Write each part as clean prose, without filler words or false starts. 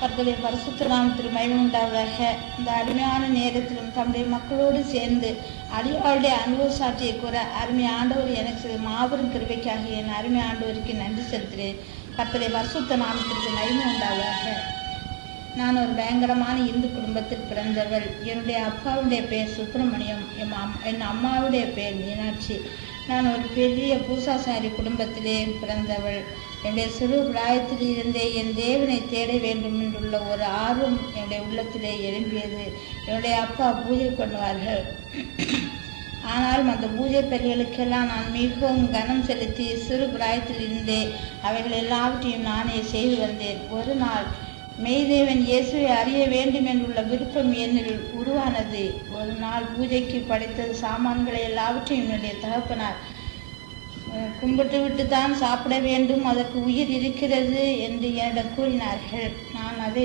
கர்த்தருடைய பரிசுத்த நாமத்திற்கு மகிமை உண்டாவதாக. இந்த அருமையான நேரத்திலும் தம்முடைய மக்களோடு சேர்ந்து அடியாளுடைய அனுபவ சாட்சியை கூற அருமை ஆண்டவர் எனக்கு மாபெரும் கிருபைக்காக என் அருமை ஆண்டவருக்கு நன்றி செலுத்துகிறேன். கர்த்தருடைய பரிசுத்த நாமத்திற்கு மகிமை உண்டாவதாக. நான் ஒரு பயங்கரமான இந்து குடும்பத்தில் பிறந்தவள். என்னுடைய அப்பாவுடைய பெயர் சுப்பிரமணியம், என் அம்மாவுடைய பெயர் மீனாட்சி. நான் ஒரு பெரிய பூசாசாரி குடும்பத்திலே பிறந்தவள். என்னுடைய சிறு பிராயத்தில் இருந்தே என் தேவனை தேட வேண்டும் என்றுள்ள ஒரு ஆர்வம் என்னுடைய உள்ளத்திலே எழும்பியது. என்னுடைய அப்பா பூஜை பண்ணுவார்கள். ஆனாலும் அந்த பூஜை பெயர்களுக்கெல்லாம் நான் மிகவும் கனம் செலுத்தி சிறு பிராயத்தில் இருந்தே அவைகள் எல்லாவற்றையும் நானே செய்து வந்தேன். ஒரு நாள் மெய்தேவன் இயேசுவை அறிய வேண்டும் என்றுள்ள விருப்பம் என்னில் உருவானது. ஒரு நாள் பூஜைக்கு படைத்தது சாமான்களை எல்லாவற்றையும் என்னுடைய தகப்பனார் கும்பிட்டு விட்டு தான் சாப்பிட வேண்டும், அதற்கு உயிர் இருக்கிறது என்று என்னிடம் கூறினார்கள். நான் அதை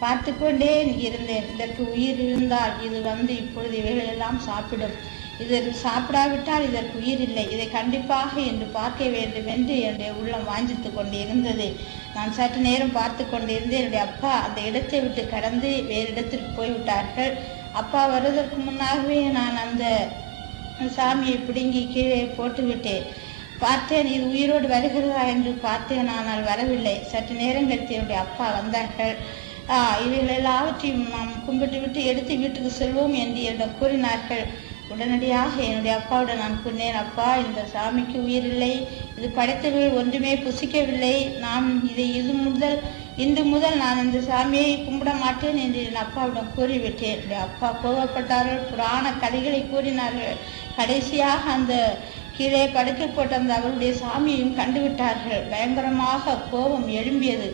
பார்த்து கொண்டே இருந்தேன். இதற்கு உயிர் இருந்தால் இது இப்பொழுது இவைகளெல்லாம் சாப்பிடும், இதற்கு சாப்பிடாவிட்டால் இதற்கு உயிர் இல்லை, இதை கண்டிப்பாக என்று பார்க்க வேண்டும் என்று என்னுடைய உள்ளம் வாஞ்சித்து கொண்டு இருந்தது. நான் சற்று நேரம் பார்த்து கொண்டிருந்தேன். என்னுடைய அப்பா அந்த இடத்தை விட்டு கடந்து வேறு இடத்திற்கு போய்விட்டார்கள். அப்பா வருவதற்கு முன்னாகவே நான் அந்த சாமியை பிடுங்கி கீழே போட்டுவிட்டேன். பார்த்தேன், இது உயிரோடு வருகிறதா என்று பார்த்தேன், ஆனால் வரவில்லை. சற்று நேரம் கழித்து என்னுடைய அப்பா வந்தார்கள். இவைகள் எல்லாவற்றையும் நாம் கும்பிட்டு விட்டு எடுத்து வீட்டுக்கு செல்வோம் என்று என்னிடம் கூறினார்கள். உடனடியாக என்னுடைய அப்பாவுடன் நான் கூறினேன், அப்பா, இந்த சாமிக்கு உயிர் இல்லை, இது படைத்தவர்கள் ஒன்றுமே புசிக்கவில்லை, நான் இன்று முதல் நான் இந்த சாமியை கும்பிட மாட்டேன் என்று என் அப்பாவிடம் கூறிவிட்டேன். என்னுடைய அப்பா கோபப்பட்டார்கள், புராண கதைகளை கூறினார்கள். கடைசியாக அந்த கீழே படுக்கை போட்ட அந்த அவருடைய சாமியையும் கண்டுவிட்டார்கள். பயங்கரமாக கோபம் எழும்பியது.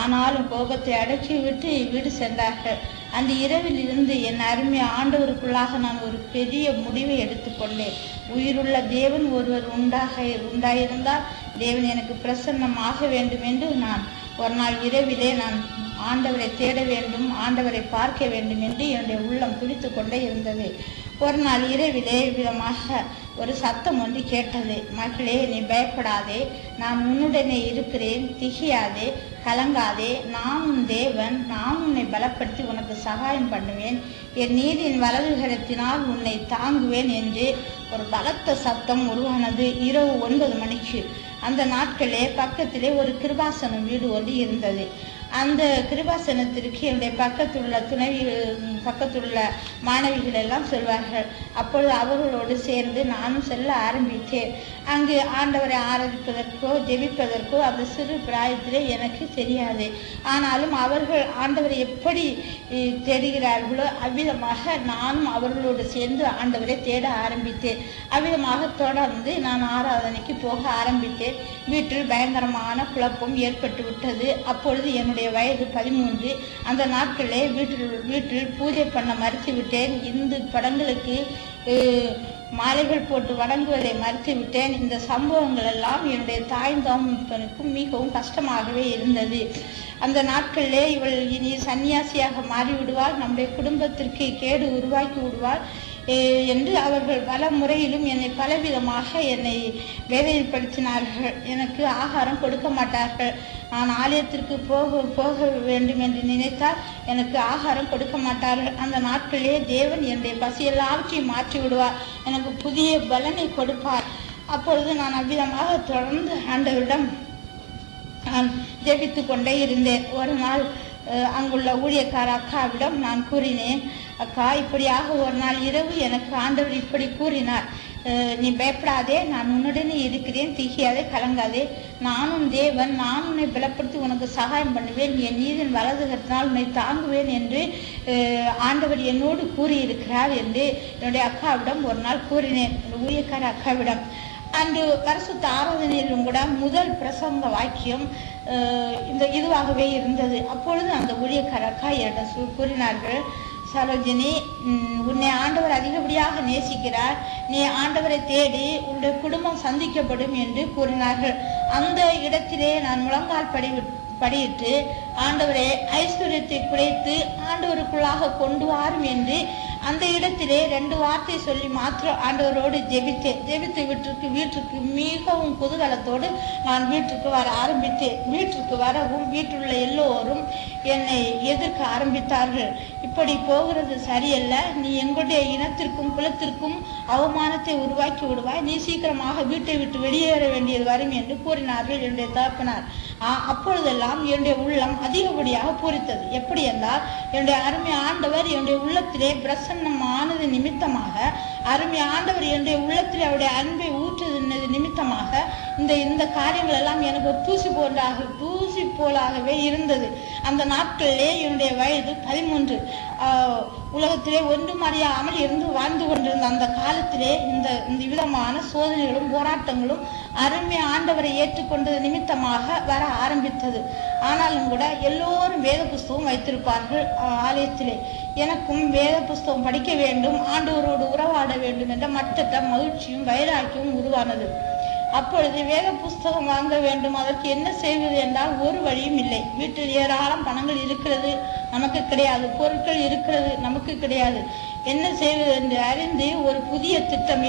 ஆனாலும் கோபத்தை அடக்கிவிட்டு வீடு சென்றார்கள். அந்த இரவில் இருந்து என் அருமை ஆண்டவருக்குள்ளாக நான் ஒரு பெரிய முடிவை எடுத்துக்கொண்டேன். உயிருள்ள தேவன் ஒருவர் உண்டாயிருந்தால் தேவன் எனக்கு பிரசன்னமாக வேண்டும் என்று நான் ஒரு நாள் இரவிலே நான் ஆண்டவரை தேட வேண்டும், ஆண்டவரை பார்க்க வேண்டும் என்று என்னுடைய உள்ளம் துடித்து கொண்டே இருந்தது. ஒரு நாள் இரவிலே விதமாக ஒரு சத்தம் ஒன்று கேட்டது. மகளே, நீ பயப்படாதே, நான் உன்னுடனே இருக்கிறேன், திகையாதே, கலங்காதே, நான் உன் தேவன், நான் உன்னை பலப்படுத்தி உனக்கு சகாயம் பண்ணுவேன், என் நீதியின் வலதுகரத்தினால் உன்னை தாங்குவேன் என்று ஒரு பலத்த சத்தம் உருவானது. இரவு 9 மணிக்கு. அந்த நாட்களே பக்கத்திலே ஒரு கிருபாசனம் வீடு ஒன்று இருந்தது. அந்த கிருபாசனத்திற்கு என்னுடைய பக்கத்துள்ள மாணவிகள் எல்லாம் செல்வார்கள். அப்பொழுது அவர்களோடு சேர்ந்து நானும் செல்ல ஆரம்பித்தேன். அங்கு ஆண்டவரை ஆராதிப்பதற்கோ ஜெபிப்பதற்கோ அந்த சிறு பிராயத்திலே எனக்கு தெரியாது. ஆனாலும் அவர்கள் ஆண்டவரை எப்படி தேடுகிறார்களோ அவ்விதமாக நானும் அவர்களோடு சேர்ந்து ஆண்டவரை தேட ஆரம்பித்தேன். அவ்விதமாக தொடர்ந்து நான் ஆராதனைக்கு போக ஆரம்பித்தேன். வீட்டில் பயங்கரமான குழப்பம் ஏற்பட்டு விட்டது. அப்பொழுது என்னுடைய வயது 13. அந்த நாட்களே வீட்டில் பூஜை பண்ண மறுத்து விட்டேன். இந்து படங்களுக்கு மாலைகள் போட்டு வணங்குவதை மறுத்து விட்டேன். இந்த சம்பவங்கள் எல்லாம் என்னுடைய தாய் தகப்பனுக்கும் மிகவும் கஷ்டமாகவே இருந்தது. அந்த நாட்களிலே இவள் இனி சன்னியாசியாக மாறிவிடுவாள், நம்முடைய குடும்பத்திற்கு கேடு உருவாக்கி விடுவாள் என்று அவர்கள் பல முறையிலும் என்னை பலவிதமாக என்னை வேதனைப்படுத்தினார்கள். எனக்கு ஆகாரம் கொடுக்க மாட்டார்கள். நான் ஆலயத்திற்கு போக வேண்டும் என்று நினைத்தால் எனக்கு ஆகாரம் கொடுக்க மாட்டார்கள். அந்த நாட்களிலே தேவன் என்னுடைய பசியெல்லாவற்றையும் மாற்றி விடுவார், எனக்கு புதிய பலனை கொடுப்பார். அப்பொழுது நான் அவ்விதமாக தொடர்ந்து ஆண்டவரிடம் நான் ஜெபித்து கொண்டே இருந்தேன். ஒரு நாள் அங்குள்ள ஊழியக்கார அக்காவிடம் நான் கூறினேன், அக்கா, இப்படியாக ஒரு நாள் இரவு எனக்கு ஆண்டவர் இப்படி கூறினார், நீ பயப்படாதே, நான் உன்னுடனே இருக்கிறேன், திகையாதே, கலங்காதே, நானும் தேவன், நான் உன்னை பலப்படுத்தி உனக்கு சகாயம் பண்ணுவேன், என் நீதின் வலதுகரத்தினால் உன்னை தாங்குவேன் என்று ஆண்டவர் என்னோடு கூறியிருக்கிறார் என்று என்னுடைய அக்காவிடம் ஒரு நாள் கூறினேன், ஊழியக்கார அக்காவிடம். அன்று பரிசுத்த ஆராதனையிலும் கூட முதல் பிரசங்க வாக்கியம் இதுவாகவே இருந்தது. அப்பொழுது அந்த ஊழியக்கார அக்கா என்னிடம் கூறினார்கள், சரோஜினி, உன்னை ஆண்டவர் அதிகப்படியாக நேசிக்கிறார், நீ ஆண்டவரை தேடி உன்னுடைய குடும்பம் சந்திக்கப்படும் என்று கூறினார்கள். அந்த இடத்திலே நான் முழங்கால் படியிட்டு ஆண்டவரை ஐஸ்வர்யத்தை குறைத்து ஆண்டவருக்குள்ளாக கொண்டு வாரும் என்று அந்த இடத்திலே 2 வார்த்தை சொல்லி மாத்திரம் ஆண்டவரோடு ஜெபித்தேன். ஜெபித்து வீட்டிற்கு மிகவும் குதூகலத்தோடு நான் வீட்டிற்கு வர ஆரம்பித்தேன். வீட்டிற்கு வரவும் வீட்டிலுள்ள எல்லோரும் என்னை எதிர்க்க ஆரம்பித்தார்கள். இப்படி போகிறது சரியல்ல, நீ எங்களுடைய இனத்திற்கும் குலத்திற்கும் அவமானத்தை உருவாக்கி விடுவாய், நீ சீக்கிரமாக வீட்டை விட்டு வெளியேற வேண்டியது வரும் என்று கூறினார்கள் என்னுடைய தகப்பனார். அப்பொழுதெல்லாம் என்னுடைய உள்ளம் அதிகப்படியாக பூரித்தது. எப்படி என்றால், என்னுடைய அருமை ஆண்டவர் என்னுடைய உள்ளத்திலே பிரசன்னமானது நிமித்தமாக, அருமை ஆண்டவர் என்னுடைய உள்ளத்திலே அவருடைய அன்பை ஊற்றுனது நிமித்தமாக இந்த காரியங்கள் எல்லாம் எனக்கு ஒரு தூசி போலாகவே இருந்தது. அந்த நாட்களிலே என்னுடைய வயது 13. உலகத்திலே ஒன்றும் அறியாமல் இருந்து வாழ்ந்து கொண்டிருந்த அந்த காலத்திலே இந்த விதமான சோதனைகளும் போராட்டங்களும் அருமை ஆண்டவரை ஏற்றுக்கொண்டது நிமித்தமாக வர ஆரம்பித்தது. ஆனாலும் கூட எல்லோரும் வேத புஸ்தகம் வைத்திருப்பார்கள் ஆலயத்திலே. எனக்கும் வேத புஸ்தகம் படிக்க வேண்டும், ஆண்டவரோடு உறவாட வேண்டும் என்ற மற்றற்ற மகிழ்ச்சியும் வைராக்கியமும் உருவானது. அப்பொழுது வேத புஸ்தகம் வாங்க வேண்டும், அதற்கு என்ன செய்வது என்றால் ஒரு வழியும் இல்லை. வீட்டில் ஏராளம் பணங்கள் இருக்கிறது, நமக்கு கிடையாது. பொருட்கள் இருக்கிறது, நமக்கு கிடையாது. என்ன செய்வது என்று அறிந்து ஒரு புதிய திட்டம்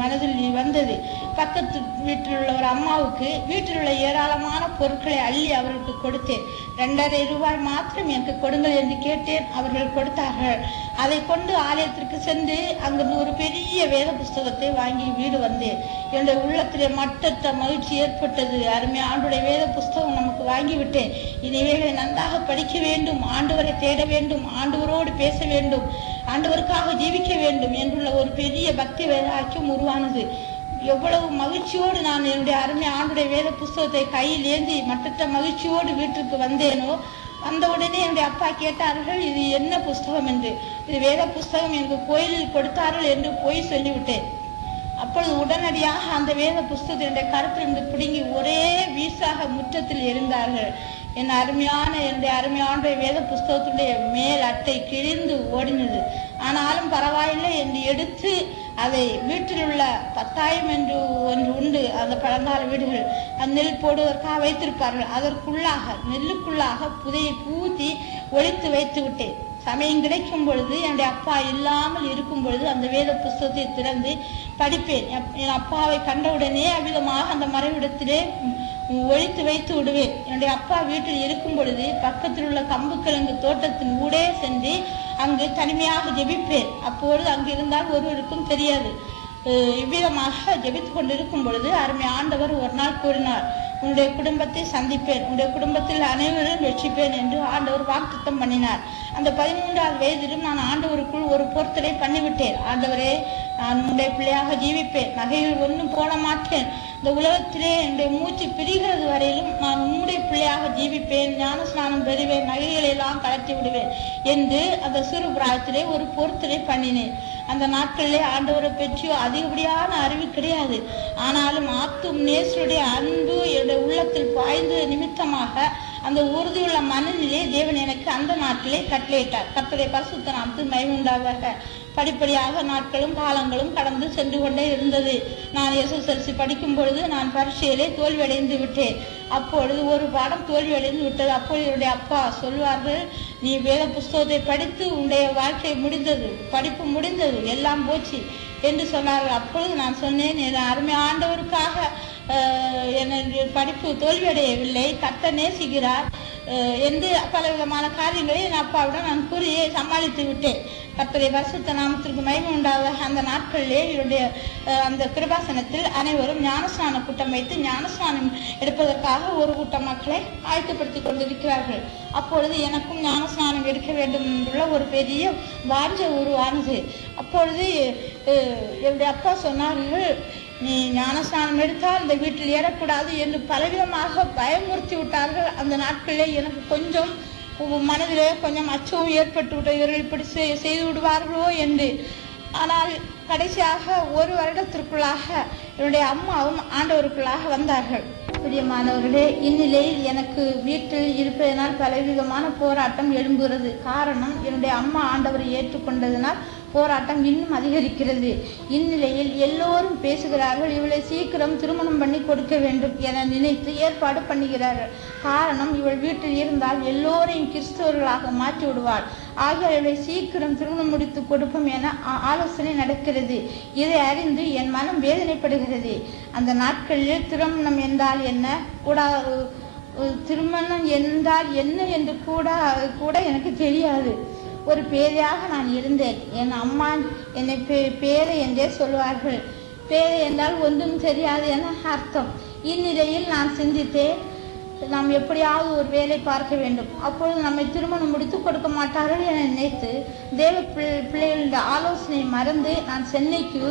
மனதில் வந்தது. பக்கத்து வீட்டில் உள்ள ஒரு அம்மாவுக்கு வீட்டில் உள்ள ஏராளமான பொருட்களை அள்ளி அவர்களுக்கு கொடுத்தேன். 2.5 ரூபாய் மாத்திரம் எனக்கு கொடுங்கள் என்று கேட்டேன். அவர்கள் கொடுத்தார்கள். அதை கொண்டு ஆலயத்திற்கு சென்று அங்கிருந்து ஒரு பெரிய வேத புஸ்தகத்தை வாங்கி வீடு வந்தேன். என்னுடைய உள்ளத்திலே மற்றற்ற மகிழ்ச்சி ஏற்பட்டது. அருமை ஆண்டுடைய வேத புஸ்தகம் நமக்கு வாங்கிவிட்டேன். இனிவைகளை நன்றாக படிக்க வேண்டும், ஆண்டவரை தேட வேண்டும், ஆண்டவரோடு பேச வேண்டும், ஆண்டவருக்காக ஜீவிக்க வேண்டும் என்றுள்ள ஒரு பெரிய பக்தி வைராக்கியம் உருவானது. எவ்வளவு மகிழ்ச்சியோடு நான் என்னுடைய அருமை ஆண்டுடைய வேத புஸ்தகத்தை கையில் ஏந்தி மற்றற்ற மகிழ்ச்சியோடு வீட்டிற்கு வந்தேனோ, வந்த உடனே என்னுடைய அப்பா கேட்டார்கள், இது என்ன புஸ்தகம் என்று. இது வேத புஸ்தகம், எனக்கு கோயிலில் கொடுத்தார்கள் என்று போய் சொல்லிவிட்டேன். அப்பொழுது உடனடியாக அந்த வேத புஸ்தகத்தை என்னுடைய கருத்திலிருந்து பிடுங்கி ஒரே வீசாக முற்றத்தில் எறிந்தார்கள். என்னுடைய அருமையான வேத புஸ்தகத்துடைய மேல் அட்டை கிழிந்து ஓடினது. ஆனாலும் பரவாயில்லை என்று எடுத்து அதை வீட்டில் உள்ள 10,000 என்று ஒன்று உண்டு, அந்த பழங்கால வீடுகள், அந்த நெல் போடுவதற்காக வைத்திருப்பார்கள். அதற்குள்ளாக நெல்லுக்குள்ளாக புதையை பூத்தி ஒழித்து வைத்து விட்டேன். சமயம் கிடைக்கும் பொழுது, என்னுடைய அப்பா இல்லாமல் இருக்கும் பொழுது அந்த வேத புஸ்தகத்தை திறந்து படிப்பேன். என் அப்பாவை கண்டவுடனே அவ்விதமாக அந்த மறைவிடத்திலே ஒழித்து வைத்து விடுவேன். என்னுடைய அப்பா வீட்டில் இருக்கும் பொழுது பக்கத்தில் உள்ள கம்புக்கிழங்கு தோட்டத்தின் ஊடே சென்று அங்கு தனிமையாக ஜெபிப்பேன். அப்பொழுது அங்கு இருந்தால் ஒருவருக்கும் தெரியாது. இவ்விதமாக ஜெபித்து கொண்டிருக்கும் பொழுது அருமை ஆண்டவர் ஒரு நாள் கூறினார், உன்னுடைய குடும்பத்தை சந்திப்பேன், உன்னுடைய குடும்பத்தில் அனைவரும் வெற்றிப்பேன் என்று ஆண்டவர் வாக்குத்தத்தம் பண்ணினார். அந்த 13வது வயதிலும் நான் ஆண்டவருக்குள் ஒரு பொருத்தலை பண்ணிவிட்டேன். ஆண்டவரே, நான் உன்னுடைய பிள்ளையாக ஜீவிப்பேன், நகைகள் ஒன்றும் போட மாட்டேன், இந்த உலகத்திலே என்னுடைய மூச்சு பிரிகிறது வரையிலும் நான் உன்னுடைய பிள்ளையாக ஜீவிப்பேன், ஞான ஸ்நானம் பெறுவேன், நகைகளை எல்லாம் கலட்டி விடுவேன் என்று அந்த சிறு பிராயத்திலே ஒரு பொருத்தலை பண்ணினேன். அந்த நாட்களிலே ஆண்டவரை பற்றியோ அதிகப்படியான அறிவு கிடையாது. ஆனாலும் ஆத்தும் நேசருடைய அன்பு என்னுடைய உள்ளத்தில் பாய்ந்த நிமித்தமாக அந்த உறுதியுள்ள மனநிலை தேவன் எனக்கு அந்த நாட்டிலே கட்டளையிட்டார். கர்த்தருடைய பரிசுத்த நாமத்துக்கு மகிமை உண்டாவதாக. படிப்படியாக நாட்களும் காலங்களும் கடந்து சென்று கொண்டே இருந்தது. நான் SSLC படிக்கும் பொழுது நான் பரீட்சையிலே தோல்வியடைந்து விட்டேன். அப்பொழுது ஒரு பாடம் தோல்வியடைந்து விட்டது. அப்பொழுது என்னுடைய அப்பா சொல்வார்கள், நீ வேத புஸ்தகத்தை படித்து உன்னுடைய வாழ்க்கை முடிந்தது, படிப்பு முடிந்தது, எல்லாம் போச்சு என்று சொன்னார்கள். அப்பொழுது நான் சொன்னேன், என் அருமை ஆண்டவருக்காக என்னுடைய படிப்பு தோல்வியடையவில்லை, கர்த்தர் நேசிக்கிறார் என்று பல விதமான காரியங்களை என் அப்பாவுடன் நான் கூறி சமாளித்து விட்டேன். கர்த்தருடைய பரிசுத்த நாமத்திற்கு மகிமை உண்டாவதாக. அந்த நாட்களிலே என்னுடைய அந்த கிருபாசனத்தில் அனைவரும் ஞானஸ்நான கூட்டம் வைத்து ஞானஸ்நானம் எடுப்பதற்காக ஒரு கூட்டம் மக்களை ஆயத்தப்படுத்திக் கொண்டிருக்கிறார்கள். அப்பொழுது எனக்கும் ஞானஸ்நானம் எடுக்க வேண்டும் என்றுள்ள ஒரு பெரிய வாஞ்சை உருவானது. அப்பொழுது என்னுடைய அப்பா சொன்னார்கள், நீ ஞானஸ்நானம் எடுத்தால் இந்த வீட்டில் ஏறக்கூடாது என்று பலவிதமாக பயமுறுத்தி விட்டார்கள். அந்த நாட்களிலே எனக்கு கொஞ்சம் மனதிலே கொஞ்சம் அச்சமும் ஏற்பட்டு விட்டது, இவர்கள் இப்படி செய்து விடுவார்களோ என்று. ஆனால் கடைசியாக ஒரு வருடத்திற்குள்ளாக என்னுடைய அம்மாவும் ஆண்டவருக்குள்ளாக வந்தார்கள். பிரியமானவர்களே, இந்நிலையில் எனக்கு வீட்டில் இருப்பதனால் பலவிதமான போராட்டம் எழும்புகிறது. காரணம், என்னுடைய அம்மா ஆண்டவரை ஏற்றுக்கொண்டதனால் போராட்டம் இன்னும் அதிகரிக்கிறது. இந்நிலையில் எல்லோரும் பேசுகிறார்கள், இவளை சீக்கிரம் திருமணம் பண்ணி கொடுக்க வேண்டும் என நினைத்து ஏற்பாடு பண்ணுகிறார்கள். காரணம், இவள் வீட்டில் இருந்தால் எல்லோரையும் கிறிஸ்தவர்களாக மாற்றி விடுவாள். ஆகிய இவளை சீக்கிரம் திருமணம் முடித்து கொடுப்போம் என ஆலோசனை நடக்கிறது. இதை அறிந்து என் மனம் வேதனைப்படுகிறது. அந்த நாட்களில் திருமணம் என்றால் என்ன, திருமணம் என்றால் என்ன என்று கூட எனக்கு தெரியாது. ஒரு பேரையாக நான் இருந்தேன். என் அம்மா என்னை பேரை என்றே சொல்வார்கள். பேரை என்றால் ஒன்றும் தெரியாது என அர்த்தம். இந்நிலையில் நான் சிந்தித்தேன், நாம் எப்படியாவது ஒரு வேலை பார்க்க வேண்டும், அப்பொழுது நம்மை திருமணம் முடித்து கொடுக்க மாட்டார்கள் என நினைத்து தேவ பிள்ளைகளின் ஆலோசனை மறந்து நான் சென்னைக்கு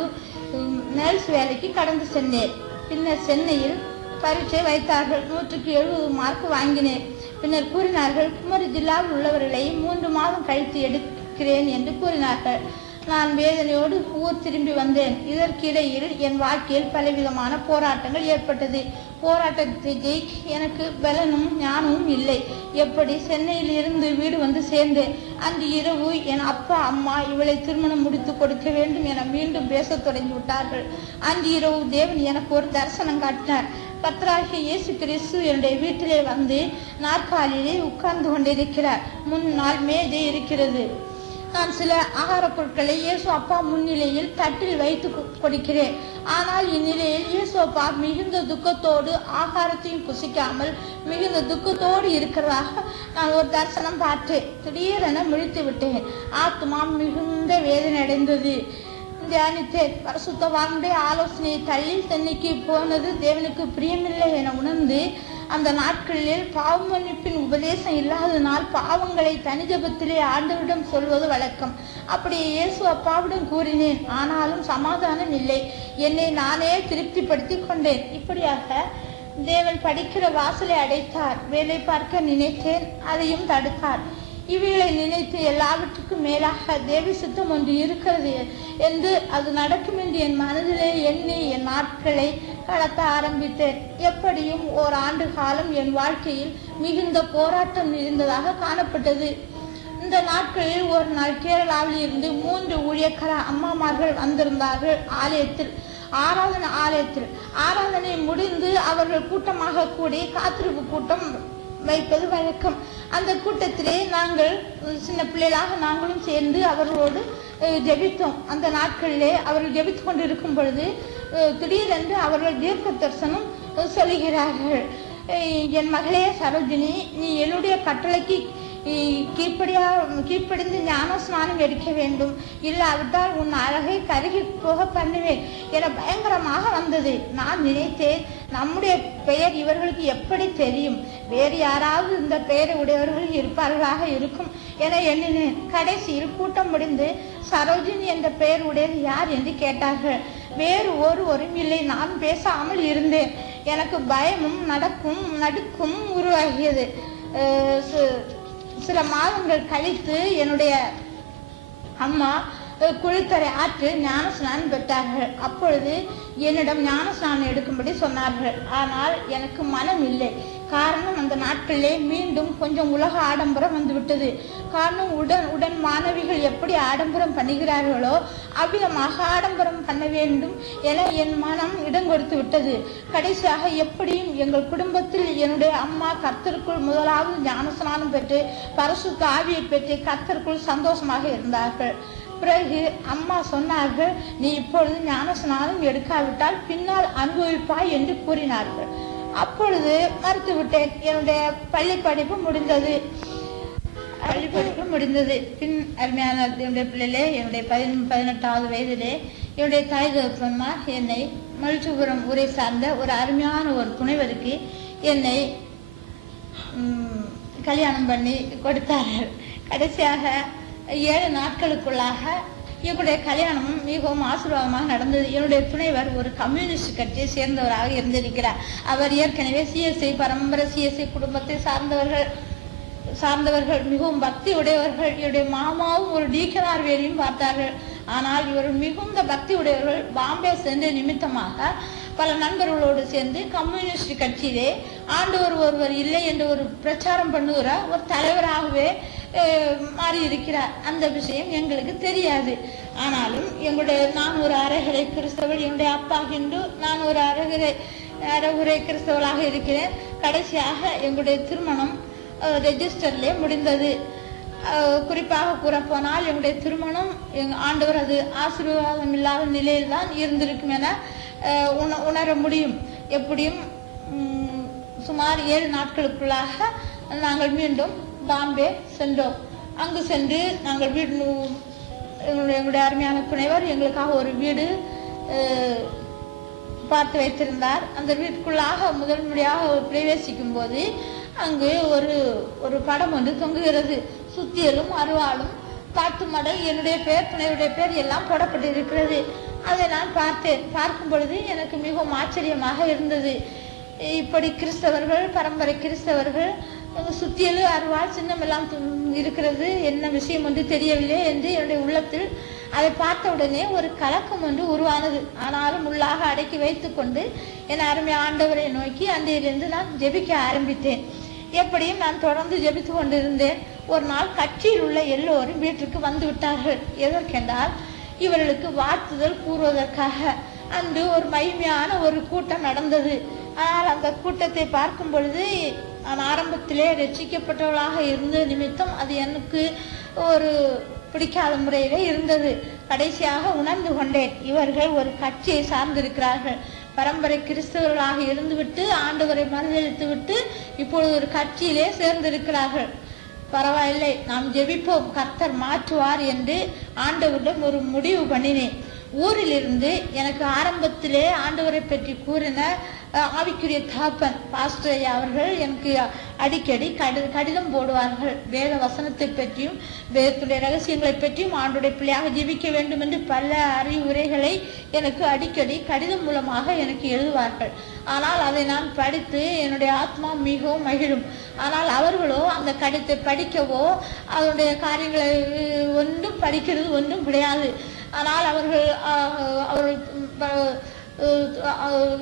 நர்ஸ் வேலைக்கு கடந்து சென்றேன். பின்னர் சென்னையில் பரீட்சை வைத்தார்கள். 170 மார்க் வாங்கினேன். பின்னர் கூறினார்கள், குமரி ஜில்லாவில் உள்ளவர்களை 3 மாதம் கழித்து எடுக்கிறேன் என்று கூறினார்கள். நான் வேதனையோடு ஊர் திரும்பி வந்தேன். இதற்கிடையில் என் வாழ்க்கையில் பலவிதமான போராட்டங்கள் ஏற்பட்டது. போராட்டத்தை ஜெயிக்க எனக்கு பலனும் ஞானமும் இல்லை. எப்படி சென்னையில் இருந்து வீடு வந்து சேர்ந்தேன். அன்று இரவு என் அப்பா அம்மா இவளை திருமணம் முடித்து கொடுக்க வேண்டும் என மீண்டும் பேச தொடங்கி விட்டார்கள். அன்று இரவு தேவன் எனக்கு ஒரு தரிசனம் காட்டினார். கர்த்தராகிய இயேசு கிறிஸ்து என்னுடைய வீட்டிலே வந்து நாற்காலியிலே உட்கார்ந்து கொண்டிருக்கிறார். முன்னால் மேஜை இருக்கிறது. நான் சில ஆகார பொருட்களை இயேசு அப்பா முன்னிலையில் தட்டில் வைத்து கொடுக்கிறேன். ஆனால் இந்நிலையில் இயேசு அப்பா மிகுந்த துக்கத்தோடு ஆகாரத்தையும் புசிக்காமல் மிகுந்த துக்கத்தோடு இருக்கிறதாக நான் ஒரு தரிசனம் பார்த்தேன். திடீரென முழித்து விட்டேன். ஆத்மா மிகுந்த வேதனை அடைந்தது. தியானித்தேன். பரிசுத்தவானுடைய ஆலோசனையை தள்ளி சென்னைக்கு போனது தேவனுக்கு பிரியமில்லை என உணர்ந்து, அந்த நாட்களில் பாவ மன்னிப்பின் உபதேசம் இல்லாதனால் பாவங்களை தனி ஜெபத்திலே ஆண்டவரிடம் சொல்வது வழக்கம். அப்படியே இயேசு அப்பாவிடம் கூறினேன். ஆனாலும் சமாதானம் இல்லை. என்னை நானே திருப்திப்படுத்தி கொண்டேன். இப்படியாக தேவன் படிக்கிற வாசலை அடைத்தார். வேலை பார்க்க நினைத்தேன், அதையும் தடுத்தார். இவைகளை நினைத்து எல்லாவற்றுக்கும் மேலாக தேவி சித்தம் ஒன்று இருக்கிறது என்று அது நடக்கும் என்று என் மனதிலே எண்ணி என் நாட்களை கடத்த ஆரம்பித்தேன். எப்படியும் ஓராண்டு காலம் என் வாழ்க்கையில் மிகுந்த போராட்டம் இருந்ததாக காணப்பட்டது. இந்த நாட்களில் ஒரு நாள் கேரளாவில் இருந்து 3 ஊழியக்கார அம்மாமார்கள் வந்திருந்தார்கள். ஆராதனை முடிந்து அவர்கள் கூட்டமாக கூடி காத்திருப்பு கூட்டம் வைப்பது வழக்கம். அந்த கூட்டத்திலே நாங்கள் சின்ன பிள்ளைகளாக நாங்களும் சேர்ந்து அவர்களோடு ஜெபித்தோம். அந்த நாட்களிலே அவர்கள் ஜெபித்து கொண்டு இருக்கும் பொழுது திடீரென்று அவர்கள் தீர்க்க தரிசனம் சொல்லுகிறார்கள். என் மகளே சரோஜினி, நீ என்னுடைய கட்டளைக்கு கீழ்ப்படிந்து ஞான ஸ்நானம் எடுக்க வேண்டும், இல்லாவிட்டால் உன் அழகை கருகி போக பண்ணுவேன் என பயங்கரமாக வந்தது. நான் நினைத்தேன், நம்முடைய பெயர் இவர்களுக்கு எப்படி தெரியும், வேறு யாராவது இந்த பெயரை உடையவர்கள் இருப்பார்களாக இருக்கும் என எண்ணினேன். கடைசியில் கூட்டம் முடிந்து சரோஜினி என்ற பெயர் உடையது யார் என்று கேட்டார்கள். வேறு ஒருவரும் இல்லை. நான் பேசாமல் இருந்தேன். எனக்கு பயமும் நடுக்கும் உருவாகியது. சில மாதங்கள் கழித்து என்னுடைய அம்மா குளித்தரை ஆற்று ஞான ஸ்நானம் பெற்றார்கள். அப்பொழுது என்னிடம் ஞான ஸ்நானம் எடுக்கும்படி சொன்னார்கள். ஆனால் எனக்கு மனம் இல்லை. காரணம், அந்த நாட்களிலே மீண்டும் கொஞ்சம் உலக ஆடம்பரம் வந்துவிட்டது. காரணம், உடன் மாணவிகள் எப்படி ஆடம்பரம் பண்ணுகிறார்களோ அவ்விதமாக ஆடம்பரம் பண்ண வேண்டும் என என் மனம் இடம் கொடுத்து விட்டது. கடைசியாக எப்படியும் எங்கள் குடும்பத்தில் என்னுடைய அம்மா கர்த்தருக்குள் முதலாவது ஞான ஸ்நானம் பெற்று பரிசுத்த ஆவியை பெற்று கர்த்தருக்குள் சந்தோஷமாக இருந்தார்கள். பிறகு அம்மா சொன்னார்கள், நீ இப்பொழுது ஞான ஸ்நானம் எடுக்காவிட்டால் பின்னால் அனுபவிப்பாய் என்று கூறினார்கள். அப்பொழுது மறுத்துவிட்டேன். என்னுடைய பள்ளி படிப்பு முடிந்தது. பின் அருமையான என்னுடைய பிள்ளைகளே, என்னுடைய 18வது வயதிலே என்னுடைய தாய் தகப்பன்மார் என்னை மகிழ்ச்சிபுரம் ஊரை சார்ந்த ஒரு அருமையான ஒரு துணைவருக்கு என்னை கல்யாணம் பண்ணி கொடுத்தார்கள். கடைசியாக 7 நாட்களுக்குள்ளாக என்னுடைய கல்யாணமும் மிகவும் ஆசீர்வாதமாக நடந்தது. என்னுடைய துணைவர் ஒரு கம்யூனிஸ்ட் கட்சியை சேர்ந்தவராக இருந்திருக்கிறார். அவர் ஏற்கனவே சிஎஸ்ஐ பரம்பரை சிஎஸ்ஐ குடும்பத்தை சார்ந்தவர்கள் மிகவும் பக்தி உடையவர்கள். என்னுடைய மாமாவும் ஒரு டீக்கனார் வேலையும் பார்த்தார்கள். ஆனால் இவர்கள் மிகுந்த பக்தி உடையவர்கள். பாம்பே சென்ற நிமித்தமாக பல நண்பர்களோடு சேர்ந்து கம்யூனிஸ்ட் கட்சியிலே ஆண்டவர் ஒருவர் இல்லை என்று ஒரு பிரச்சாரம் பண்ணுகிற ஒரு தலைவராகவே மாறி இருக்கிறார். அந்த விஷயம் எங்களுக்கு தெரியாது. ஆனாலும் நான் ஒரு அரைகுறை கிறிஸ்தவள், என்னுடைய அப்பா ஹிந்து, நான் ஒரு அரைகுறை கிறிஸ்தவளாக இருக்கிறேன். கடைசியாக எங்களுடைய திருமணம் ரெஜிஸ்டர்லே முடிந்தது. குறிப்பாக கூறப்போனால் எங்களுடைய திருமணம் ஆண்டவர் அது ஆசீர்வாதம் இல்லாத நிலையில் தான் இருந்திருக்கும் என உணர முடியும். எப்படியும் சுமார் 7 நாட்களுக்குள்ளாக நாங்கள் மீண்டும் பாம்பே சென்றோம். அங்கு சென்று நாங்கள் எங்களுடைய அருமையான துணைவர் எங்களுக்காக ஒரு வீடு பார்த்து வைத்திருந்தார். அந்த வீட்டுக்குள்ளாக முதல் முறையாக பிரவேசிக்கும் போது அங்கு ஒரு படம் ஒன்று தொங்குகிறது. சுத்தியலும் அருவாளும் காட்டு மடை, என்னுடைய பேர், துணையுடைய பேர் எல்லாம் போடப்பட்டிருக்கிறது. அதை நான் பார்த்தேன். பார்க்கும் பொழுது எனக்கு மிகவும் ஆச்சரியமாக இருந்தது. இப்படி கிறிஸ்தவர்கள், பரம்பரை கிறிஸ்தவர்கள், சுத்தியலு அருவாள் சின்னம் எல்லாம் இருக்கிறது, என்ன விஷயம் ஒன்று தெரியவில்லை என்று என்னுடைய உள்ளத்தில் அதை பார்த்த உடனே ஒரு கலக்கம் ஒன்று உருவானது. ஆனாலும் உள்ளாக அடக்கி வைத்து கொண்டு என் அருமை ஆண்டவரை நோக்கி அன்றையிலிருந்து நான் ஜெபிக்க ஆரம்பித்தேன். எப்படியும் நான் தொடர்ந்து ஜெபித்து கொண்டிருந்தேன். ஒரு நாள் கட்சியில் உள்ள எல்லோரும் வீட்டிற்கு வந்து விட்டார்கள். எதற்கென்றால் இவர்களுக்கு வாழ்த்துதல் கூறுவதற்காக. அன்று ஒரு மகிமையான ஒரு கூட்டம் நடந்தது. ஆனால் அந்த கூட்டத்தை பார்க்கும் பொழுது நான் ஆரம்பத்திலே ரட்சிக்கப்பட்டவளாக இருந்த நிமித்தம் அது எனக்கு ஒரு பிடிக்காத முறையிலே இருந்தது. கடைசியாக உணர்ந்து கொண்டேன், இவர்கள் ஒரு கட்சியை சார்ந்திருக்கிறார்கள். பரம்பரை கிறிஸ்தவர்களாக இருந்துவிட்டு ஆண்டவரை மறுதளித்து விட்டு இப்பொழுது ஒரு கட்சியிலே சேர்ந்திருக்கிறார்கள். பரவாயில்லை, நாம் ஜெபிப்போம், கர்த்தர் மாற்றுவார் என்று ஆண்டவரிடம் ஒரு முடிவு பண்ணினேன். ஊரிலிருந்து எனக்கு ஆரம்பத்திலே ஆண்டவரை பற்றி கூறின ஆவிக்குரிய தாப்பன் பாஸ்டர் ஐயா அவர்கள் எனக்கு அடிக்கடி கடிதம் போடுவார்கள். வேத வசனத்தை பற்றியும் வேதத்துடைய ரகசியங்களை பற்றியும் ஆண்டோடைய பிள்ளையாக ஜீவிக்க வேண்டும் என்று பல அறிவுரைகளை எனக்கு அடிக்கடி கடிதம் மூலமாக எனக்கு எழுதுவார்கள். ஆனால் அதை நான் படித்து என்னுடைய ஆத்மா மிகவும் மகிழும். ஆனால் அவர்களோ அந்த கடிதத்தை படிக்கவோ அதனுடைய காரியங்களை ஒன்றும் படிக்கிறது ஒன்றும் கிடையாது. ஆனால் அவர்கள்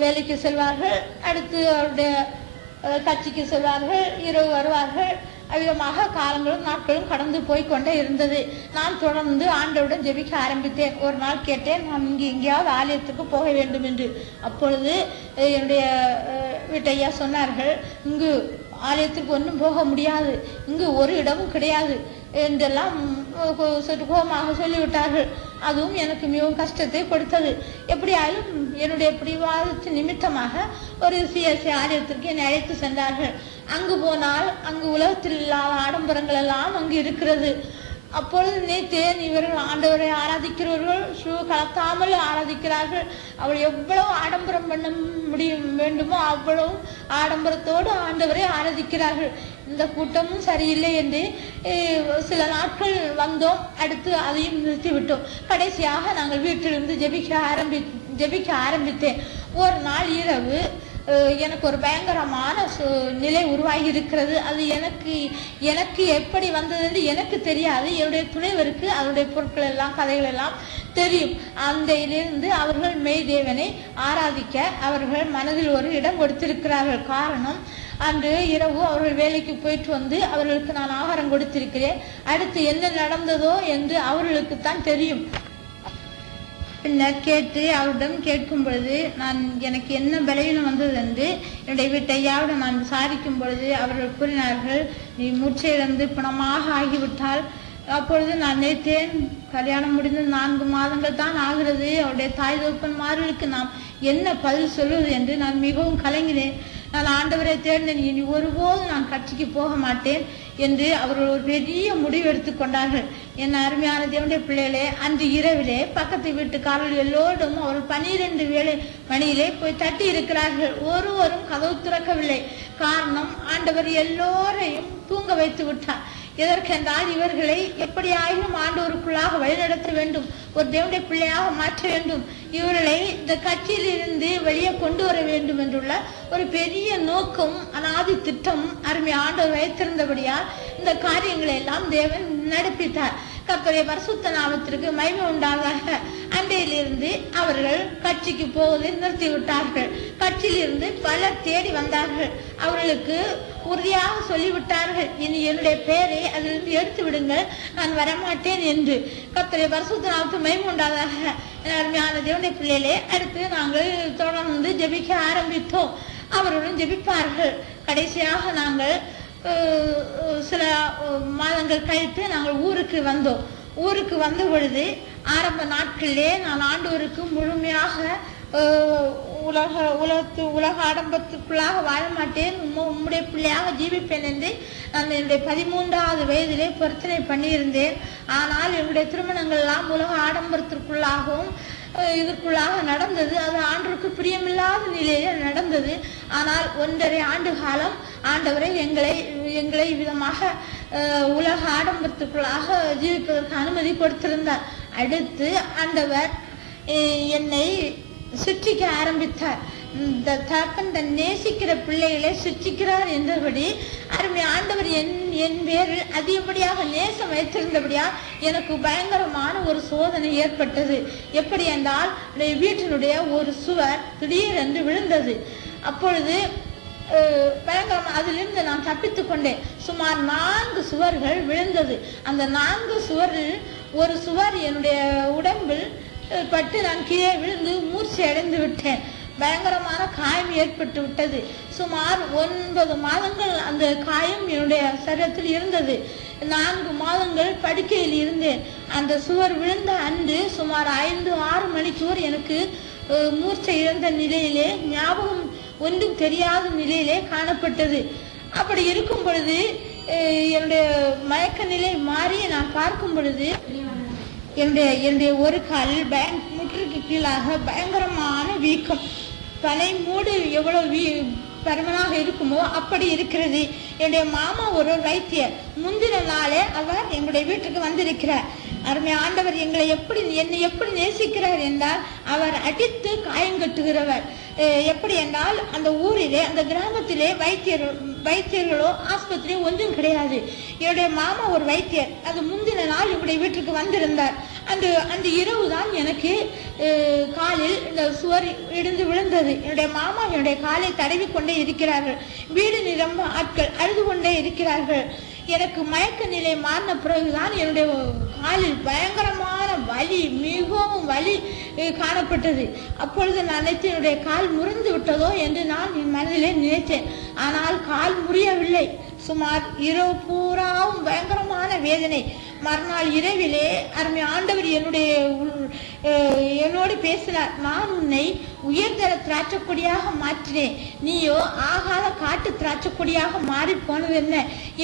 வேலைக்கு செல்வார்கள், அடுத்து அவருடைய கட்சிக்கு செல்வார்கள், இரவு வருவார்கள். அவ்விதமாக காலங்களும் நாட்களும் கடந்து போய்கொண்டே இருந்தது. நான் தொடர்ந்து ஆண்டவருடன் ஜெபிக்க ஆரம்பித்தேன். ஒரு நாள் கேட்டேன், நான் எங்கேயாவது ஆலயத்துக்கு போக வேண்டும் என்று. அப்பொழுது என்னுடைய வீட்டையா சொன்னார்கள், இங்கு ஆலயத்திற்கு ஒன்றும் போக முடியாது, இங்கு ஒரு இடமும் கிடையாது என்றெல்லாம் சற்று கோபமாக சொல்லிவிட்டார்கள். அதுவும் எனக்கு மிகவும் கஷ்டத்தை கொடுத்தது. எப்படியாலும் என்னுடைய பிடிவாதத்தின் நிமித்தமாக ஒரு சிஎஸ்சி ஆலயத்திற்கு என்னை அழைத்து சென்றார்கள். அங்கு போனால் அங்கு உலகத்தில் இல்லாத ஆடம்பரங்கள் எல்லாம் அங்கு இருக்கிறது. அப்பொழுது நினைத்தேன், இவர்கள் ஆண்டவரை ஆராதிக்கிறவர்கள் ஷூ கலத்தாமல் ஆராதிக்கிறார்கள். அவள் எவ்வளவு ஆடம்பரம் பண்ண வேண்டுமோ அவ்வளவு ஆடம்பரத்தோடு ஆண்டவரை ஆராதிக்கிறார்கள். இந்த கூட்டமும் சரியில்லை என்று சில நாட்கள் வந்தோம். அடுத்து அதையும் நிறுத்திவிட்டோம். கடைசியாக நாங்கள் வீட்டிலிருந்து ஜெபிக்க ஆரம்பித்தேன். ஒரு நாள் இரவு எனக்கு ஒரு பயங்கரமான நிலை உருவாகி இருக்கிறது. அது எனக்கு எப்படி வந்தது என்று எனக்கு தெரியாது. என்னுடைய துணைவருக்கு அதனுடைய பொருட்கள் எல்லாம் கதைகள் எல்லாம் தெரியும். அந்த இதிலிருந்து அவர்கள் மெய் தேவனை ஆராதிக்க அவர்கள் மனதில் ஒரு இடம் கொடுத்திருக்கிறார்கள். காரணம், அன்று இரவு அவர்கள் வேலைக்கு போயிட்டு வந்து அவர்களுக்கு நான் ஆகாரம் கொடுத்திருக்கிறேன். அடுத்து என்ன நடந்ததோ என்று அவர்களுக்குத்தான் தெரியும். பின்னர் கேட்டு அவரிடம் கேட்கும் பொழுது எனக்கு என்ன பலவீனம் வந்தது என்று என்னுடைய வீட்டையாவிடம் நான் விசாரிக்கும் பொழுது அவர்கள் கூறினார்கள், நீ மூச்சையிழந்து பிணமாக ஆகிவிட்டால். அப்பொழுது நான் நினைத்தேன், கல்யாணம் முடிந்து 4 மாதங்கள் தான் ஆகிறது, அவருடைய தாய் தகப்பன்மார்களுக்கு நாம் என்ன பதில் சொல்வது என்று நான் மிகவும் கலங்கினேன். நான் ஆண்டவரை தேடினேன், இனி ஒருபோதும் நான் கட்சிக்கு போக மாட்டேன் என்று அவர்கள் ஒரு பெரிய முடிவு எடுத்துக்கொண்டார்கள். என் அருமையான தேவனுடைய பிள்ளைகளே, அன்று இரவிலே பக்கத்து வீட்டுக்காரர்கள் எல்லோரும் அவர்கள் 12 மணியிலே போய் தட்டி இருக்கிறார்கள். ஒருவரும் கதவு திறக்கவில்லை. காரணம், ஆண்டவர் எல்லோரையும் தூங்க வைத்து விட்டார். எதற்கென்றால் இவர்களை எப்படியாயினும் ஆண்டவருக்குள்ளாக வழிநடத்த வேண்டும், ஒரு தேவனுடைய பிள்ளையாக மாற்ற வேண்டும், இவர்களை இந்த கட்சியில் இருந்து வெளியே கொண்டு வர வேண்டும் என்றுள்ள ஒரு பெரிய நோக்கம், அனாதி திட்டம் அருமை ஆண்டவர் வைத்திருந்தபடியால் இந்த காரியங்களை எல்லாம் தேவன் நடப்பித்தார். கர்த்தருடைய பரிசுத்த நாமத்திற்கு மகிமை உண்டாதாக. அன்றையிலிருந்து அவர்கள் கட்சிக்கு போவதை நிறுத்திவிட்டார்கள். கட்சியிலிருந்து பலர் தேடி வந்தார்கள். அவர்களுக்கு உறுதியாக சொல்லிவிட்டார்கள், இனி என்னுடைய பெயரை அதிலிருந்து எடுத்து விடுங்கள், நான் வரமாட்டேன் என்று. கர்த்தருடைய பரிசுத்த நாமத்துக்கு மகிமை உண்டாதாக. அருமையான தேவனுடைய பிள்ளைகளே, அடுத்து நாங்கள் தொடர்ந்து ஜெபிக்க ஆரம்பித்தோம். அவருடன் ஜெபிப்பார்கள். கடைசியாக நாங்கள் சில மாதங்கள் கழித்து நாங்கள் ஊருக்கு வந்தோம். ஊருக்கு வந்த பொழுது ஆரம்ப நாட்களிலே நான் ஆண்டவருக்கு முழுமையாக உலக ஆடம்பரத்துக்குள்ளாக வாழ மாட்டேன், உம்முடைய பிள்ளையாக ஜீவிப்பேன் என்று நான் என்னுடைய 13வது வயதிலே பொருத்தனை பண்ணியிருந்தேன். ஆனால் என்னுடைய திருமணங்கள் எல்லாம் உலக ஆடம்பரத்திற்குள்ளாகவும் இதுக்குள்ளாக நடந்தது. அது ஆண்டவருக்கு பிரியமில்லாத நிலையில நடந்தது. ஆனால் 1.5 ஆண்டு காலம் ஆண்டவரை எங்களை விதமாக உலக ஆடம்பரத்துக்குள்ளாக ஜீவிப்பதற்கு அனுமதி கொடுத்திருந்தார். அடுத்து ஆண்டவர் என்னை சிற்றிக்க ஆரம்பித்தார். தகப்பன் தன் நேசிக்கிற பிள்ளைகளை சிற்றிக்கிறார் என்றபடி அருமை ஆண்டவர் என் பேரில் அதிகப்படியாக நேசம் வைத்திருந்தபடியால் எனக்கு பயங்கரமான ஒரு சோதனை ஏற்பட்டது. எப்படி என்றால், வீட்டினுடைய ஒரு சுவர் திடீரென்று விழுந்தது. அப்பொழுது பயங்கரம் அதிலிருந்து நான் தப்பித்துக் கொண்டேன். சுமார் 4 சுவர்கள் விழுந்தது. அந்த 4 சுவரில் ஒரு சுவர் என்னுடைய உடம்பில் பட்டு நான் கீழே விழுந்து மூர்ச்சி அடைந்து விட்டேன். பயங்கரமான காயம் ஏற்பட்டு விட்டது. சுமார் 9 மாதங்கள் அந்த காயம் என்னுடைய சரீரத்தில் இருந்தது. 4 மாதங்கள் படுக்கையில் இருந்தேன். அந்த சுவர் விழுந்த அன்று சுமார் 5-6 மணிக்கூர் எனக்கு மூர்ச்சை இழந்த நிலையிலே, ஞாபகம் ஒன்றும் தெரியாத நிலையிலே காணப்பட்டது. அப்படி இருக்கும் பொழுது என்னுடைய மயக்க நிலை மாறி நான் பார்க்கும் பொழுது என்னுடைய ஒரு காலில் முற்றுக்கு கீழாக பயங்கரமான வீக்கம். பனை மூடு எவ்வளவு பருமனாக இருக்குமோ அப்படி இருக்கிறது. என்னுடைய மாமா ஒரு வைத்தியர். முந்தின நாளே அவர் எங்களுடைய வீட்டுக்கு வந்திருக்கிறார். அருமை ஆண்டவர் என்னை எப்படி நேசிக்கிறார் என்றால், அவர் அடித்து காயங்கட்டுகிறவர். எப்படி என்றால், அந்த ஊரிலே அந்த கிராமத்திலே வைத்தியர்களோ ஆஸ்பத்திரியோ ஒன்றும் கிடையாது. என்னுடைய மாமா ஒரு வைத்தியர். அது முந்தின நாள் என்னுடைய வீட்டுக்கு வந்திருந்தார். அந்த இரவு தான் எனக்கு காலில் இந்த சுவர் இடிந்து விழுந்தது. என்னுடைய மாமா என்னுடைய காலை தடவி கொண்டே இருக்கிறார்கள். வீடு நிரம்ப ஆட்கள் அழுது கொண்டே இருக்கிறார்கள். எனக்கு மயக்க நிலை மாறின பிறகுதான் என்னுடைய காலில் பயங்கரமான வலி, மிகவும் வலி காணப்பட்டது. அப்பொழுது நான் நினைத்து என்னுடைய கால் முறிந்து விட்டதோ என்று நான் என் மனதிலே நினைத்தேன். ஆனால் கால் முறியவில்லை. சுமார் இரவு பூராவும் பயங்கரமான வேதனை. மறுநாள் இரவிலே அருமை ஆண்டவர் என்னோடு பேசினார். நான் உன்னை உயர்தர திராட்சைக்கொடியாக மாற்றினேன், நீயோ ஆகாத காட்டு திராட்சைக்கொடியாக மாறி போனது என்ன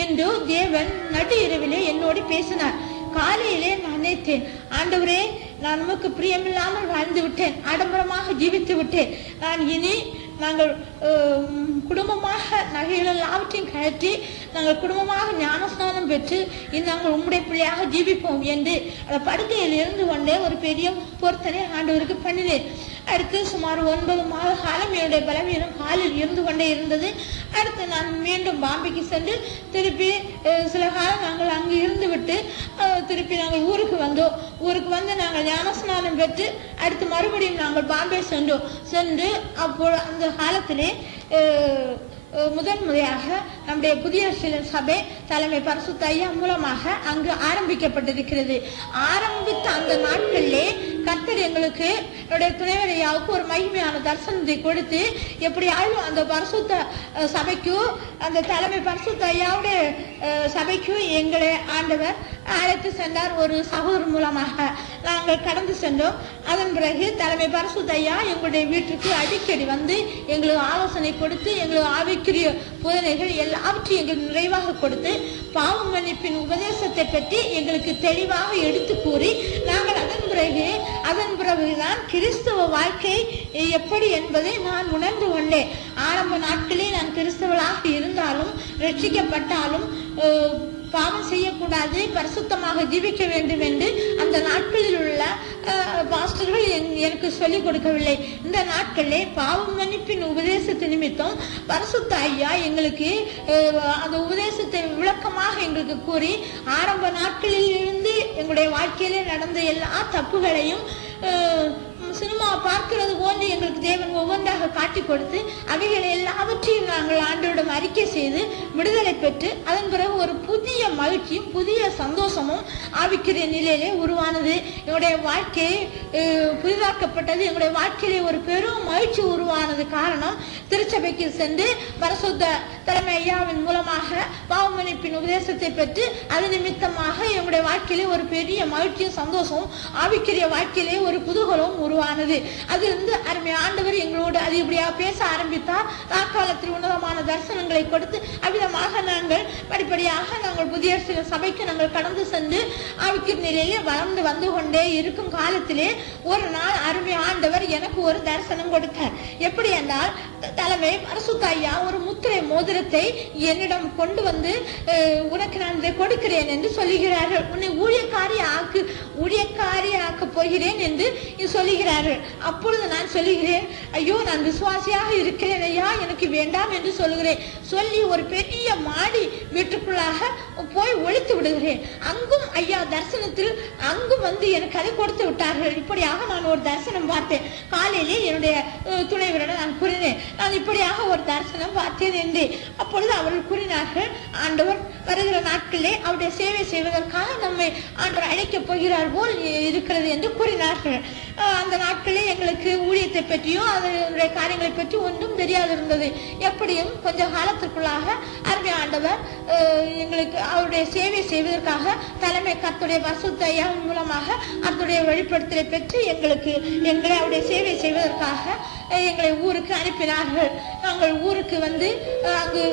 என்று தேவன் நடு இரவிலே என்னோடு பேசினார். காலையிலே நான் நினைத்தேன், ஆண்டவரே, நான் உமக்கு பிரியமில்லாமல் வாழ்ந்து விட்டேன், ஆடம்பரமாக ஜீவித்து விட்டேன். நாங்கள் குடும்பமாக நகைகள் எல்லாவற்றையும் கழற்றி நாங்கள் குடும்பமாக ஞானஸ்நானம் பெற்று நாங்கள் உம்முடைய பிள்ளையாக ஜீவிப்போம் என்று அந்த படுக்கையில் இருந்து கொண்டே ஒரு பெரிய பொருத்தனை ஆண்டவருக்கு பண்ணினேன். அடுத்து சுமார் 9 மாத காலம் என்னுடைய பலவீனம் காலில் இருந்து கொண்டே இருந்தது. அடுத்து நான் மீண்டும் பாம்பேக்கு சென்று திருப்பி சில காலம் நாங்கள் அங்கு இருந்து விட்டு திருப்பி நாங்கள் ஊருக்கு வந்தோம். ஊருக்கு வந்து நாங்கள் ஞானஸ்நானம் பெற்று அடுத்து மறுபடியும் நாங்கள் பாம்பே சென்று அப்போ அந்த காலத்திலே முதன் முறையாக நம்முடைய புதிய சபை தலைமை பரிசுத்த ஐயா மூலமாக அங்கு ஆரம்பிக்கப்பட்டிருக்கிறது. ஆரம்பித்த அந்த நாட்களிலே கர்த்தர் எங்களுக்கு என்னுடைய துணைவர் ஐயாவுக்கு ஒரு மகிமையான தரிசனத்தை கொடுத்து, எப்படியாலும் அந்த பரிசுத்த சபைக்கும் அந்த தலைமை பரிசுத்த ஐயாவுடைய சபைக்கும் எங்களை ஆண்டவர் அழைத்து சென்றார். ஒரு சகோதரர் மூலமாக நாங்கள் கடந்து சென்றோம். அதன் பிறகு தலைமை பரிசுத்த ஐயா எங்களுடைய வீட்டுக்கு அடிக்கடி வந்து எங்களுக்கு ஆலோசனை கொடுத்து, எங்களுக்கு ஆவிக்குரிய போதனைகள் எல்லாவற்றையும் எங்களுக்கு நிறைவாக கொடுத்து, பாவ மன்னிப்பின் உபதேசத்தை பற்றி எங்களுக்கு தெளிவாக எடுத்து கூறி, நாங்கள் அதன் பிறகுதான் கிறிஸ்தவ வாழ்க்கை எப்படி என்பதை நான் உணர்ந்து கொண்டேன். ஆரம்ப நாட்களில் நான் கிறிஸ்தவளாக இருந்தாலும், ரட்சிக்கப்பட்டாலும், பாவம் செய்யக்கூடாது, பரிசுத்தமாக ஜீவிக்க வேண்டும் என்று அந்த நாட்களில் உள்ள பாஸ்டர்கள் எனக்கு சொல்லிக் கொடுக்கவில்லை. இந்த நாட்களிலே பாவ மன்னிப்பின் உபதேசத்து நிமித்தம் பரிசுத்த ஐயா எங்களுக்கு அந்த உபதேசத்தை விளக்கமாக எங்களுக்கு கூறி ஆரம்ப நாட்களில் இருந்து எங்களுடைய வாழ்க்கையிலே நடந்த எல்லா தப்புகளையும் சினிமா பார்க்கிறது போன்று எங்களுக்கு தேவன் ஒவ்வொன்றாக காட்டி கொடுத்து அவைகளை எல்லாவற்றையும் நாங்கள் ஆண்டவரிடம் அறிக்கை செய்து விடுதலை பெற்று அதன் பிறகு ஒரு புதிய மகிழ்ச்சியும் புதிய சந்தோஷமும் ஆவிக்கிற நிலையிலே உருவானது. எங்களுடைய வாழ்க்கை புதிதாக்கப்பட்டது. எங்களுடைய வாழ்க்கையிலே ஒரு பெரும் மகிழ்ச்சி உருவானது. காரணம், திருச்சபைக்கு சென்று பரிசுத்த தலைமை ஐயாவின் மூலமாக பாவமன்னிப்பின் உபதேசத்தை பெற்று அது நிமித்தமாக எங்களுடைய வாழ்க்கையிலே ஒரு பெரிய மகிழ்ச்சியும் சந்தோஷமும் ஆவிக்கிற வாழ்க்கையிலே ஒரு குதூகலம் உருவானது. அது அருமை ஆண்டவர் எங்களோடு அது இப்படியா பேச ஆரம்பித்தார். காலத்தில் உன்னதமான தரிசனங்களை கொடுத்து அவ்விதமாக நாங்கள் படிப்படியாக நாங்கள் புதிய சபைக்கு நாங்கள் கடந்து சென்று ஆவிக்கிற நிலையிலே வளர்ந்து வந்து கொண்டே இருக்கும் காலத்திலே ஒரு நாள் அருமை ஆண்டவர் எனக்கு ஒரு தரிசனம் கொடுத்தார். எப்படி என்றால், தலைமை பரிசுத்த ஐயா ஒரு முத்திரை மோதிரத்தை என்னிடம் கொண்டு வந்து உனக்கு நான் இதை கொடுக்கிறேன் என்று சொல்லுகிறார்கள். உன்னை ஊழியக்காரி ஆக்க போகிறேன் என்று சொல்லுகிறார்கள். அப்பொழுது நான் சொல்லுகிறேன், ஐயோ நான் விசுவாசியாக இருக்கிறேன் ஐயா, எனக்கு வேண்டாம் என்று சொல்லுகிறேன். சொல்லி ஒரு பெரிய மாடி வீட்டுக்குள்ளாக போய் ஒழித்து விடுகிறேன். அங்கும் ஐயா தரிசனத்தில் அங்கும் வந்து எனக்கு அதை கொடுத்து விட்டார்கள். இப்படியாக நான் ஒரு தரிசனம் பார்த்தேன். காலையிலே என்னுடைய துணைவரிடம் நான் கூறினேன், நான் இப்படியாக ஒரு தரிசனம் பார்த்தேன் என்று. அப்பொழுது அவர்கள் கூறினார்கள், ஆண்டவர் வருகிற நாட்களிலே அவருடைய சேவை செய்வதற்காக நம்மை ஆண்டவர் அழைக்கப் போகிறார் போல் இருக்கிறது என்று கூறினார்கள். அந்த நாட்களிலே எங்களுக்கு ஊழியத்தை பற்றியோ அதனுடைய காரியங்களை பற்றி ஒன்றும் தெரியாது இருந்தது. எப்படியும் கொஞ்ச காலத்திற்குள்ளாக அருமை ஆண்டவர் எங்களுக்கு அவருடைய சேவை செய்வதற்காக தலைமை கர்த்தருடைய பரிசுத்த ஐயாவின் மூலமாக அதனுடைய வெளிப்படுத்தலை பெற்று எங்களை அவருடைய சேவை செய்வதற்காக எங்களை ஊருக்கு அனுப்பினார்கள். நாங்கள் ஊருக்கு வந்து அங்கு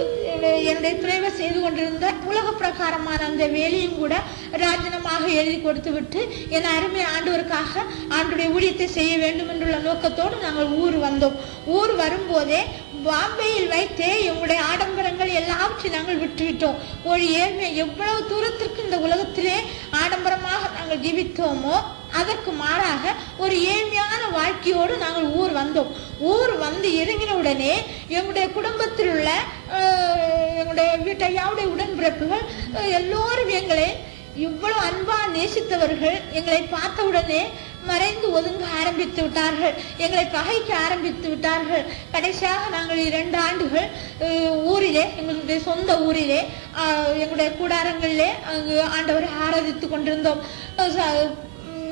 என்னுடைய துணைவர் செய்து கொண்டிருந்த உலக பிரகாரமான அந்த வேலையும் கூட ராஜனமாக எழுதி கொடுத்து விட்டு என் அருமை ஆண்டவருக்காக ஆண்டுடைய ஊழியத்தை செய்ய வேண்டும் என்றுள்ள நோக்கத்தோடு நாங்கள் ஊர் வந்தோம். ஊர் வரும்போதே பாம்பேயில் வைத்தே எங்களுடைய ஆடம்பரங்கள் எல்லாவற்றையும் நாங்கள் விட்டுவிட்டோம். ஒரு ஏழ்மை எவ்வளவு தூரத்திற்கு இந்த உலகத்திலே ஆடம்பரமாக நாங்கள் ஜீவித்தோமோ அதற்கு மாறாக ஒரு ஏழ்மையான வாழ்க்கையோடு நாங்கள் ஊர் வந்தோம். ஊர் வந்து இறங்கின உடனே எங்களுடைய குடும்பத்தில் உள்ள எங்களுடைய வீட்டையாவுடைய உடன்பிறப்புகள் எல்லோரும் எங்களை இவ்வளவு அன்பா நேசித்தவர்கள் எங்களை பார்த்தவுடனே மறைந்து ஒதுங்க ஆரம்பித்து விட்டார்கள். எங்களை பகைக்க ஆரம்பித்து விட்டார்கள். கடைசியாக நாங்கள் 2 ஆண்டுகள் ஊரிலே, எங்களுடைய சொந்த ஊரிலே எங்களுடைய கூடாரங்களிலே அங்கு ஆண்டவரை ஆராதித்து கொண்டிருந்தோம்.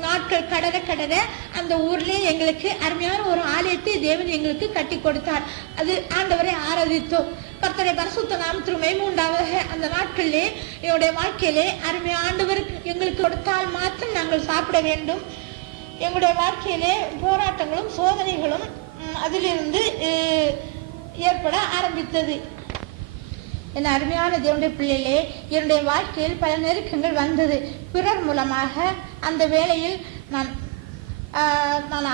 நாட்கள் கடற அந்த ஊர்ல எங்களுக்கு அருமையான ஒரு ஆலயத்தை தேவன் எங்களுக்கு கட்டி கொடுத்தார். அது ஆண்டவரை ஆராதித்தோம். கர்த்தருடைய பரிசுத்த நாமத்திற்கு மகிமை உண்டாவதாக. அந்த நாட்களிலே என்னுடைய வாழ்க்கையிலே அருமை ஆண்டவருக்கு எங்களுக்கு கொடுத்தால் மாத்திரம் நாங்கள் சாப்பிட வேண்டும். எங்களுடைய வாழ்க்கையிலே போராட்டங்களும் சோதனைகளும் அதிலிருந்து ஏற்பட ஆரம்பித்தது. என் அருமையான தேவனுடைய பிள்ளைகளே, என்னுடைய வாழ்க்கையில் பல நெருக்கங்கள் வந்தது. பிறர் மூலமாக அந்த வேளையில் நான்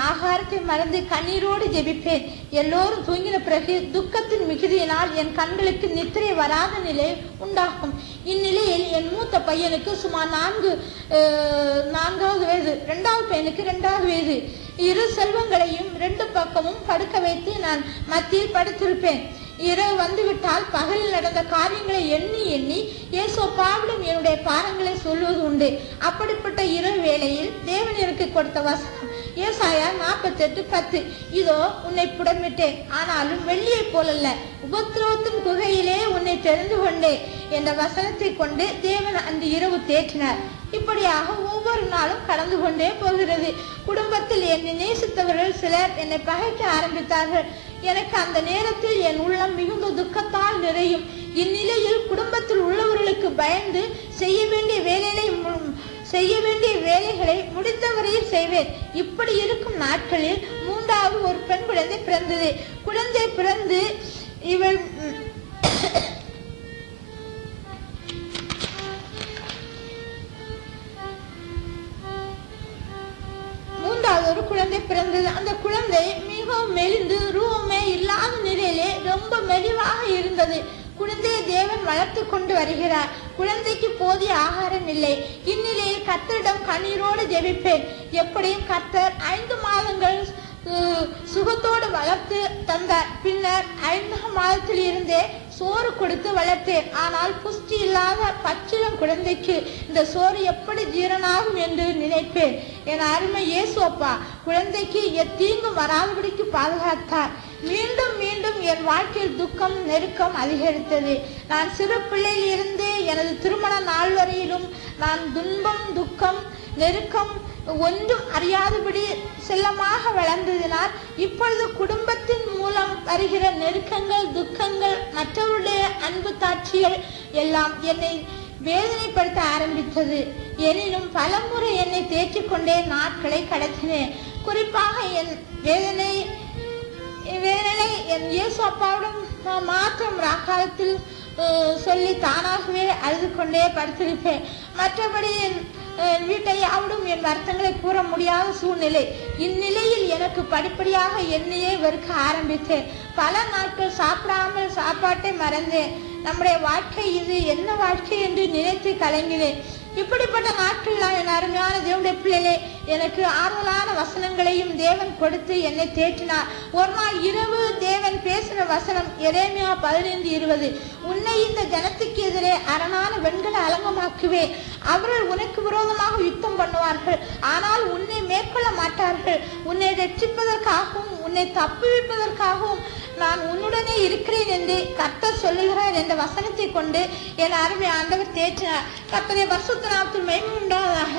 ஆகாரத்தை மறந்து கண்ணீரோடு ஜெபிப்பேன். எல்லோரும் தூங்கின பிறகு துக்கத்தின் மிகுதியினால் என் கண்களுக்கு நித்திரை வராத நிலை உண்டாகும். இந்நிலையில் என் மூத்த பையனுக்கு சுமார் 4வது வயது, 2வது பையனுக்கு 2வது வயது. இரு செல்வங்களையும் 2 பக்கமும் படுக்க வைத்து நான் மத்தியில் படுத்திருப்பேன். இரவு வந்துவிட்டால் பகலில் நடந்த காரியங்களை எண்ணி எண்ணி ஏசோப்பாவிடம் என்னுடைய பாரங்களை சொல்வது உண்டு. அப்படிப்பட்ட இரவு வேளையில் தேவன் எனக்கு கொடுத்த வசனம் ஏசாயா 48:10, இதோ உன்னை புடமிட்டேன், ஆனாலும் வெள்ளியை போலல்ல, உபத்திரவத்தின் குகையிலே உன்னை தெரிந்து கொண்டேன் என்ற வசனத்தை கொண்டு தேவன் அன்று இரவு தேற்றினார். இப்படியாக ஒவ்வொரு நாளும் கடந்து கொண்டே போகிறது. குடும்பத்தில் என்னை நேசித்தவர்கள் சிலர் என்னை பகைக்க ஆரம்பித்தார்கள். எனக்கு அந்த நேரத்தில் என் உள்ளம் மிகுந்த துக்கத்தால் நிறையும். இந்நிலையில் குடும்பத்தில் உள்ளவர்களுக்கு பயந்து செய்ய வேண்டிய வேலைகளை முடித்தவரையில் செய்வேன். இப்படி இருக்கும் நாட்களில் 3வது ஒரு பெண் குழந்தை பிறந்தது. குழந்தை பிறந்து இவள் ஒரு குழந்தை பிறந்தது. அந்த குழந்தை மிகவும் மெலிந்து ரூபமே இல்லாத நிலையிலே ரொம்ப மெலிவாக இருந்தது. குழந்தையை தேவன் வளர்த்து கொண்டு வருகிறார். குழந்தைக்கு போதிய ஆகாரம் இல்லை. இந்நிலையில் கர்த்தரிடம் கண்ணீரோடு ஜெபிப்பேன். எப்படியும் கர்த்தர் 5 மாதங்கள் சுகத்தோடு வளர்த்து தந்தார். பின்னர் 5ஆம் மாதத்தில் இருந்தே சோறு கொடுத்து வளர்த்தேன். ஆனால் புஷ்டி இல்லாத பச்சிளம் குழந்தைக்கு இந்த சோறு எப்படி ஜீரணாகும் என்று நினைப்பேன். என் அருமை இயேசு அப்பா, குழந்தைக்கு எத்தீங்கும் வராதபடிக்கு பாதுகாத்தார். மீண்டும் மீண்டும் என் வாழ்க்கையில் துக்கம் நெருக்கம் அதிகரித்தது. நான் சிறு பிள்ளையில் இருந்து எனது திருமண நாள் வரையிலும் நான் துன்பம் துக்கம் நெருக்கம் ஒன்றும் அறியாதபடி செல்லமாக வளர்ந்ததினால் இப்பொழுது குடும்பத்தின் மூலம் வருகிற நெருக்கங்கள் துக்கங்கள் மற்றவருடைய அன்பு தாட்சிகள் எல்லாம் என்னை வேதனைப்படுத்த ஆரம்பித்தது. எனினும் பலமுறை என்னை தேற்றிக்கொண்டே நாட்களை கடத்தினேன். குறிப்பாக என் வேதனை என் இயேசு அப்பாவிடம் மாத்திரம் ராக்காலத்தில் சொல்லி தானாகவே அழுது கொண்டே படுத்திருப்பேன். மற்றபடி என் வீட்டை யாவிடும் என் வருத்தங்களை கூற முடியாத சூழ்நிலை. இந்நிலையில் எனக்கு படிப்படியாக என்னையே வெறுக்க ஆரம்பித்தேன். பல நாட்கள் சாப்பிடாமல் சாப்பாட்டை மறந்தேன். நம்முடைய வாழ்க்கை இது என்ன வாழ்க்கை என்று நினைத்து கலங்கினேன். இப்படிப்பட்ட நாட்கள் என் அருமையான தேவனுடைய பிள்ளைகளே, எனக்கு ஆறுதலான வசனங்களையும் தேவன் கொடுத்து என்னை தேற்றினார். ஒரு நாள் இரவு தேவன் பேசின வசனம் எரேமியா 15:20. உன்னை இந்த ஜனத்துக்கு எதிரே அரணான வெண்கல அலங்கமாக்குவேன். அவர்கள் உனக்கு விரோதமாக யுத்தம் பண்ணுவார்கள், ஆனால் உன்னை மேற்கொள்ள மாட்டார்கள். உன்னை ரட்சிப்பதற்காகவும் உன்னை தப்புவிப்பதற்காகவும் நான் உன்னுடனே இருக்கிறேன் என்று கர்த்தர் சொல்லுகிறார் என்ற வசனத்தை கொண்டு என் அருமை ஆண்டவர் தேற்றினார். கர்த்தருடைய பரிசுத்த நாமத்தில் மகிமை உண்டாவதாக.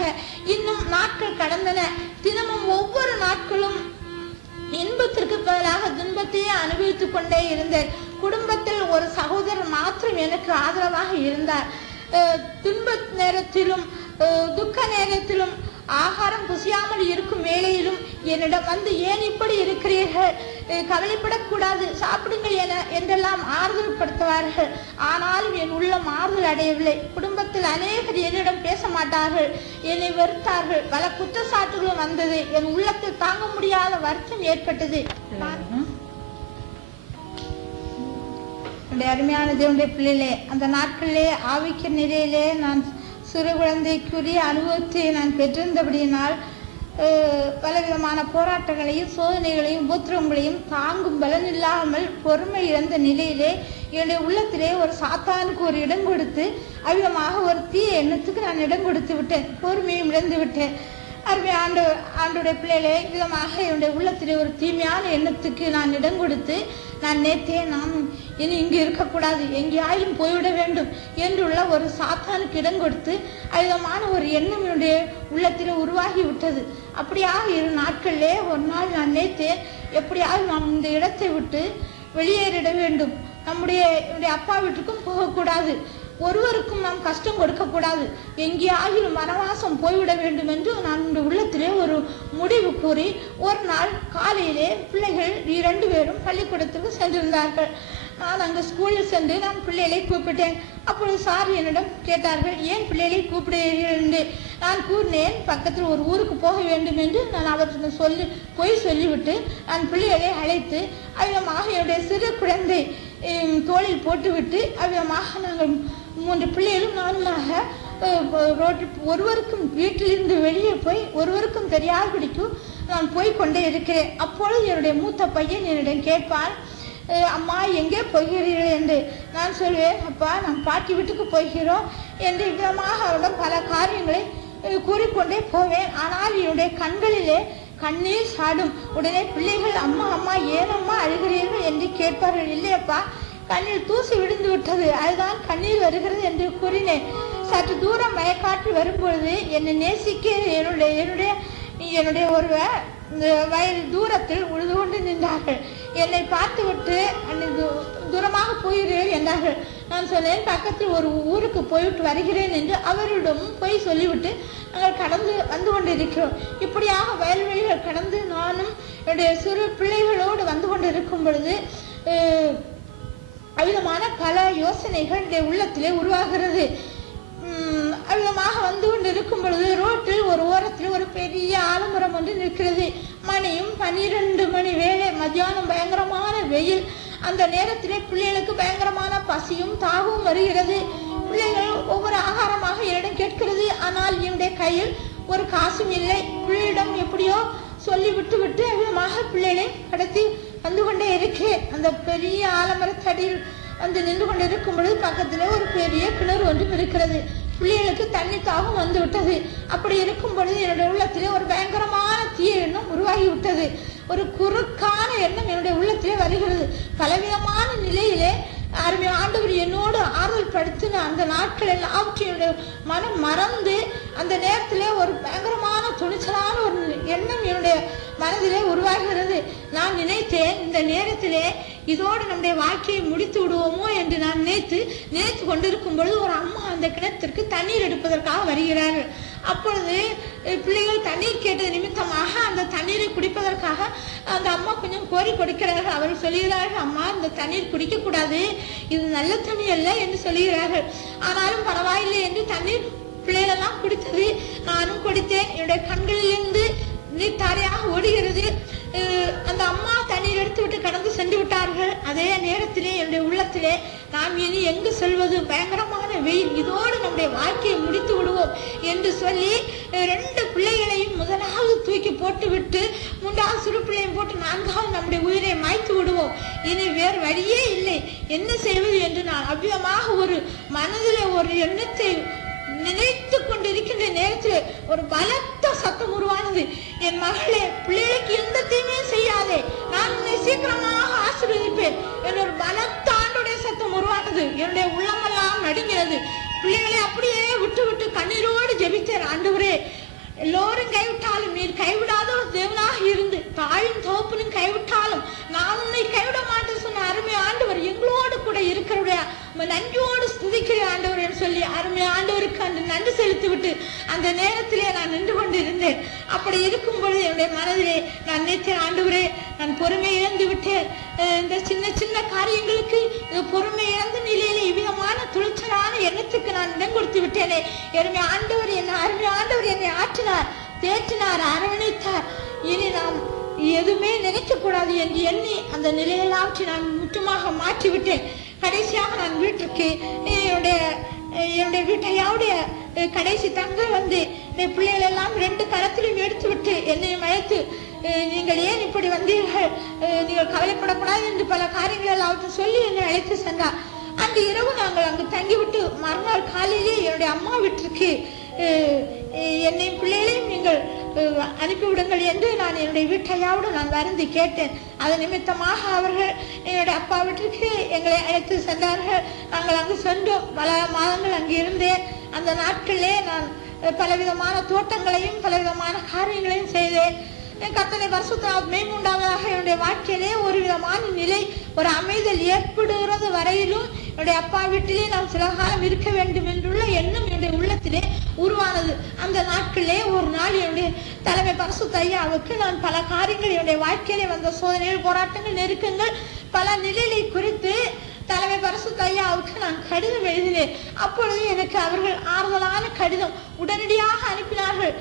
இன்னும் நாட்கள் கடந்தன. தினமும் ஒவ்வொரு நாட்களும் இன்பத்திற்கு பதிலாக துன்பத்தையே அனுபவித்துக் கொண்டே இருந்தேன். குடும்பத்தில் ஒரு சகோதரர் மாத்திரம் எனக்கு ஆதரவாக இருந்தார். துன்ப நேரத்திலும் துக்க நேரத்திலும் ஆகாரம் புசியாமல் இருக்கும் வேளையிலும் என்னிடம் வந்து ஏன் இப்படி இருக்கிறீர்கள், கவலைப்படக்கூடாது, சாப்பிடுங்கள் என்றெல்லாம் ஆறுதல் படுத்துவார்கள். ஆனாலும் என் உள்ளம் ஆறுதல் அடையவில்லை. குடும்பத்தில் அநேகர் என்னிடம் பேச மாட்டார்கள், என்னை வெறுத்தார்கள். பல குற்றச்சாட்டுகளும் வந்தது. என் உள்ளத்தில் தாங்க முடியாத வருத்தம் ஏற்பட்டது. அருமையான தேவனுடைய பிள்ளைகளே, அந்த நாட்களிலே ஆவிக்க நிலையிலே நான் சிறு குழந்தைக்குரிய அனுபவத்தை நான் பெற்றிருந்தபடியினால் பலவிதமான போராட்டங்களையும் சோதனைகளையும் உபத்திரவங்களையும் தாங்கும் பலன் இல்லாமல் பொறுமை இழந்த நிலையிலே என்னுடைய உள்ளத்திலே ஒரு சாத்தானுக்கு ஒரு இடம் கொடுத்து அவ்விதமாக ஒரு தீய எண்ணத்துக்கு நான் இடம் கொடுத்து விட்டேன். பொறுமையும் இழந்து விட்டேன். அருமை ஆண்டுடைய பிள்ளைகளே, விதமாக என்னுடைய உள்ளத்திலே ஒரு தீமையான எண்ணத்துக்கு நான் இடம் கொடுத்து நான் நேற்றேன், நான் இனி இங்கு இருக்கக்கூடாது, எங்கேயாயும் போய்விட வேண்டும் என்றுள்ள ஒரு சாத்தானுக்கு இடம் கொடுத்து அவ்விதமான ஒரு எண்ணம் என்னுடைய உள்ளத்திலே உருவாகி விட்டது. அப்படியாக 2 நாட்களிலே ஒரு நாள் நான் நேற்றேன், எப்படியாவது நாம் இந்த இடத்தை விட்டு வெளியேறிட வேண்டும், என்னுடைய அப்பா வீட்டுக்கும் போகக்கூடாது, ஒருவருக்கும் நாம் கஷ்டம் கொடுக்கக்கூடாது, எங்கேயாயிலும் வனவாசம் போய்விட வேண்டும் என்று நான் உள்ளத்திலே ஒரு முடிவு கூறி ஒரு நாள் காலையிலே பிள்ளைகள் 2 பேரும் பள்ளிக்கூடத்துக்கு சென்றிருந்தார்கள். நான் அங்கே ஸ்கூலில் சென்று நான் பிள்ளைகளை கூப்பிட்டேன். அப்பொழுது சார் என்னிடம் கேட்டார்கள், ஏன் பிள்ளைகளை கூப்பிடுகிறீர்கள் என்று. நான் கூறினேன், பக்கத்தில் ஒரு ஊருக்கு போக வேண்டும் என்று நான் அவர்கிட்ட சொல்லிவிட்டு நான் பிள்ளைகளை அழைத்து அவ்விதமாக என்னுடைய சிறு குழந்தை தோளில் போட்டுவிட்டு அவ்விதமாக நாங்கள் 3 பிள்ளைகளும் நானுமாக ஒருவருக்கும் வீட்டிலிருந்து வெளியே போய் ஒருவருக்கும் தெரியாதபடிக்கும் நான் போய்கொண்டே இருக்கிறேன். அப்பொழுது என்னுடைய மூத்த பையன் என்னிடம் கேட்பான், அம்மா எங்கே போகிறீர்கள் என்று. நான் சொல்வேன், அப்பா நாம் பாட்டி வீட்டுக்கு போகிறோம் என்று விதமாக அவரிடம் பல காரியங்களை கூறிக்கொண்டே போவேன். ஆனால் என்னுடைய கண்களிலே கண்ணீர் சாடும். உடனே பிள்ளைகள், அம்மா அம்மா ஏனம்மா அழுகிறீர்கள் என்று கேட்பார்கள். இல்லையப்பா, கண்ணில் தூசி விழுந்து விட்டது, அதுதான் கண்ணீர் வருகிறது என்று கூறினேன். சற்று தூரம் மயக்காற்று வரும்பொழுது என்னை நேசிக்க என்னுடைய ஒருவர் வயல் தூரத்தில் உழுது கொண்டு நின்றார்கள். என்னை பார்த்து விட்டு தூரமாக போகிறீர்கள் என்றார்கள். நான் சொன்னேன், பக்கத்தில் ஒரு ஊருக்கு போய்விட்டு வருகிறேன் என்று அவரிடமும் போய் சொல்லிவிட்டு நாங்கள் கடந்து வந்து கொண்டிருக்கிறோம். இப்படியாக வயல்வெளிகள் கடந்து நானும் என்னுடைய சிறு பிள்ளைகளோடு வந்து கொண்டு இருக்கும் பொழுது அவ்விதமான பல யோசனைகள் உள்ளத்திலே உருவாகிறது. அவ்விதமாக வந்து கொண்டு இருக்கும் பொழுது ரோட்டில் ஒரு ஓரத்தில் ஒரு பெரிய ஆலமரம் ஒன்று நிற்கிறது. மணியும் 12 மணி வேளை, மத்தியானம், பயங்கரமான வெயில். அந்த நேரத்திலே பிள்ளைகளுக்கு பயங்கரமான பசியும் தாகவும் வருகிறது. பிள்ளைகள் ஒவ்வொரு ஆகாரமாக என்னிடம் கேட்கிறது. ஆனால் என்னுடைய கையில் ஒரு காசும் இல்லை. பிள்ளையிடம் எப்படியோ சொல்லி விட்டு விட்டு அதிகமாக பிள்ளைகளை கடத்தி வந்து கொண்டே இருக்கேன். அந்த பெரிய ஆலமரத்தடியில் வந்து நின்று கொண்டு இருக்கும் பொழுது பக்கத்துல ஒரு பெரிய கிணறு ஒன்றும் இருக்கிறது. பிள்ளைகளுக்கு தண்ணி தாகம் வந்து விட்டது. அப்படி இருக்கும் பொழுது என்னுடைய உள்ளத்திலே ஒரு பயங்கரமான தீய எண்ணம் உருவாகி விட்டது. ஒரு குறுக்கான எண்ணம் என்னுடைய உள்ளத்திலே வருகிறது. பலவிதமான நிலையிலே அருமை ஆண்டவர் என்னோடு ஆறுதல் படுத்தின அந்த நாட்கள் எல்லாவற்றையும் மனம் மறந்து அந்த நேரத்திலே ஒரு பயங்கரமான துணிச்சலான ஒரு எண்ணம் என்னுடைய மனதிலே உருவாகிறது. நான் நினைத்தேன், இந்த நேரத்திலே இதோடு நம்முடைய வாழ்க்கையை முடித்து விடுவோமோ என்று நான் நினைத்து கொண்டிருக்கும் பொழுது ஒரு அம்மா அந்த கிணத்திற்கு தண்ணீர் எடுப்பதற்காக வருகிறார்கள். அப்பொழுது பிள்ளைகள் தண்ணீர் கேட்டது நிமித்தமாக அந்த தண்ணீரை குடிப்பதற்காக அந்த அம்மா கொஞ்சம் கோரி கொடுக்கிறார்கள். அவர்கள் சொல்லுகிறார்கள், அம்மா இந்த தண்ணீர் குடிக்க கூடாது, இது நல்ல தண்ணி அல்ல என்று சொல்லுகிறார்கள். ஆனாலும் பரவாயில்லை என்று தண்ணீர் பிள்ளைகள் எல்லாம் குடித்தது. நானும் குடித்தேன். என்னுடைய கண்களிலிருந்து நீர் தாரையாக ஓடுகிறது. அந்த அம்மா தண்ணீர் எடுத்து விட்டு கடந்து சென்று விட்டார்கள். அதே நேரத்திலே என்னுடைய உள்ளத்திலே நாம் இனி எங்கு செல்வது, பயங்கரமான வெயில், இதோடு நம்முடைய வாழ்க்கையை முடித்து விடுவோம் என்று சொல்லி 2 பிள்ளைகளையும் முதலாவது தூக்கி போட்டு விட்டு 3வது சிறு பிள்ளையும் போட்டு 4வது நம்முடைய உயிரை மாய்த்து விடுவோம். இனி வேறு வழியே இல்லை, என்ன செய்வது என்று நான் அவ்விதமாக ஒரு மனதிலே ஒரு எண்ணத்தை நினைத்து கொண்டிருக்கின்ற நேரத்தில் ஒரு பலத்த சத்தம் உருவானது. என் மகளே, பிள்ளைகளுக்கு எந்த தீமையும் செய்யாதே, நான் உன்னை சீக்கிரமாக ஆசீர்வதிப்பேன் என்ற ஒரு பலத்த ஆண்டுடைய சத்தம் உருவானது. என்னுடைய உள்ளமெல்லாம் நடுங்கிறது. பிள்ளைகளை அப்படியே விட்டு விட்டு கண்ணீரோடு ஜெபித்தேன். ஆண்டவரே, எல்லோரும் கைவிட்டாலும் நீர் கைவிடாத ஒரு தேவனாக இருந்து, தாயும் தோப்பனும் கைவிட்டாலும் நான் உன்னை கைவிட மாட்டேன் சொன்ன அருமை ஆண்டவர் எங்களோடு கூட இருக்கிறவருடைய நன்றியோடு ஸ்துதிக்கிற ஆண்டவர் என்று சொல்லி அருமை ஆண்டவருக்கு அந்த நன்றி செலுத்தி விட்டு அந்த நேரத்திலே நான் நின்று கொண்டு இருந்தேன். அப்படி இருக்கும் பொழுது என்னுடைய மனதிலே நான் நினைத்தேன், ஆண்டவரே, நான் பொறுமை இழந்து விட்டேன். இந்த சின்ன சின்ன காரியங்களுக்கு பொறுமை இழந்த நிலையிலே இவ்விதமான துணிச்சலான எண்ணத்துக்கு நான் இடம் கொடுத்து விட்டேனே. அருமை ஆண்டவர் என்னை ஆற்றினார், தேற்றினார், அரவணைத்தார். இனி நாம் எதுவுமே நினைக்க கூடாது என்று எண்ணி அந்த நிலையெல்லாவற்றை நான் முற்றுமாக மாற்றிவிட்டேன். கடைசியாக நான் வீட்டுக்கு என்னுடைய வீட்டையாவுடைய கடைசி தங்க வந்து பிள்ளைகள் எல்லாம் 2 கரத்திலும் எடுத்து விட்டு என்னையும் அழைத்து, நீங்கள் ஏன் இப்படி வந்தீர்கள், நீங்கள் கவலைப்படக்கூடாது என்று பல காரியங்கள் எல்லாவற்றையும் சொல்லி என்னை அழைத்து சென்றார். அன்று இரவு நாங்கள் அங்கு தங்கிவிட்டு மறுநாள் காலையிலே என்னுடைய அம்மா வீட்டிற்கு என்னையும் பிள்ளைகளையும் நீங்கள் அனுப்பிவிடுங்கள் என்று நான் என்னுடைய வீட்டையாவோடு நான் வருந்தி கேட்டேன். அதன் நிமித்தமாக அவர்கள் என்னுடைய அப்பா வீட்டிற்கு எங்களை அழைத்து சென்றார்கள். நாங்கள் அங்கு சென்றோம். பல மாதங்கள் அங்கு இருந்தேன். அந்த நாட்களிலே நான் பலவிதமான தோட்டங்களையும் பலவிதமான காரியங்களையும் செய்தேன். கர்த்தருடைய பரிசுத்த நாமம் உண்டாவதாக. என்னுடைய வாழ்க்கையிலே ஒரு விதமான நிலை, ஒரு அமைதல் ஏற்படுகிறது வரையிலும் என்னுடைய அப்பா வீட்டிலே நாம் சில காலம் இருக்க வேண்டும் என்றுள்ள எண்ணம் என்னுடைய உள்ளத்திலே உருவானது. அந்த நாட்களிலே ஒரு நாள் என்னுடைய தலைமை பரிசுத்த ஐயாவுக்கு நான் பல காரியங்கள் என்னுடைய வாழ்க்கையிலே வந்த சோதனைகள், போராட்டங்கள், நெருக்கங்கள், பல நிலையை குறித்து தலைமை பரிசுத்த ஐயாவுக்கு நான் கடிதம் எழுதினேன். அப்பொழுது எனக்கு அவர்கள் ஆறுதலான கடிதம் உடனடியாக அனுப்பினார்கள்.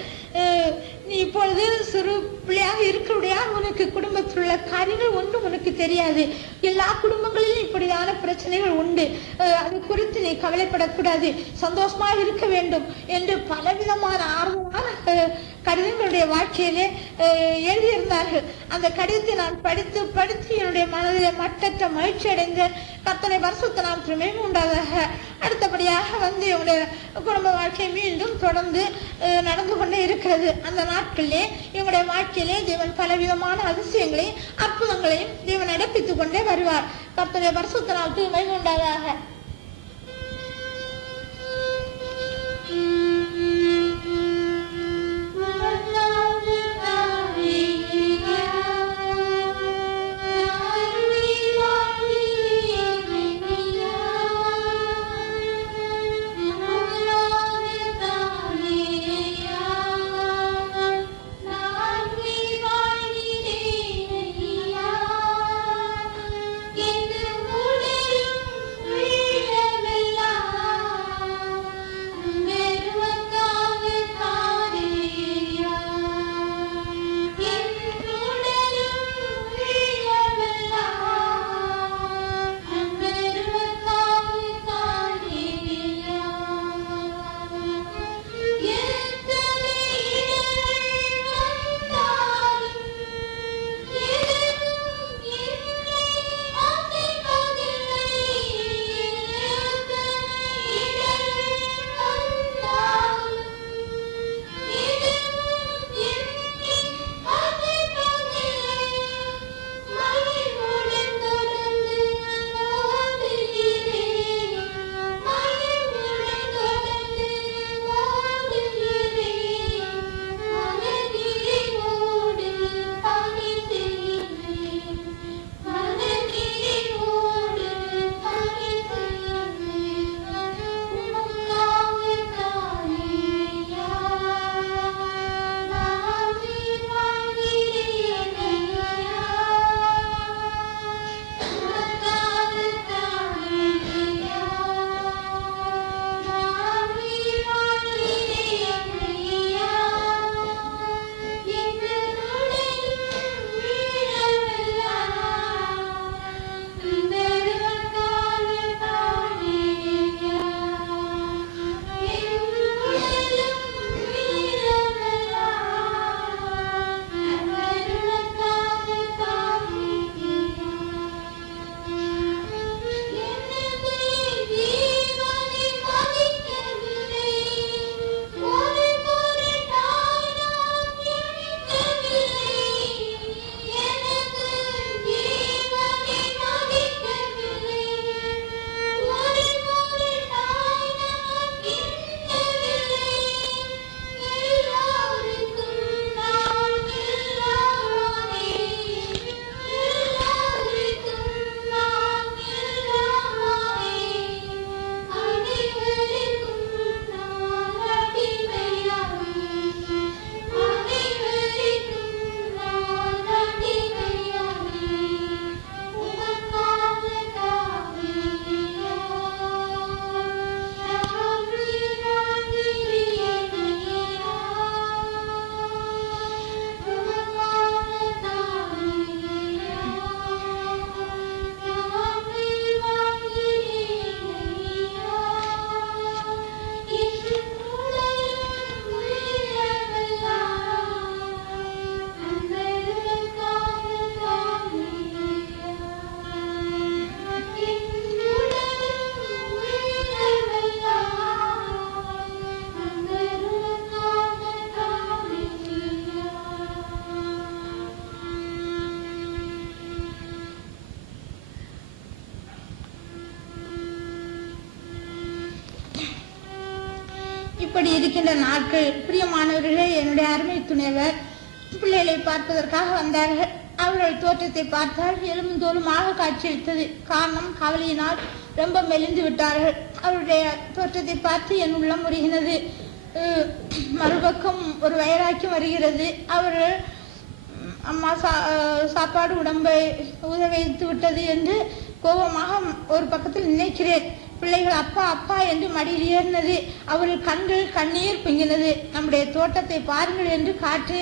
நீ இப்பொழுது சிறு பிள்ளையாக இருக்கிறபடியா உனக்கு குடும்பத்தில் உள்ள காரியங்கள் ஒன்றும் உனக்கு தெரியாது. எல்லா குடும்பங்களிலும் இப்படியான பிரச்சனைகள் உண்டு. அது குறித்து நீ கவலைப்படக்கூடாது, சந்தோஷமாக இருக்க வேண்டும் என்று பலவிதமான ஆர்வமான கடிதங்களுடைய வாழ்க்கையிலே எழுதியிருந்தார்கள். அந்த கடிதத்தை நான் படித்து என்னுடைய மனதிலே மட்டற்ற மகிழ்ச்சி அடைந்தேன். கர்த்தருடைய பரிசுத்த நாமத்திற்கு உண்டாதாக. அடுத்தபடியாக வந்து என்னுடைய குடும்ப வாழ்க்கை மீண்டும் தொடர்ந்து நடந்து கொண்டே இருக்கிறது. அந்த நாட்களிலே எங்களுடைய வாழ்க்கையிலே தேவன் பலவிதமான அதிசயங்களையும் அற்புதங்களையும் தேவன் நடப்பித்துக் கொண்டே வருவார். கர்த்தருடைய பரிசுத்த நாமத்திற்கு மகிமை உண்டாதாக. Thank you. இப்படி இருக்கின்ற நாட்கள் பிரியமானவர்களே, என்னுடைய அருமை துணைவர் பிள்ளைகளை பார்ப்பதற்காக வந்தார்கள். அவர்கள் தோற்றத்தை பார்த்தால் எலும்பும் தோலுமாக காட்சியளித்தது. காரணம், கவலையினால் ரொம்ப மெலிந்து விட்டார்கள். அவருடைய தோற்றத்தை பார்த்து என் உள்ளம் முருகினது. மறுபக்கம் ஒரு வைராக்கியம் வருகிறது. அவர்கள் அம்மா சாப்பாடு உடம்பை உத வைத்து விட்டது என்று கோபமாக ஒரு பக்கத்தில் நினைக்கிறேன். பிள்ளைகள் அப்பா அப்பா என்று மடியில் ஏறினது. அவர்கள் கண்கள் கண்ணீர் பிங்கினது. நம்முடைய தோட்டத்தை பாருங்கள் என்று காற்று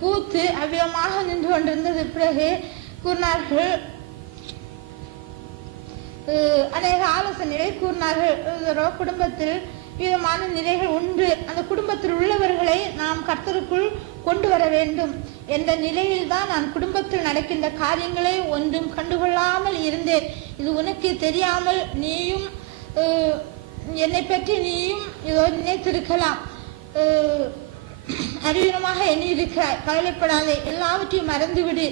பூத்து அவ்விதமாக நின்று கொண்டிருந்தது. பிறகு கூறினார்கள், அநேக ஆலோசனைகளை கூறினார்கள். குடும்பத்தில் விதமான நிலைகள் உண்டு. அந்த குடும்பத்தில் உள்ளவர்களை நாம் கர்த்தருக்குள் கொண்டு வர வேண்டும் என்ற நிலையில் தான் நான் குடும்பத்தில் நடக்கின்ற காரியங்களை ஒன்றும் கண்டுகொள்ளாமல் இருந்தேன். இது உனக்கு தெரியாமல் நீயும் என்னை பற்றி நீயும் இதோ நினைத்திருக்கலாம். அறிவீனமாக எண்ணி இருக்கிறாய், கவலைப்படாதே, எல்லாவற்றையும் மறந்து விடு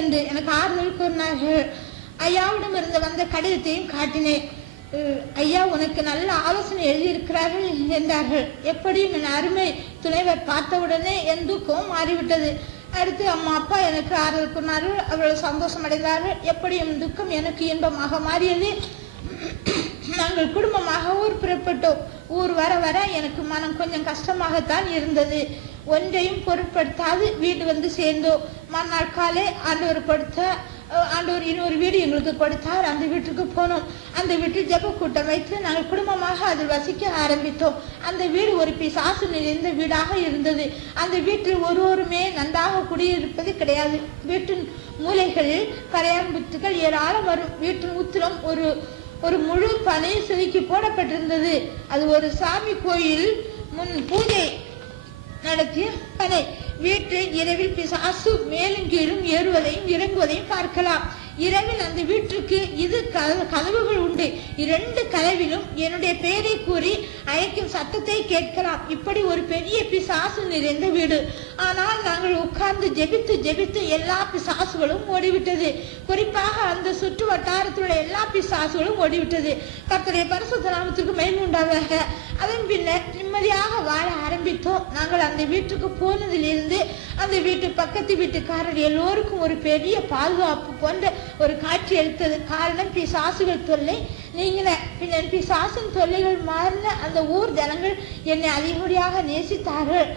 என்று எனக்கு ஆறுதல் கூறினார்கள். ஐயாவிடம் இருந்து வந்த கடிதத்தையும் காட்டினேன். ஐயா உனக்கு நல்ல ஆலோசனை எழுதியிருக்கிறார்கள் என்றார்கள். எப்படியும் என் அருமை துணைவர் பார்த்தவுடனே என் துக்கம் மாறிவிட்டது. அடுத்து அம்மா அப்பா எனக்கு ஆறுதல் கூறினார்கள். அவர்கள் சந்தோஷம் அடைந்தார்கள். எப்படியும் துக்கம் எனக்கு இன்பமாக மாறியது. நாங்கள் குடும்பமாக ஊர் புறப்பட்டோம். ஊர் வர வர எனக்கு மனம் கொஞ்சம் கஷ்டமாகத்தான் இருந்தது. ஒன்றையும் பொருட்படுத்தாது வீடு வந்து சேர்ந்தோம். மறுநாள் காலை ஆண்டவர் இன்னொரு வீடு எங்களுக்கு கொடுத்தார். அந்த வீட்டுக்கு போனோம். அந்த வீட்டில் ஜெப கூட்டம் வைத்து நாங்கள் குடும்பமாக அதில் வசிக்க ஆரம்பித்தோம். அந்த வீடு ஒரு பிசாசு நிறைந்த வீடாக இருந்தது. அந்த வீட்டில் ஒருவருமே நன்றாக குடியிருப்பது கிடையாது. வீட்டின் மூலைகளில் கரையான் புத்துக்கள் ஏராளம் வரும். வீட்டின் உத்திரம் ஒரு முழு பனை செதுக்கி போடப்பட்டிருந்தது. அது ஒரு சாமி கோயில் முன் பூஜை நடத்திய பனை. வீட்டில் இரவில் பிசாசு மேலும் கீழும் ஏறுவதையும் இறங்குவதையும் பார்க்கலாம். இரவில் அந்த வீட்டிற்கு இது கதவுகள் உண்டு. 2 கதவிலும் என்னுடைய பெயரை கூறி அழைக்கும் சத்தத்தை கேட்கலாம். இப்படி ஒரு பெரிய பிசாசு நிறைந்த வீடு. ஆனால் நாங்கள் உட்கார்ந்து ஜெபித்து எல்லா பிசாசுகளும் ஓடிவிட்டது. குறிப்பாக அந்த சுற்று வட்டாரத்தில் உள்ள எல்லா பிசாசுகளும் ஓடிவிட்டது. கர்த்தருடைய பரிசுத்த நாமத்திற்கு மகிமை உண்டாவதாக. அதன் பின்னர் நிம்மதியாக வாழ ஆரம்பித்தோம். நாங்கள் அந்த வீட்டுக்கு போனதிலிருந்து அந்த வீட்டு பக்கத்து வீட்டுக்காரர் எல்லோருக்கும் ஒரு பெரிய பாதுகாப்பு போன்ற ஒரு காட்சி அளித்தது. காரணம், பிசாசுகள் தொல்லை நீங்கின. பின்னர் பிசாசின் தொல்லைகள் மாறின. அந்த ஊர் ஜனங்கள் என்னை அதிகப்படியாக நேசித்தார்கள்.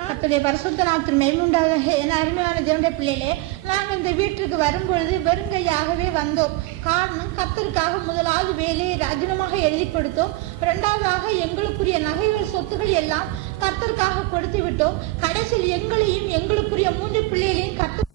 கர்த்தருடைய பரிசுத்த நாமத்திற்கு மகிமை உண்டாவதாக. என் அருமையான தேவனுடைய பிள்ளைகளே, நாங்கள் இந்த வீட்டிற்கு வரும்பொழுது வெறுங்கையாகவே வந்தோம். காரணம், கர்த்தருக்காக முதலாவது வேலையை ரஜனமாக எழுதி கொடுத்தோம். 2வதாக எங்களுக்குரிய நகைகள் சொத்துக்கள் எல்லாம் கர்த்தருக்காக கொடுத்து விட்டோம். கடைசியில் எங்களையும் எங்களுக்குரிய 3 பிள்ளைகளையும் கர்த்தர்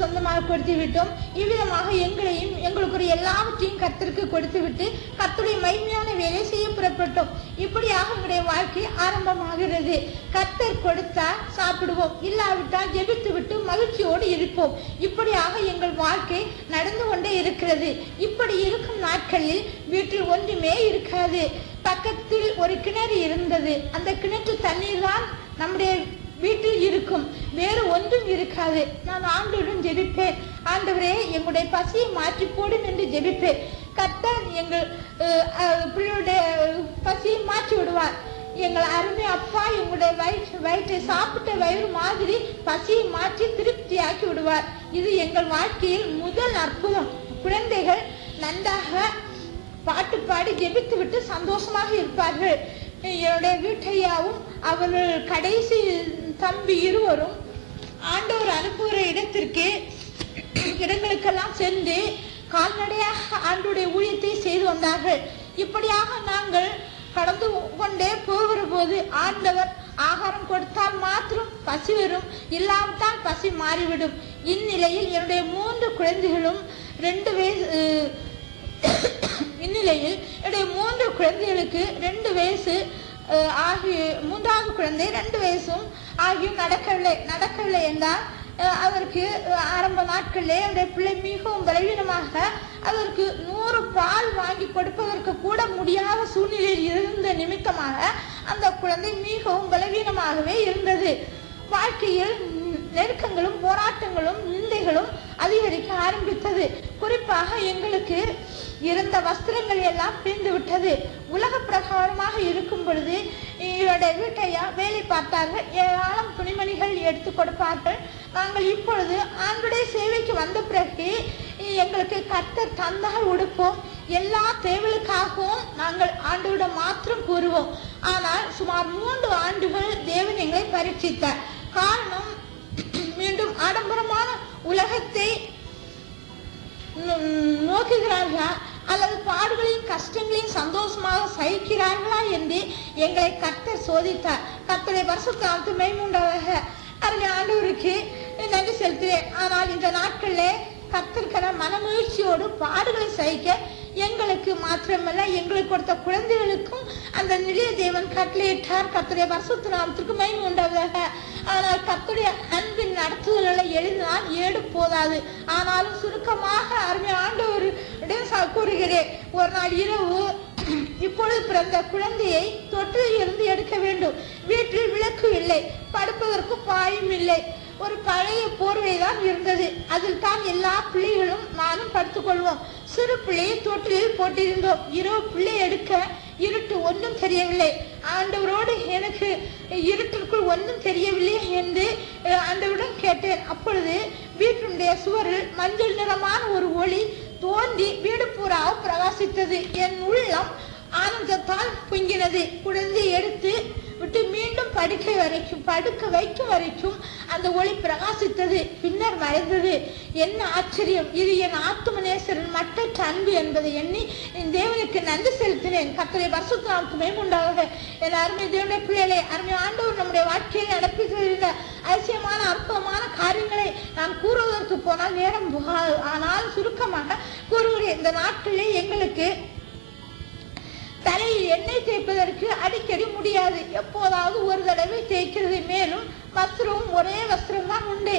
சொந்தமாக கொடுத்து விட்டோம். இவ்விதமாக எங்களையும் எங்களுக்குரிய எல்லாவற்றையும் கர்த்தருக்கு கொடுத்து விட்டு கர்த்தருடைய மகிமையான வேலை செய்ய புறப்பட்டோம். இப்படியாக எங்களுடைய வாழ்க்கை ஆரம்பமாகிறது. கர்த்தர் கொடுத்தா சாப்பிடுவோம், இல்லாவிட்டால் ஜெபித்து விட்டு மகிழ்ச்சியோடு இருப்போம். இப்படியாக எங்கள் வாழ்க்கை நடந்து கொண்டே இருக்கிறது. இப்படி இருக்கும் நாட்களில் வீட்டில் ஒன்றுமே இருக்காது. பக்கத்தில் ஒரு கிணறு இருந்தது. அந்த கிணற்று தண்ணீர் தான் நம்முடைய வீட்டில் இருக்கும், வேறு ஒன்றும் இருக்காது. நான் ஆண்டவரிடம் ஜெபிப்பேன், ஆண்டவரே எங்களுடைய பசியை மாற்றி போடும் என்று ஜெபிப்பேன். கர்த்தர் எங்கள் பிள்ளையுடைய பசியை மாற்றி விடுவார். எங்கள் அருமை அப்பா எங்களுடைய வயிற்றை சாப்பிட்ட வயிறு மாதிரி பசியை மாற்றி திருப்தியாக்கி விடுவார். இது எங்கள் வாழ்க்கையில் முதல் அற்புதம். குழந்தைகள் நன்றாக பாட்டு பாடி ஜெபித்து விட்டு சந்தோஷமாக இருப்பார்கள். என்னுடைய வீட்டையாவும் அவர்கள் கடைசி தம்பி இருவரும் ஆண்டவர் அனுப்புகிற இடங்களுக்கெல்லாம் சென்று கால்நடையாக ஆண்டோடைய ஊழியத்தை செய்து வந்தார்கள். இப்படியாக நாங்கள் கடந்து கொண்டே போகிற போது ஆண்டவர் ஆகாரம் கொடுத்தால் மாத்திரம் பசி வரும், இல்லாவிட்டால் பசி மாறிவிடும். இந்நிலையில் என்னுடைய 3 குழந்தைகளும் 2 வயசு இந்நிலையில் என்னுடைய 3 குழந்தைகளுக்கு 2 வயசு ஆகிய 3வது குழந்தை 2 வயசும் ஆகியும் நடக்கவில்லை என்றால் அதற்கு ஆரம்ப நாட்களிலே என்னுடைய பிள்ளை மிகவும் பலவீனமாக அதற்கு 100 பால் வாங்கி கொடுப்பதற்கு கூட முடியாத சூழ்நிலையில் இருந்த நிமித்தமாக அந்த குழந்தை மிகவும் பலவீனமாகவே இருந்தது. வாழ்க்கையில் நெருக்கங்களும் போராட்டங்களும் நிந்தைகளும் அதிகரிக்க ஆரம்பித்தது. குறிப்பாக குறிப்பாக எங்களுக்கு இருந்த வஸ்திரங்கள் எல்லாம் பிரிந்து விட்டது. உலக பிரகாரமாக இருக்கும் பொழுது இவருடைய வீட்டையா வேலை பார்த்தார்கள், ஏராளம் துணிமணிகள் எடுத்து கொடுப்பார்கள். நாங்கள் இப்பொழுது ஆண்டுடைய சேவைக்கு வந்த பிறகு எங்களுக்கு கர்த்தர் தந்தால் உடுப்போம், எல்லா தேவைகளுக்காகவும் நாங்கள் ஆண்டவரிடம் மாத்திரம் கூறுவோம். ஆனால் சுமார் 3 ஆண்டுகள் தேவன் எங்களை பரீட்சித்தார். காரணம், மீண்டும் ஆடம்பரமான உலகத்தை நோக்குகிறார்களா அல்லது பாடுகளையும் கஷ்டங்களையும் சந்தோஷமாக சகிக்கிறார்களா என்று எங்களை கர்த்தர் சோதித்தார். கர்த்தரை பரிசுத்த மைமுண்டாக அருமை ஆண்டவருக்கு நன்றி செலுத்துகிறேன். ஆனால் இந்த நாட்களில் கர்த்தருக்கிற மனமகிழ்ச்சியோடு பாடுகளை சகிக்க எங்களுக்கு மாத்திரமல்ல, எங்களுக்கு கொடுத்த குழந்தைகளுக்கும் அந்த நிலைய தேவன் கட்டளையிட்டார். கர்த்தருடைய பரிசுத்த நாமத்திற்கு மகிமை உண்டாவதாக. ஆனால் கர்த்தருடைய அன்பின் நடத்துதல்களை எழுதினால் ஏடு போதாது. ஆனாலும் சுருக்கமாக அருமை ஆண்டவரிடம் கூறுகிறேன். ஒரு நாள் இரவு இப்பொழுது பிறந்த குழந்தையை தொட்டிலில் இருந்து எடுக்க வேண்டும். வீட்டில் விளக்கு இல்லை, படுப்பதற்கு பாயும் இல்லை, ஒரு பழைய போர்வைதான் இருந்தது. அதில் தான் எல்லா பிள்ளைகளும் நானும் படுத்துக்கொள்வோம். சிறு பிள்ளையை தொட்டிலில் போட்டிருந்தோம். இரவு பிள்ளை எடுக்க இருட்டு, ஒன்றும் தெரியவில்லை. ஆண்டவரோடு எனக்கு இருட்டிற்குள் ஒன்றும் தெரியவில்லை என்று ஆண்டவரிடம் கேட்டேன். அப்பொழுது வீட்டினுடைய சுவரில் மஞ்சள் நிறமான ஒரு ஒளி தோன்றி வீடு பூராக பிரகாசித்தது. என் உள்ளம் ஆனந்தத்தால் பொங்கினது. குழந்தை எடுத்து விட்டு மீண்டும் படுக்க வைக்கும் வரைக்கும் அந்த ஒளி பிரகாசித்தது, பின்னர் மறைந்தது. என்ன ஆச்சரியம்! இது என் ஆத்தும நேசரின் மட்டற்ற அன்பு என்பதை எண்ணி என் தேவனுக்கு நன்றி செலுத்தினேன். கர்த்தருடைய பரிசுத்த நாமத்துக்கு மகிமை உண்டாக. என் அருமை தேவனுடைய பிள்ளைகளே, அருமை ஆண்டவர் நம்முடைய வாழ்க்கையை நடப்பித்த அதிசயமான அற்புதமான காரியங்களை நான் கூறுவதற்கு போனால் நேரம் போகாது. ஆனால் சுருக்கமாக கூறுகிறேன். இந்த நாட்களிலே எங்களுக்கு தலையில் எண்ணெய் தேய்ப்பதற்கு அடிக்கடி முடியாது. எப்போதாவது ஒரு தடவை தேய்க்கிறது. மேலும் வஸ்திரமும் ஒரே வஸ்திரம் தான் உண்டு.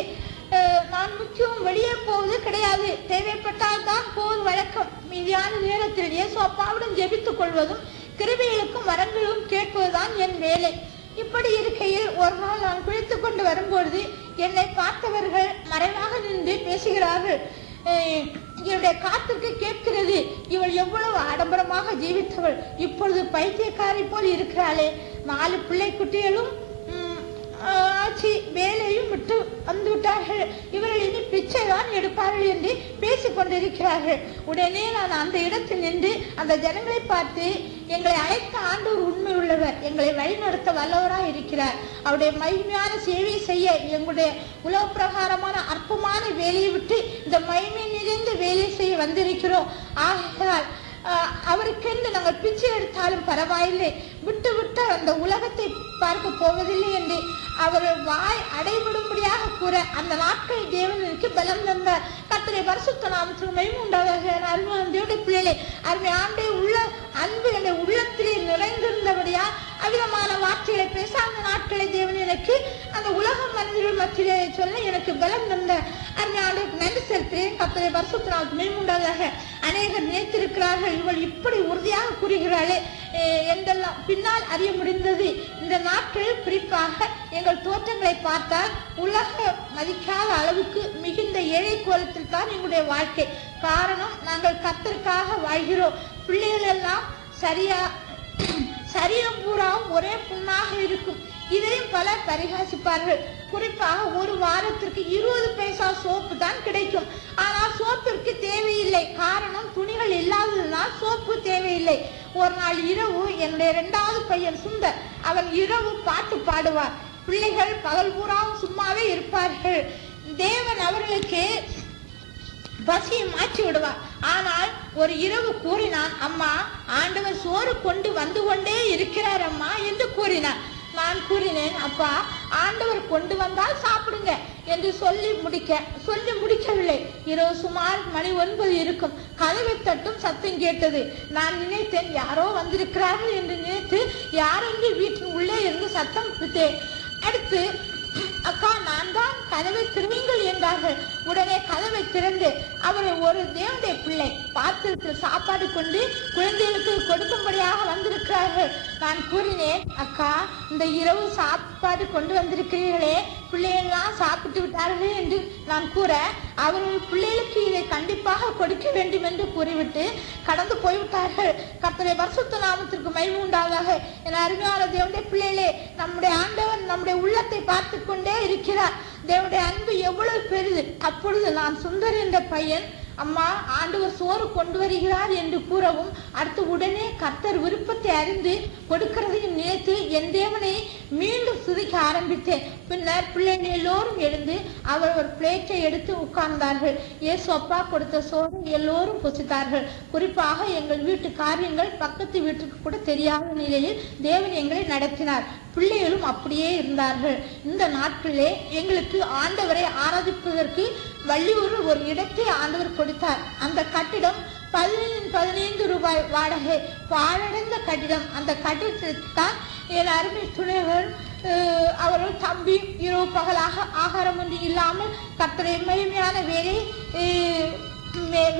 நான் முக்கியம் வெளியே போவது கிடையாது. தேவைப்பட்டால் தான் போவது வழக்கம். மீதியான நேரத்தில் இயேசு அப்பாவுடன் ஜெபித்துக் கொள்வதும் கிருபைகளுக்கும் வரங்களும் கேட்பதுதான் என் வேலை. இப்படி இருக்கையில் ஒரு நாள் நான் குளித்துக் கொண்டு வரும்பொழுது என்னை பார்த்தவர்கள் மறைவாக நின்று பேசுகிறார்கள். இவருடைய காத்திற்கு கேட்கிறது, இவள் எவ்வளவு ஆடம்பரமாக ஜீவித்தவள், இப்பொழுது பைத்தியக்காரை போல் இருக்கிறாளே. 4 பிள்ளை குட்டிகளும் ஆட்சி வேலையும் விட்டு வந்து விட்டார்கள். இவர்கள் இனி பிச்சை தான் எடுப்பார்கள் என்று பேசிக் கொண்டிருக்கிறார்கள். உடனே நான் அந்த இடத்தில் நின்று அந்த ஜனங்களை பார்த்து, எங்களை அழைத்த ஆண்டவர் உண்மை உள்ளவர், எங்களை வழிநடத்த வல்லவராக இருக்கிறார். அவருடைய மகிமையான சேவை செய்ய எங்களுடைய உலக பிரகாரமான அற்பமான வேலையை விட்டு இந்த மகிமை நிறைந்த வேலையை செய்ய வந்திருக்கிறோம். ஆகையால் அவருக்கென்று நாங்கள் பிச்சை எடுத்தாலும் பரவாயில்லை, விட்டு விட்டு அந்த உலகத்தை பார்க்க போவதில்லை என்று அவர்கள் வாய் அடைபடும்படியாக கூற அந்த நாட்கள் தேவனுக்கு பலம் தந்தார். கர்த்தருடைய பரிசுத்த நாமத்துக்கு மகிமை உண்டாக. அருமையான பிள்ளைகளே, அருமை ஆண்டே உள்ள அன்பு என்னுடைய உள்ளத்திலே நிறைந்திருந்தபடியா அவிதமான வார்த்தைகளை பேச அந்த நாட்களை தேவன் எனக்கு அந்த உலக மனிதர்கள் மத்தியிலே சொல்ல எனக்கு பலம் தந்த அருமை ஆண்டுக்கு நன்றி செலுத்துகிறேன். கர்த்தருடைய பரிசுத்த நாமத்துக்கு மகிமை உண்டாக. அநேகர் நினைத்திருக்கிறார்கள், இவள் இப்படி உறுதியாக கூறுகிறாளே என்றெல்லாம் பின்னால் அறிய முடிந்தது. இந்த நாட்களில் குறிப்பாக எங்கள் தோற்றங்களை பார்த்தால் உலக மதிக்காத அளவுக்கு மிகுந்த ஏழை கோலத்தில் தான் எங்களுடைய வாழ்க்கை. காரணம், நாங்கள் கர்த்தருக்காக வாழ்கிறோம். பிள்ளைகள் எல்லாம் சரீரம் பூராவும் ஒரே புண்ணாக இருக்கும். இதையும் பலர் பரிகாசிப்பார்கள். குறிப்பாக ஒரு வாரத்திற்கு 20 பைசா சோப்பு தான் கிடைக்கும். ஆனால் சோப்பிற்கு தேவையில்லை. காரணம், துணிகள் இல்லாததுனால் சோப்பு தேவையில்லை. ஒரு நாள் இரவு என்னுடைய 2வது பையன் சுந்தர், அவன் இரவு பாட்டு பாடுவார். பிள்ளைகள் பகல் பூராவும் சும்மாவே இருப்பார்கள். தேவன் அவர்களுக்கு பசியை மாற்றி விடுவார். ஆனால் ஒரு இரவு கூறினான், அம்மா, ஆண்டவர் சோறு கொண்டு வந்து கொண்டே இருக்கிறார் அம்மா என்று கூறினார். நான் கூறினேன், அப்பா, ஆண்டவர் கொண்டு வந்தால் சாப்பிடுங்க என்று சொல்லி முடிக்கவில்லை. இரவு சுமார் மணி 9 இருக்கும். கதவை தட்டும் சத்தம் கேட்டது. நான் நினைத்தேன், யாரோ வந்திருக்கிறார்கள் என்று நினைத்து யாரென்று வீட்டின் உள்ளே இருந்து சத்தம் விட்டேன். அடுத்து, அக்கா, நான் தான், கதவை திறவுங்கள் என்றார்கள். உடனே கதவை திறந்து அவரை ஒரு தேவனுடைய பிள்ளை பாத்திரத்தில் சாப்பாடு கொண்டு குழந்தைகளுக்கு கொடுக்கும்படியாக வந்திருக்கிறார்கள். நான் கூறினேன், அக்கா, இந்த இரவு சாப்பாடு கொண்டு வந்திருக்கிறீர்களே, பிள்ளைகள்லாம் சாப்பிட்டு விட்டார்கள் என்று நான் கூற, அவர்கள் பிள்ளைகளுக்கு இதை கண்டிப்பாக கொடுக்க வேண்டும் என்று கூறிவிட்டு கடந்து போய்விட்டார்கள். கர்த்தருடைய பரிசுத்த நாமத்திற்கு மகிமை உண்டாவதாக. என் அருமையான தேவனுடைய பிள்ளைகளே, நம்முடைய ஆண்டவர் நம்முடைய உள்ளத்தை பார்த்து கொண்டே இருக்கிறார். தேவனுடைய அன்பு எவ்வளவு பெரிது. அப்பொழுது நான் சுந்தர் என்ற பையன் அம்மா ஆண்டவர் சோறு கொண்டு வருகிறார் என்று கூறவும் அடுத்து உடனே கர்த்தர் விருப்பத்தை அறிந்து கொடுக்கிறதையும் நினைத்து என் தேவனை மீண்டும் துதிக்க ஆரம்பித்தேன். பின்னர் பிள்ளைகள் எல்லோரும் எழுந்து அவர் ஒரு பிளேட்டை எடுத்து உட்கார்ந்தார்கள். இயேசு அப்பா கொடுத்த சோறு எல்லோரும் புசித்தார்கள். குறிப்பாக எங்கள் வீட்டு காரியங்கள் பக்கத்து வீட்டுக்கு கூட தெரியாத நிலையில் தேவன் எங்களை நடத்தினார். பிள்ளைகளும் அப்படியே இருந்தார்கள். இந்த நாட்களிலே எங்களுக்கு ஆண்டவரை ஆராதிப்பதற்கு வள்ளியூரில் ஒரு இடத்தை ஆண்டவர் கொடுத்தார். அந்த கட்டிடம் 15 ரூபாய் வாடகை, பாழடைந்த கட்டிடம். அந்த கட்டிடத்தான் என் அருமை துணைவர் அவர்கள் தம்பி இரவு பகலாக ஆகாரம் ஒன்று இல்லாமல் கர்த்தருடைய மகிமையான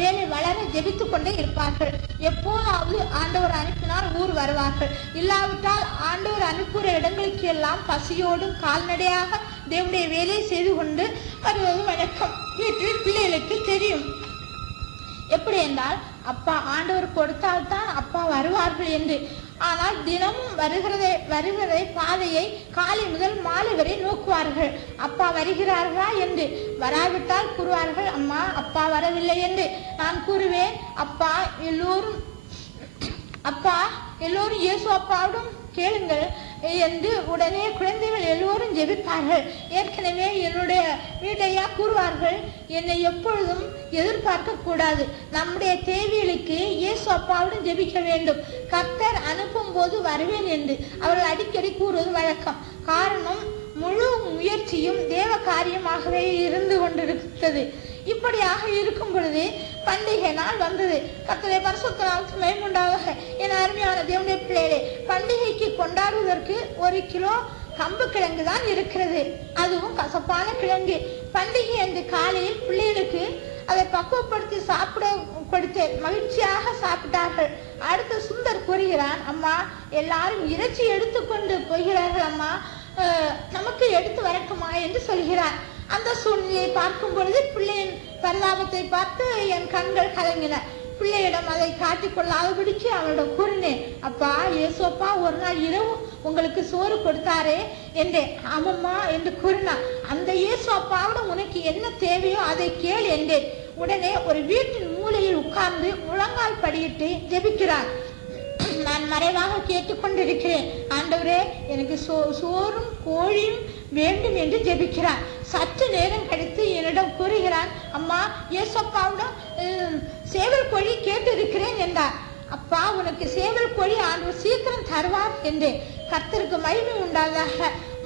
வேலை வளர ஜெபித்துக் கொண்டே இருப்பார்கள். எப்போதாவது ஆண்டவர் அனுப்பினால் ஊர் வருவார்கள். இல்லாவிட்டால் ஆண்டவர் அனுப்புகிற இடங்களுக்கு எல்லாம் பசியோடும் கால்நடையாக தேவனுடைய வேலையை செய்து கொண்டு வருவது வழக்கம். வீட்டில் பிள்ளைகளுக்கு தெரியும். எப்படி என்றால் அப்பா ஆண்டவர் கொடுத்தால்தான் அப்பா வருவார்கள் என்று. ஆனால் தினமும் வருகிறதை பாதையை காலை முதல் மாலை வரை நோக்குவார்கள். அப்பா வருகிறார்களா என்று. வராவிட்டால் கூறுவார்கள் அம்மா அப்பா வரவில்லை என்று. நான் கூறுவேன் அப்பா எல்லோரும் இயேசு அப்பாவிடம் கேளுங்கள் என்று உடனே குழந்தைகள் எல்லோரும் ஜெபிப்பார்கள். ஏற்கனவே என்னுடைய வீட்டையா கூறுவார்கள், என்னை எப்பொழுதும் எதிர்பார்க்க கூடாது. நம்முடைய தேவைகளுக்கு இயேசு அப்பாவுடன் ஜெபிக்க வேண்டும். கர்த்தர் அனுப்பும் போது வருவேன் என்று அவர்கள் அடிக்கடி கூறுவது வழக்கம். காரணம் முழு முயற்சியும் தேவ காரியமாகவே இருந்து கொண்டிருக்கிறது. இப்படியாக இருக்கும் பொழுது பண்டிகை நாள் வந்தது. கர்த்தருடைய பரிசுத்த நாமத்துக்கு மகிமை உண்டாவதாக. என் அருமையான தேவனுடைய பிள்ளைகளே, பண்டிகைக்கு கொண்டாடுவதற்கு 1 கிலோ கம்பு கிழங்கு தான் இருக்கிறது. அதுவும் கசப்பான கிழங்கு. பண்டிகை அன்று காலையில் பிள்ளைகளுக்கு அதை பக்குவப்படுத்தி சாப்பிட கொடுத்து மகிழ்ச்சியாக சாப்பிட்டார்கள். அடுத்து சுந்தர் கூறுகிறான், அம்மா எல்லாரும் இறைச்சி எடுத்துக்கொண்டு போகிறார்கள் அம்மா, நமக்கு எடுத்து வரட்டுமா என்று சொல்கிறார். அந்த சூழ்நிலையை பார்க்கும் பொழுது பிள்ளையின் பரிதாபத்தை பார்த்து என் கண்கள் கலங்கின. பிள்ளையிடம் அதை காட்டிக் கொள்ளாதபடிக்கு அவளிடம் கூறினேன், அப்பா இயேசு அப்பா ஒரு நாள் இரவு உங்களுக்கு சோறு கொடுத்தாரே என்றேன். ஆமம்மா என்று கூறினார். அந்த இயேசு அப்பாவிடம் உனக்கு என்ன தேவையோ அதை கேள் என்றேன். உடனே ஒரு வீட்டின் மூலையில் உட்கார்ந்து முழங்கால் படியிட்டு ஜெபிக்கிறார். நான் மறைவாக கேட்டுக்கொண்டிருக்கிறேன். ஆண்டவரே எனக்கு சோறும் கோழியும் வேண்டும் என்று ஜெபிக்கிறார். சற்று நேரம் கழித்து என்னிடம் கூறுகிறான், அம்மா இயேசப்பாவிடம் சேவல் கோழி கேட்டு இருக்கிறேன் என்றார். அப்பா உனக்கு சேவல் கோழி ஆண்டவர் சீக்கிரம் தருவார் என்றேன். கர்த்தருக்கு மகிமை உண்டாதாக.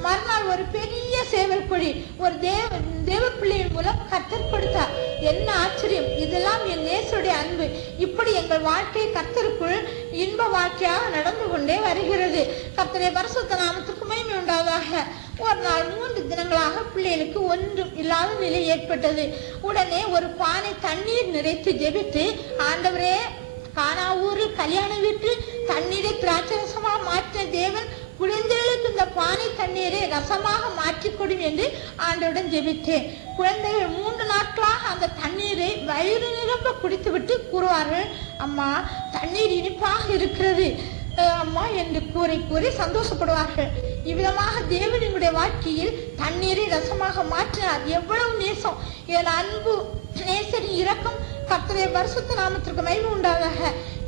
மறுநாள் ஒரு பெரிய சேவல் கோழி ஒரு தேவ பிள்ளையின் மூலம் கர்த்தர் கொடுத்தார். என்ன ஆச்சரியம்! இதெல்லாம் என் நேசருடைய அன்பு. இப்படி எங்கள் வாழ்க்கை கர்த்தருக்குள் இன்ப வாழ்க்கையாக நடந்து கொண்டே வருகிறது. கர்த்தருடைய பரிசுத்த நாமத்துக்கு மகிமை உண்டாதாக. ஒரு நாள் 3 தினங்களாக பிள்ளைகளுக்கு ஒன்றும் இல்லாத நிலை ஏற்பட்டது. உடனே ஒரு பானை தண்ணீர் நிறைத்து ஜெபித்து, ஆண்டவரே கானா ஊரில் கல்யாண வீட்டில் தண்ணீரை திராட்சரசமாக மாற்றின தேவன் குழந்தைகளுக்கு இந்த பானை தண்ணீரை ரசமாக மாற்றிக்கொடும் என்று ஆண்டவுடன் ஜெபித்தேன். குழந்தைகள் 3 நாட்களாக அந்த தண்ணீரை வயிறு நிரம்ப குடித்துவிட்டு கூறுவார்கள், அம்மா தண்ணீர் இனிப்பாக இருக்கிறது அம்மா என்று கூறி சந்தோஷப்படுவார்கள். இவ்விதமாக தேவனுடைய வாழ்க்கையில் தண்ணீரை ரசமாக மாற்றினார். எவ்வளவு நேசம்! என் அன்பு நேசரின் இரக்கம் கர்த்தருடைய பரிசுத்த நாமத்திற்கு மகிமை உண்டாதாக.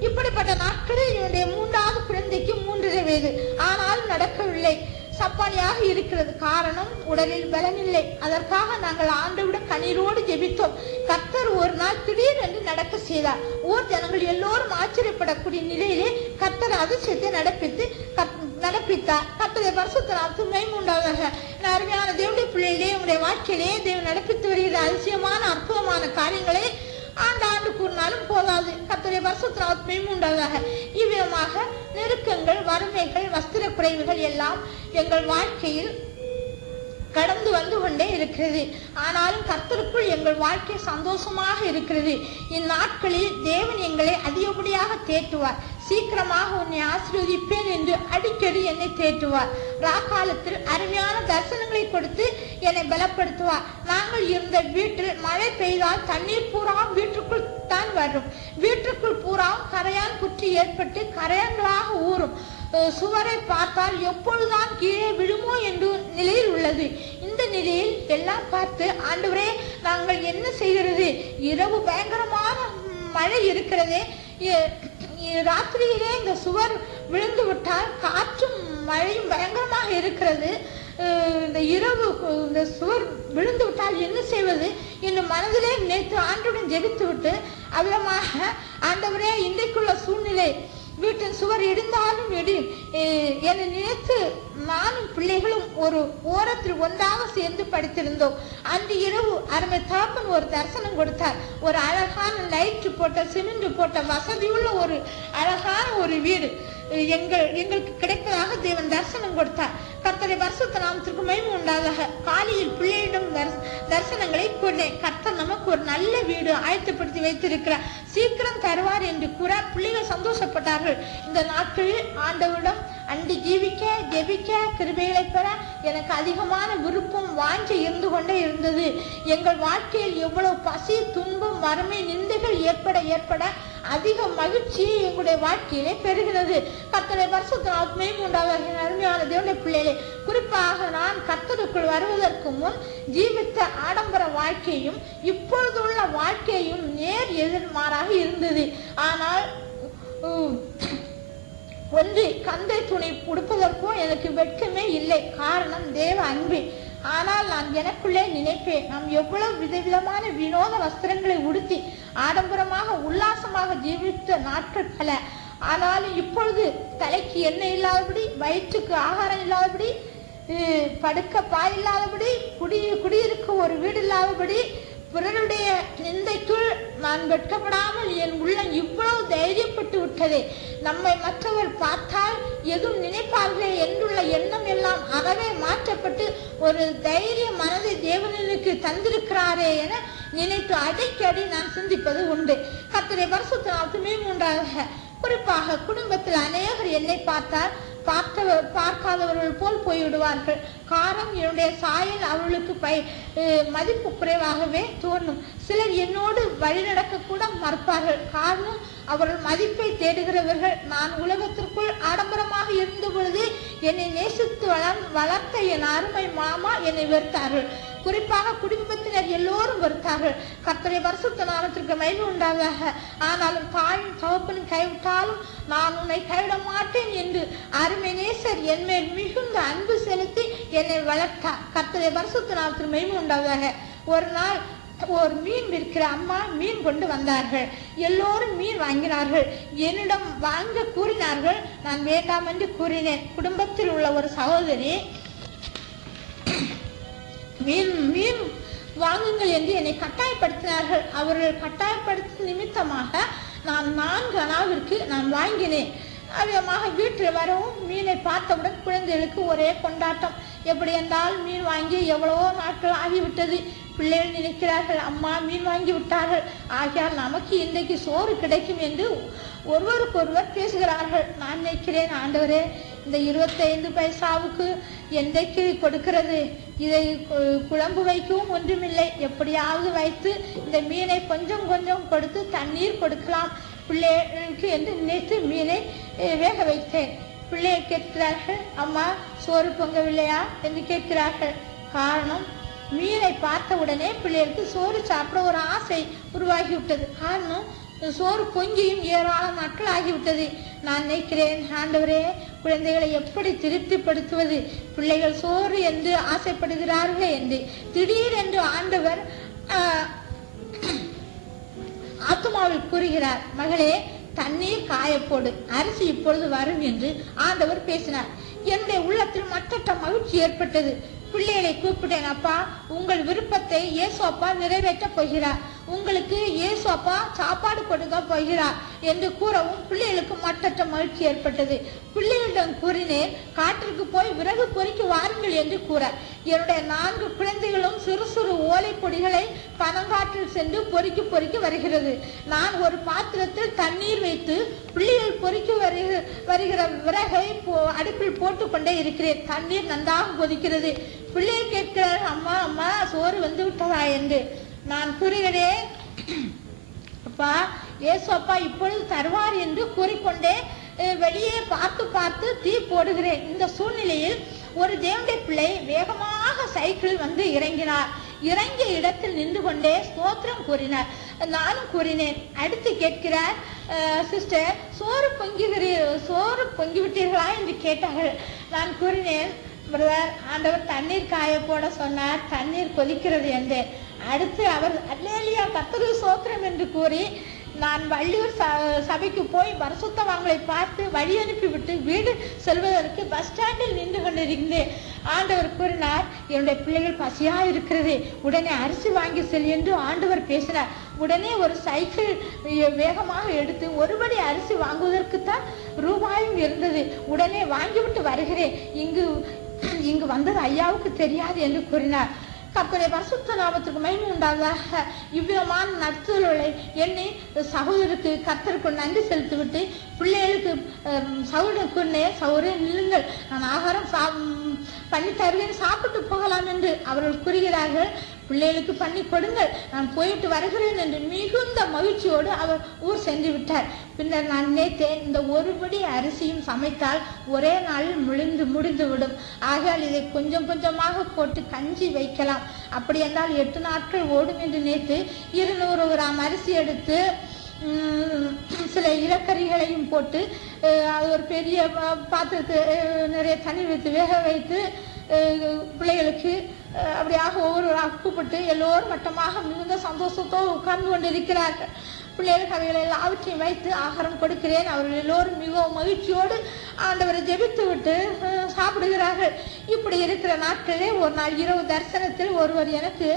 இப்படிப்பட்ட நாட்களில் என்னுடைய 3வது குழந்தைக்கு 3.5 வயது. ஆனாலும் நடக்கவில்லை. சப்பானியாக இருக்கிறது. காரணம் உடலில் பலனில்லை. அதற்காக நாங்கள் ஆண்டவரிடம் கண்ணீரோடு ஜெபித்தோம். கர்த்தர் ஒரு நாள் திடீரென்று நடக்க செய்தார். ஊர் ஜனங்கள் எல்லோரும் ஆச்சரியப்படக்கூடிய நிலையிலே கர்த்தர் அதிசயத்தை நடப்பித்தார். கர்த்தருடைய பரிசுத்த நாமத்துக்கு மகிமை உண்டாவதாக. அருமையான தேவனுடைய பிள்ளைகளே, உங்களுடைய வாழ்க்கையிலே தேவன் நடப்பித்து வருகிற அதிசயமான அற்புதமான காரியங்களை ஆண்டு கூறினாலும் போதாது. கர்த்தருடைய பரிசுத்த நாமத்துக்கு மகிமை உண்டாவதாக. இவ்விதமாக நெருக்கங்கள், வறுமைகள், வஸ்திர குறைவுகள் எல்லாம் எங்கள் வாழ்க்கையில் கடந்து வந்து கொண்டே இருக்கிறது. ஆனாலும் கர்த்தருக்குள் எங்கள் வாழ்க்கை சந்தோஷமாக இருக்கிறது. இந்நாட்களில் தேவன் எங்களை அதிகப்படியாக தேற்றுவார். சீக்கிரமாக உன்னை ஆசீர்வதிப்பேன் என்று அடிக்கடி என்னை தேற்றுவார். ராக்காலத்தில் அருமையான தரிசனங்களை கொடுத்து என்னை பலப்படுத்துவார். நாங்கள் இருந்த வீட்டில் மழை பெய்தால் தண்ணீர் பூரா வீட்டுக்குள் தான் வரும். வீட்டுக்குள் பூரா கரையான் குற்றி ஏற்பட்டு கரையான்களாக ஊறும். சுவரை பார்த்தால் எப்பொழுதுதான் கீழே விழுமோ என்று நிலையில் உள்ளது. இந்த நிலையில் எல்லாம் பார்த்து, ஆண்டவரே நாங்கள் என்ன செய்கிறது? இரவு பயங்கரமான மழை இருக்கிறதே, ராத்திரியிலே இந்த சுவர் விழுந்து விட்டால் காற்றும் மழையும் பயங்கரமாக இருக்கிறது. இந்த இரவு இந்த சுவர் விழுந்து விட்டால் என்ன செய்வது என்று மனதிலே நினைத்து ஆண்டவருடன் ஜெபித்து விட்டு அவ்வளமாக, ஆண்டவரே இன்றைக்குள்ள சூழ்நிலை வீட்டின் சுவர் இடிந்தாலும் என்னை நினைத்து நானும் பிள்ளைகளும் ஒரு ஓரத்தில் ஒன்றாக சேர்ந்து படித்திருந்தோம். அன்று இரவு அருமை தகப்பன் ஒரு தரிசனம் கொடுத்தார். ஒரு அழகான லைட் போட்ட சிமெண்ட் போட்ட வசதியுள்ள ஒரு அழகான ஒரு வீடு எங்களுக்கு கிடைப்பதாக தேவன் தரிசனம் கொடுத்தார். கர்த்தரை பரிசுத்த நாமத்திற்கு மகிமை உண்டாதாக. காலையில் பிள்ளையிடம் தரிசனங்களை கூறினேன். கர்த்தர் நமக்கு ஒரு நல்ல வீடு ஆயத்தப்படுத்தி வைத்திருக்கிறார், சீக்கிரம் தருவார் என்று கூற பிள்ளைகள் சந்தோஷப்பட்டார்கள். இந்த நாட்களில் ஆண்டவரிடம் அண்டி ஜெபிக்க கிருபைகளை பெற எனக்கு அதிகமான விருப்பம் வாஞ்சி இருந்து கொண்டே இருந்தது. எங்கள் வாழ்க்கையில் எவ்வளவு பசி, துன்பம், வறுமை, நிந்தைகள் ஏற்பட அதிக மகிழ்ச்சி எங்களுடைய வாழ்க்கையிலே பெறுகிறது. கர்த்தரை பரிசுத்த நாமத்திற்கு மகிமை உண்டாதாக. அருமையான தேவனுடைய பிள்ளைகளே, குறிப்பாக நான் கர்த்தருக்குள் வருவதற்கு முன் ஜீவித்த ஆடம்பர வாழ்க்கையும் இப்பொழுதுள்ள வாழ்க்கையும் நேர் எதிர்மாறாக இருந்தது. ஆனால் ஒன்று, கந்தை துணி உடுப்பதற்கோ எனக்கு வெட்கமே இல்லை. காரணம் தேவ அன்பு. ஆனால் நான் எனக்குள்ளே நினைப்பேன், நாம் எவ்வளவு விதவிதமான வினோத வஸ்திரங்களை உடுத்தி ஆடம்பரமாக உல்லாசமாக ஜீவித்த நாட்கள் பல. ஆனாலும் இப்பொழுது தலைக்கு எண்ணெய் இல்லாதபடி, வயிற்றுக்கு ஆகாரம் இல்லாதபடி, படுக்க பாய் இல்லாதபடி, குடியிருக்க ஒரு வீடு இல்லாதபடி, பிறருடைய நிந்தைக்குள் நான் வெட்கப்படாமல் என் உள்ளம் இவ்வளவு தைரியப்பட்டு விட்டதே. நம்மை மற்றவர் பார்த்தால் எதுவும் நினைப்பார்களே என்றுள்ள எண்ணம் எல்லாம் அறவே மாற்றப்பட்டு ஒரு தைரிய மனதை தேவனுக்கு தந்திருக்கிறாரே என நினைத்து அடிக்கடி நான் சிந்திப்பது உண்டு. கர்த்தரை பரிசுத்த நாமத்திற்கு மகிமை உண்டாக. குறிப்பாக குடும்பத்தில் அநேகர் என்னை பார்க்காதவர்கள் போல் போய்விடுவார்கள். காரணம், என்னுடைய சாயல் அவர்களுக்கு மதிப்பு குறைவாகவே தோன்றும். சிலர் என்னோடு வழிநடக்க கூட மறுப்பார்கள். காரணம், அவர்கள் மதிப்பை தேடுகிறவர்கள். நான் உலகத்திற்குள் ஆடம்பரமாக இருந்த பொழுது என்னை நேசித்து வளர்த்த என் அருமை மாமா என்னை வெறுத்தார்கள். குறிப்பாக குடும்பத்தினர் எல்லோரும் வெறுத்தார்கள். கர்த்தரை பரிசுத்த நாமத்திற்கு மகிமை உண்டாதாக. ஆனாலும் தாயும் தகப்பனும் கைவிட்டாலும் நான் உன்னை கைவிட மாட்டேன் என்று அருமை நேசர் என் மேல் மிகுந்த அன்பு செலுத்தி என்னை வளர்த்தார். கர்த்தரை பரிசுத்த நாமத்திற்கு மகிமை உண்டாதாக. ஒரு நாள் ஒரு மீன் விற்கிற அம்மா மீன் கொண்டு வந்தார்கள். எல்லோரும் மீன் வாங்கினார்கள். என்னிடம் வாங்க கூறினார்கள். நான் வேண்டாம் என்று கூறினேன். குடும்பத்தில் உள்ள ஒரு சகோதரி மீன் வாங்குங்கள் என்று என்னை கட்டாயப்படுத்தினார்கள். அவர்கள் கட்டாயப்படுத்த நிமித்தமாக நான் 4 அணாவிற்கு நான் வாங்கினேன். அதிகமாக வீட்டில் வரவும் மீனை பார்த்தவுடன் குழந்தைகளுக்கு ஒரே கொண்டாட்டம். எப்படி என்றால், மீன் வாங்கி எவ்வளவோ நாட்கள் ஆகிவிட்டது. பிள்ளைகள் நினைக்கிறார்கள், அம்மா மீன் வாங்கி விட்டார்கள், ஆகையால் நமக்கு இன்றைக்கு சோறு கிடைக்கும் என்று ஒருவருக்கொருவர் பேசுகிறார்கள். நான் நினைக்கிறேன், ஆண்டவரே, இந்த 25 பைசாவுக்கு என்றைக்கு கொடுக்கிறது? இதை குழம்பு வைக்கவும் ஒன்றுமில்லை. எப்படியாவது வைத்து இந்த மீனை கொஞ்சம் கொஞ்சம் கொடுத்து தண்ணீர் கொடுக்கலாம் பிள்ளைகளுக்கு என்று நினைத்து மீனை வேக வைத்தேன். பிள்ளைகள் கேட்கிறார்கள், அம்மா சோறு பொங்கவில்லையா என்று கேட்கிறார்கள். காரணம், மீனை பார்த்த உடனே பிள்ளைகளுக்கு சோறு சாப்பிட ஒரு ஆசை உருவாகிவிட்டது. காரணம், சோறு பொங்கியும் ஏராள நாட்கள் ஆகிவிட்டது. நான் நினைக்கிறேன், ஆண்டவரே, குழந்தைகளை எப்படி திருப்திப்படுத்துவது? பிள்ளைகள் சோறு என்று ஆசைப்படுகிறார்களே என்று. திடீரென்று ஆண்டவர் ஆத்துமாவில் கூறுகிறார், மகளே, தண்ணீர் காயப்போடு, அரிசி இப்பொழுது வரும் என்று ஆண்டவர் பேசினார். என்னுடைய உள்ளத்தில் மற்றற்ற மகிழ்ச்சி ஏற்பட்டது. பிள்ளைகளை கூப்பிட்டேன், அப்பா, உங்கள் விருப்பத்தை இயேசு அப்பா நிறைவேற்றப் போகிறார். உங்களுக்கு இயேசு அப்பா சாப்பாடு கொடுக்க போகிறார் என்று கூறவும் பிள்ளைகளுக்கு மட்டற்ற மகிழ்ச்சி ஏற்பட்டது. பிள்ளைகளிடம் கூறினேன், காட்டிற்கு போய் விறகு பொறுக்கி வாருங்கள் என்று கூற, என்னுடைய 4 குழந்தைகளும் சிறு சிறு ஓலை பொடிகளை பனங்காற்றில் சென்று பொறுக்கி பொறுக்கி வருகிறது. நான் ஒரு பாத்திரத்தில் தண்ணீர் வைத்து பிள்ளைகள் பொறுக்கி வருகிற விறகை அடுப்பில் போட்டு கொண்டே இருக்கிறேன். தண்ணீர் நன்றாக கொதிக்கிறது. பிள்ளைகள் கேட்கிறார், அம்மா அம்மா சோறு வந்து விட்டதா என்று. நான் கூறுகிறேன், அப்பா இயேசு அப்பா இப்பொழுது தருவார் என்று கூறிக்கொண்டே வெளியே பார்த்து பார்த்து தீ போடுகிறேன். இந்த சூழ்நிலையில் ஒரு தேவனுடைய பிள்ளை வேகமாக சைக்கிள் வந்து இறங்கினார். இறங்கிய இடத்தில் நின்று கொண்டே ஸ்தோத்திரம் கூறினார். நானும் கூறினேன். அடுத்து கேட்கிறார், சிஸ்டர் சோறு பொங்கிவிட்டீர்களா என்று கேட்டார்கள். நான் கூறினேன், பிரதர் ஆண்டவர் தண்ணீர் காய போட சொன்னார், தண்ணீர் கொதிக்கிறது என்றேன். அடுத்து அவர் அல்லேலூயா கர்த்தருக்கு ஸ்தோத்திரம் என்று கூறி நான் வள்ளியூர் சபைக்கு போய் பரிசுத்தவான்களை பார்த்து வழி அனுப்பிவிட்டு வீடு செல்வதற்கு பஸ் ஸ்டாண்டில் நின்று கொண்டிருந்தேன். ஆண்டவர் கூறினார், என்னுடைய பிள்ளைகள் பசியா இருக்கிறது, உடனே அரிசி வாங்கி செல் என்று ஆண்டவர் பேசினார். உடனே ஒரு சைக்கிள் வேகமாக எடுத்து ஒருபடி அரிசி வாங்குவதற்குத்தான் ரூபாயும் இருந்தது. உடனே வாங்கிவிட்டு வருகிறேன். இங்கு வந்தது ஐயாவுக்கு தெரியாது என்று கூறினார். கர்த்தருடைய பரிசுத்த நாமத்திற்கு மகிமை உண்டாவதாக. இவ்விதமான நற்செயல்களை எண்ணி சகோதரருக்கு கர்த்தருக்கு நன்றி செலுத்திவிட்டு பிள்ளைகளுக்கு சகோதரன் நில்லுங்கள், நான் ஆகாரம் பண்ணி தருவேன், சாப்பிட்டு போகலாம் என்று அவர்கள் கூறுகிறார்கள். பிள்ளைகளுக்கு பண்ணி கொடுங்கள், நான் போயிட்டு வருகிறேன் என்று மிகுந்த மகிழ்ச்சியோடு அவர் ஊர் சென்று விட்டார். பின்னர் நான் நினைத்தேன், இந்த ஒருபடி அரிசியும் சமைத்தால் ஒரே நாளில் முடிந்துவிடும். ஆகையால் இதை கொஞ்சம் கொஞ்சமாக போட்டு கஞ்சி வைக்கலாம், அப்படி என்றால் 8 நாட்கள் ஓடும் என்று நினைத்து 200 கிராம் அரிசி எடுத்து சில இலக்கறிகளையும் போட்டு அது ஒரு பெரிய பாத்திரத்தை நிறைய தண்ணீர் வைத்து வேக வைத்து பிள்ளைகளுக்கு அப்படியாக ஒவ்வொரு கூப்பிட்டு எல்லோரும் மட்டமாக மிகுந்த சந்தோஷத்தோடு உட்கார்ந்து கொண்டிருக்கிறார்கள். பிள்ளைகளுக்கு அவைகளை எல்லாவற்றையும் வைத்து ஆகாரம் கொடுக்கிறேன். அவர்கள் எல்லோரும் மிகவும் மகிழ்ச்சியோடு ஆண்டவரை ஜெபித்து விட்டு சாப்பிடுகிறார்கள். இப்படி இருக்கிற நாட்களே ஒரு நாள் இரவு தரிசனத்தில் ஒருவர் எனக்கு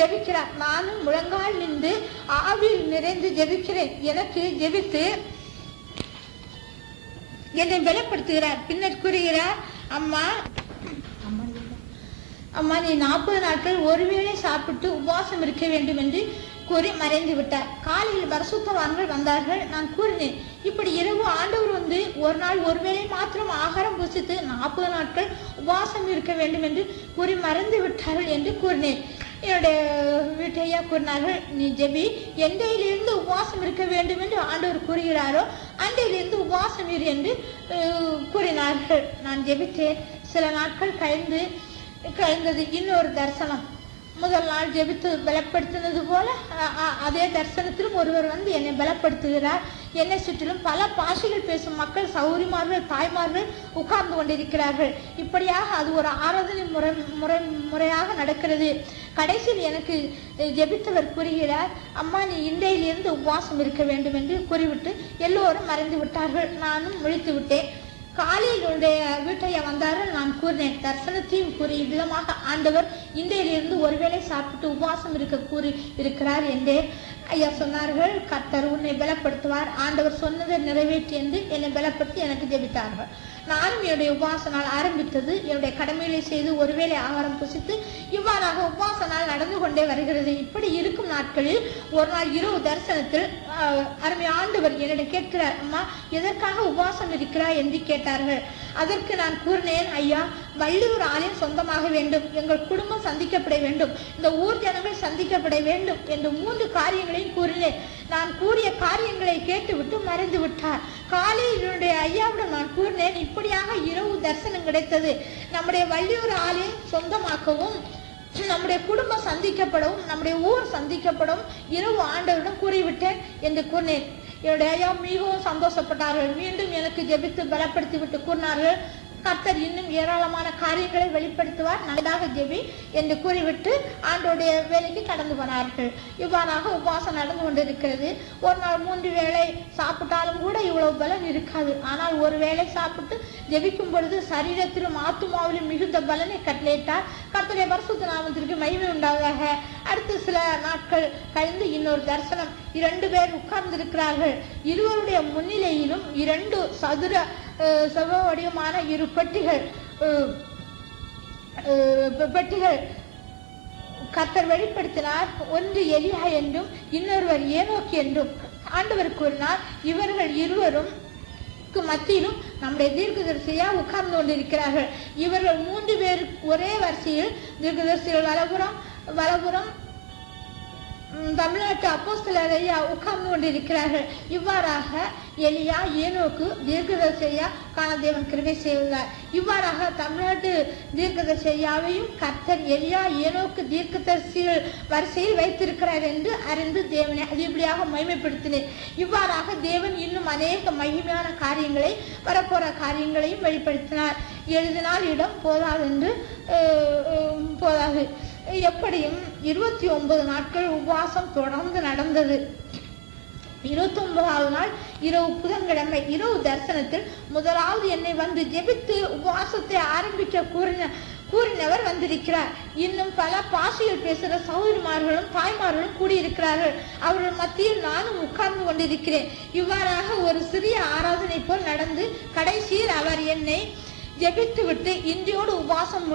ஜெபிக்கிறார். நானும் முழங்கால் நின்று ஆவியில் நிறைந்து ஜெபிக்கிறேன். எனக்கு ஜெபித்து என்னை பலப்படுத்துகிறார். பின்னர் கூறுகிறார், அம்மா நீ 40 நாட்கள் ஒருவேளை சாப்பிட்டு உபவாசம் இருக்க வேண்டும் என்று கூறி மறைந்து விட்டார். காலையில் பரிசுத்தவான்கள் வந்தார்கள். நான் கூறினேன், இப்படி இரவு ஆண்டவர் வந்து ஒரு நாள் ஒருவேளை மாத்திரம் ஆகாரம் புசித்து 40 நாட்கள் உபவாசம் இருக்க வேண்டும் என்று கூறி மறைந்து விட்டார்கள் என்று கூறினேன். என்னுடைய வீட்டையா கூறினார்கள், நீ ஜெபி, எந்தையிலிருந்து உபவாசம் இருக்க வேண்டும் என்று ஆண்டவர் கூறுகிறாரோ அண்டையிலிருந்து உபவாசம் இரு என்று கூறினார்கள். நான் ஜெபித்தேன். சில நாட்கள் கழிந்தது இன்னொரு தரிசனம். முதல் நாள் ஜெபித்து பலப்படுத்தினது போல அதே தரிசனத்திலும் ஒருவர் வந்து என்னை பலப்படுத்துகிறார். என்னை சுற்றிலும் பல பாஷைகள் பேசும் மக்கள், சௌரிமார்கள், தாய்மார்கள் உட்கார்ந்து கொண்டிருக்கிறார்கள். இப்படியாக அது ஒரு ஆராதனை முறையாக நடக்கிறது. கடைசியில் எனக்கு ஜெபித்தவர் கூறுகிறார், அம்மா நீ இன்றையிலிருந்து உபவாசம் இருக்க வேண்டும் என்று கூறிவிட்டு எல்லோரும் மறைந்து விட்டார்கள். நானும் முழித்து விட்டேன். காலையில் வீட்டையா வந்தார்கள். நான் கூறினேன், தரிசனத்தையும் கூறி விதமாக ஆண்டவர் இன்றையிலிருந்து ஒருவேளை சாப்பிட்டு உபவாசம் இருக்க கூறி இருக்கிறார் என்றேன். ஐயா சொன்னார்கள், கர்த்தர் உன்னை பலப்படுத்துவார், ஆண்டவர் சொன்னதை நிறைவேற்றி என்று என்னை பலப்படுத்தி எனக்கு ஜெபித்தார்கள். நானும் என்னுடைய உபவாச நாள் ஆரம்பித்தது. என்னுடைய கடமைகளை செய்து ஒருவேளை ஆகாரம் புசித்து இவ்வாறாக உபவாச நாள் நடந்து கொண்டே வருகிறது. இப்படி இருக்கும் நாட்களில் ஒரு நாள் இரவு தரிசனத்தில் அருமை ஆண்டவர் என்னிடம் கேட்கிறார், அம்மா எதற்காக உபவாசம் இருக்கிறார் என்று கேட்டார்கள். அதற்கு நான் கூறினேன், ஐயா வள்ளியூர் ஆலயம் சொந்தமாக வேண்டும், எங்கள் குடும்பம் சந்திக்கப்பட வேண்டும், இந்த ஊர் ஜனங்கள் சந்திக்கப்பட வேண்டும் என்று 3 காரியங்களையும் கூறினேன். நான் கூறிய காரியங்களை கேட்டுவிட்டு மறைந்து விட்டார். காலையில் என்னுடைய ஐயாவிடம் நான் கூறினேன், இப்படியாக இரவு தரிசனம் கிடைத்தது, நம்முடைய வள்ளியூர் ஆலயம் சொந்தமாக்கவும் நம்முடைய குடும்பம் சந்திக்கப்படவும் நம்முடைய ஊர் சந்திக்கப்படும் இரவு ஆண்டவரிடம் கூறிவிட்டேன் என்று கூறினேன். என்னுடைய ஐயா மிகவும் சந்தோஷப்பட்டார்கள். மீண்டும் எனக்கு ஜெபித்து பலப்படுத்தி விட்டு கூறினார்கள், கர்த்தர் இன்னும் ஏராளமான காரியங்களை வெளிப்படுத்துவார், நன்றாக ஜெபி என்று கூறிவிட்டு ஆண்டோடைய வேலைக்கு கடந்து போனார்கள். இவ்வாறாக உபவாசம் நடந்து கொண்டிருக்கிறது. ஒரு நாள் 3 வேளை சாப்பிட்டாலும் கூட இவ்வளவு பலன் இருக்காது. ஆனால் ஒரு வேளை சாப்பிட்டு ஜெபிக்கும் பொழுது சரீரத்திலும் ஆத்துமாவிலும் மிகுந்த பலனை கட்டளையிட்டார். கர்த்தருடைய பரிசுத்த நாமத்திற்கு மகிமை உண்டாவதாக. அடுத்து சில நாட்கள் கழிந்து இன்னொரு தரிசனம். 2 பேர் உட்கார்ந்திருக்கிறார்கள். இருவருடைய முன்னிலையிலும் 2 சதுர செவ்வ வடிவமான 2 பெட்டிகள் கர்த்தர் வெளிப்படுத்தினார். ஒன்று எலியா என்றும் இன்னொருவர் ஏனோக்கு என்றும். ஆண்டவர் கூறினார், இவர்கள் இருவரும் மத்தியிலும் நம்முடைய தீர்க்கதரிசியா உட்கார்ந்து கொண்டிருக்கிறார்கள். இவர்கள் 3 பேர் ஒரே வரிசையில் தீர்க்கதரிசிகள் வலபுறம் தமிழ்நாட்டு அப்போஸ்தலர் ஐயா உட்கார்ந்து கொண்டிருக்கிறார்கள். இவ்வாறாக எலியா ஏனோக்கு தீர்க்கதரிசியா காண தேவன் கிருபை செய்தார். இவ்வாறாக தமிழ்நாட்டு தீர்க்கதரிசி ஐயாவையும் கர்த்தர் எலியா ஏனோக்கு தீர்க்கதரிசிகள் வரிசையில் வைத்திருக்கிறார் என்று அறிந்து தேவனை அதிபடியாக மகிமைப்படுத்தினேன். இவ்வாறாக தேவன் இன்னும் அநேக மகிமையான காரியங்களை வரப்போற காரியங்களையும் வெளிப்படுத்தினார். எழுதினால் இடம் போதாது. எப்படியும் 29 நாட்கள் உபவாசம் தொடர்ந்து நடந்தது. 29வது நாள் இரவு புதன்கிழமை இரவு தரிசனத்தில் முதலாவது என்னை வந்து ஜெபித்து உபவாசத்தை ஆரம்பிக்க கூறினவர் வந்திருக்கிறார். இன்னும் பல பாஷைகள் பேசுகிற சகோதரிமார்களும் தாய்மார்களும் கூடியிருக்கிறார்கள். அவர்கள் மத்தியில் நானும் உட்கார்ந்து கொண்டிருக்கிறேன். இவ்வாறாக ஒரு சிறிய ஆராதனை போல் நடந்து கடைசியில் அவர் என்னை ஜெபித்து விட்டு இன்றையோடு உபவாசம்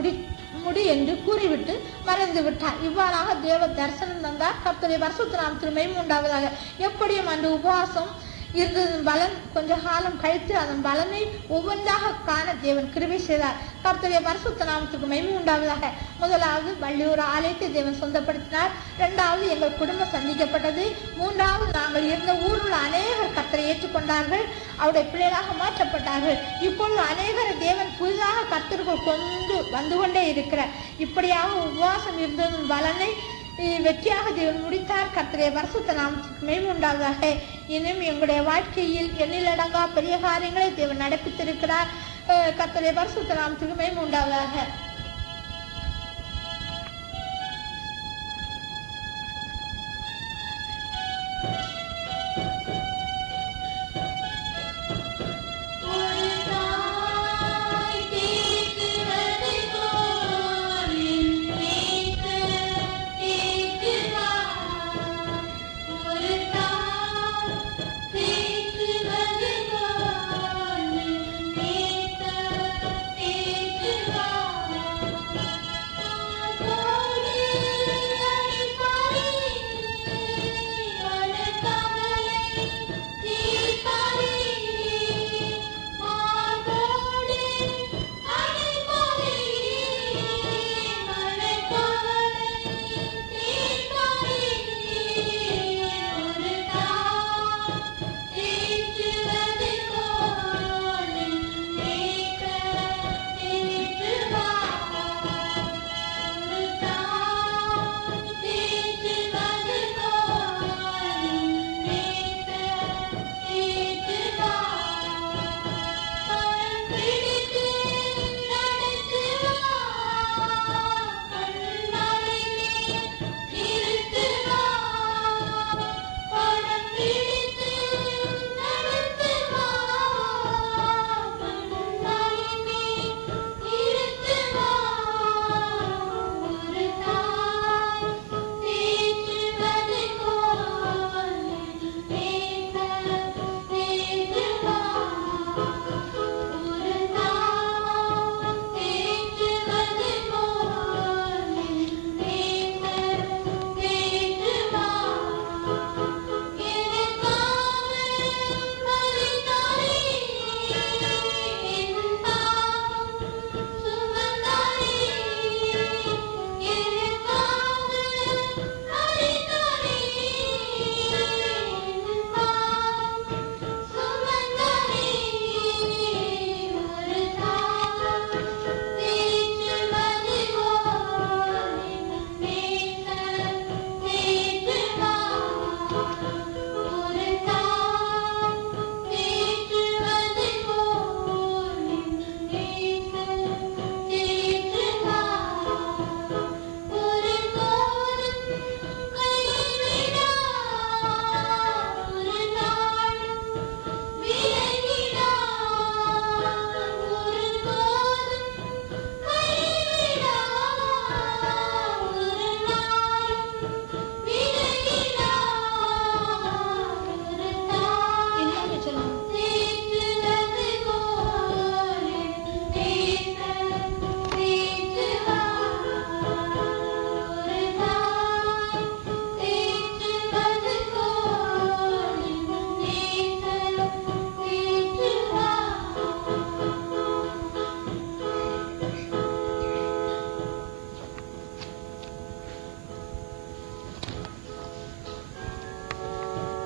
முடி என்று கூறிவிட்டு மறைந்து விட்டார். இவ்வாறாக தேவ தரிசனம் தந்தார். கர்த்தருடைய பரிசுத்த நாமத்திற்கு மகிமை உண்டாவதாக. எப்படியும் அந்த உபவாசம் இருந்ததன் பலன் கொஞ்ச காலம் கழித்து அதன் பலனை ஒவ்வொன்றாக காண தேவன் கிருபை செய்தார். கர்த்தருடைய பரிசுத்த நாமத்துக்கு மகிமை உண்டாவதாக. முதலாவது வள்ளியூர் ஆலயத்தை தேவன் சொந்தப்படுத்தினார். 2வது எங்கள் குடும்பம் சந்திக்கப்பட்டது. 3வது நாங்கள் இருந்த ஊரில் அநேகர் கர்த்தரை ஏற்றுக்கொண்டார்கள். அவருடைய பிள்ளைகளாக மாற்றப்பட்டார்கள். இப்பொழுது அநேகர் தேவன் புதிதாக கர்த்தருக்குள் கொண்டு வந்து கொண்டே இருக்கிறார். இப்படியாக உபவாசம் இருந்ததன் பலனை வெற்றியாக தேவன் முடித்தார். கர்த்தருடைய பரிசுத்த நாமத்துக்கு மகிமை உண்டாவதாக. இன்னும் எங்களுடைய வாழ்க்கையில் எண்ணிலடங்கா பெரிய காரியங்களை தேவன் நடப்பித்திருக்கிறார். கர்த்தருடைய பரிசுத்த நாமத்துக்கு மகிமை உண்டாவதாக.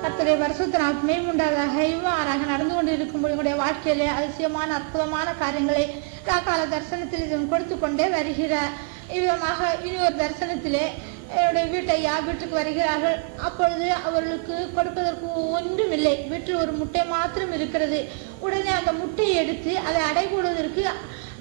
கர்த்தருடைய பரிசுத்த நாமமே உண்டாதாக. இவ்வாறாக நடந்து கொண்டு இருக்கும்போது உங்களுடைய வாழ்க்கையிலே அதிசயமான அற்புதமான காரியங்களை கால தரிசனத்தில் கொடுத்து கொண்டே வருகிறார். இவ்விதமாக இனி ஒரு தரிசனத்திலே என்னுடைய வீட்டுக்கு வருகிறார்கள். அப்பொழுது அவர்களுக்கு கொடுப்பதற்கு ஒன்றும் இல்லை. வீட்டில் ஒரு முட்டை மாத்திரம் இருக்கிறது. உடனே அந்த முட்டையை எடுத்து அதை அடை போடுவதற்கு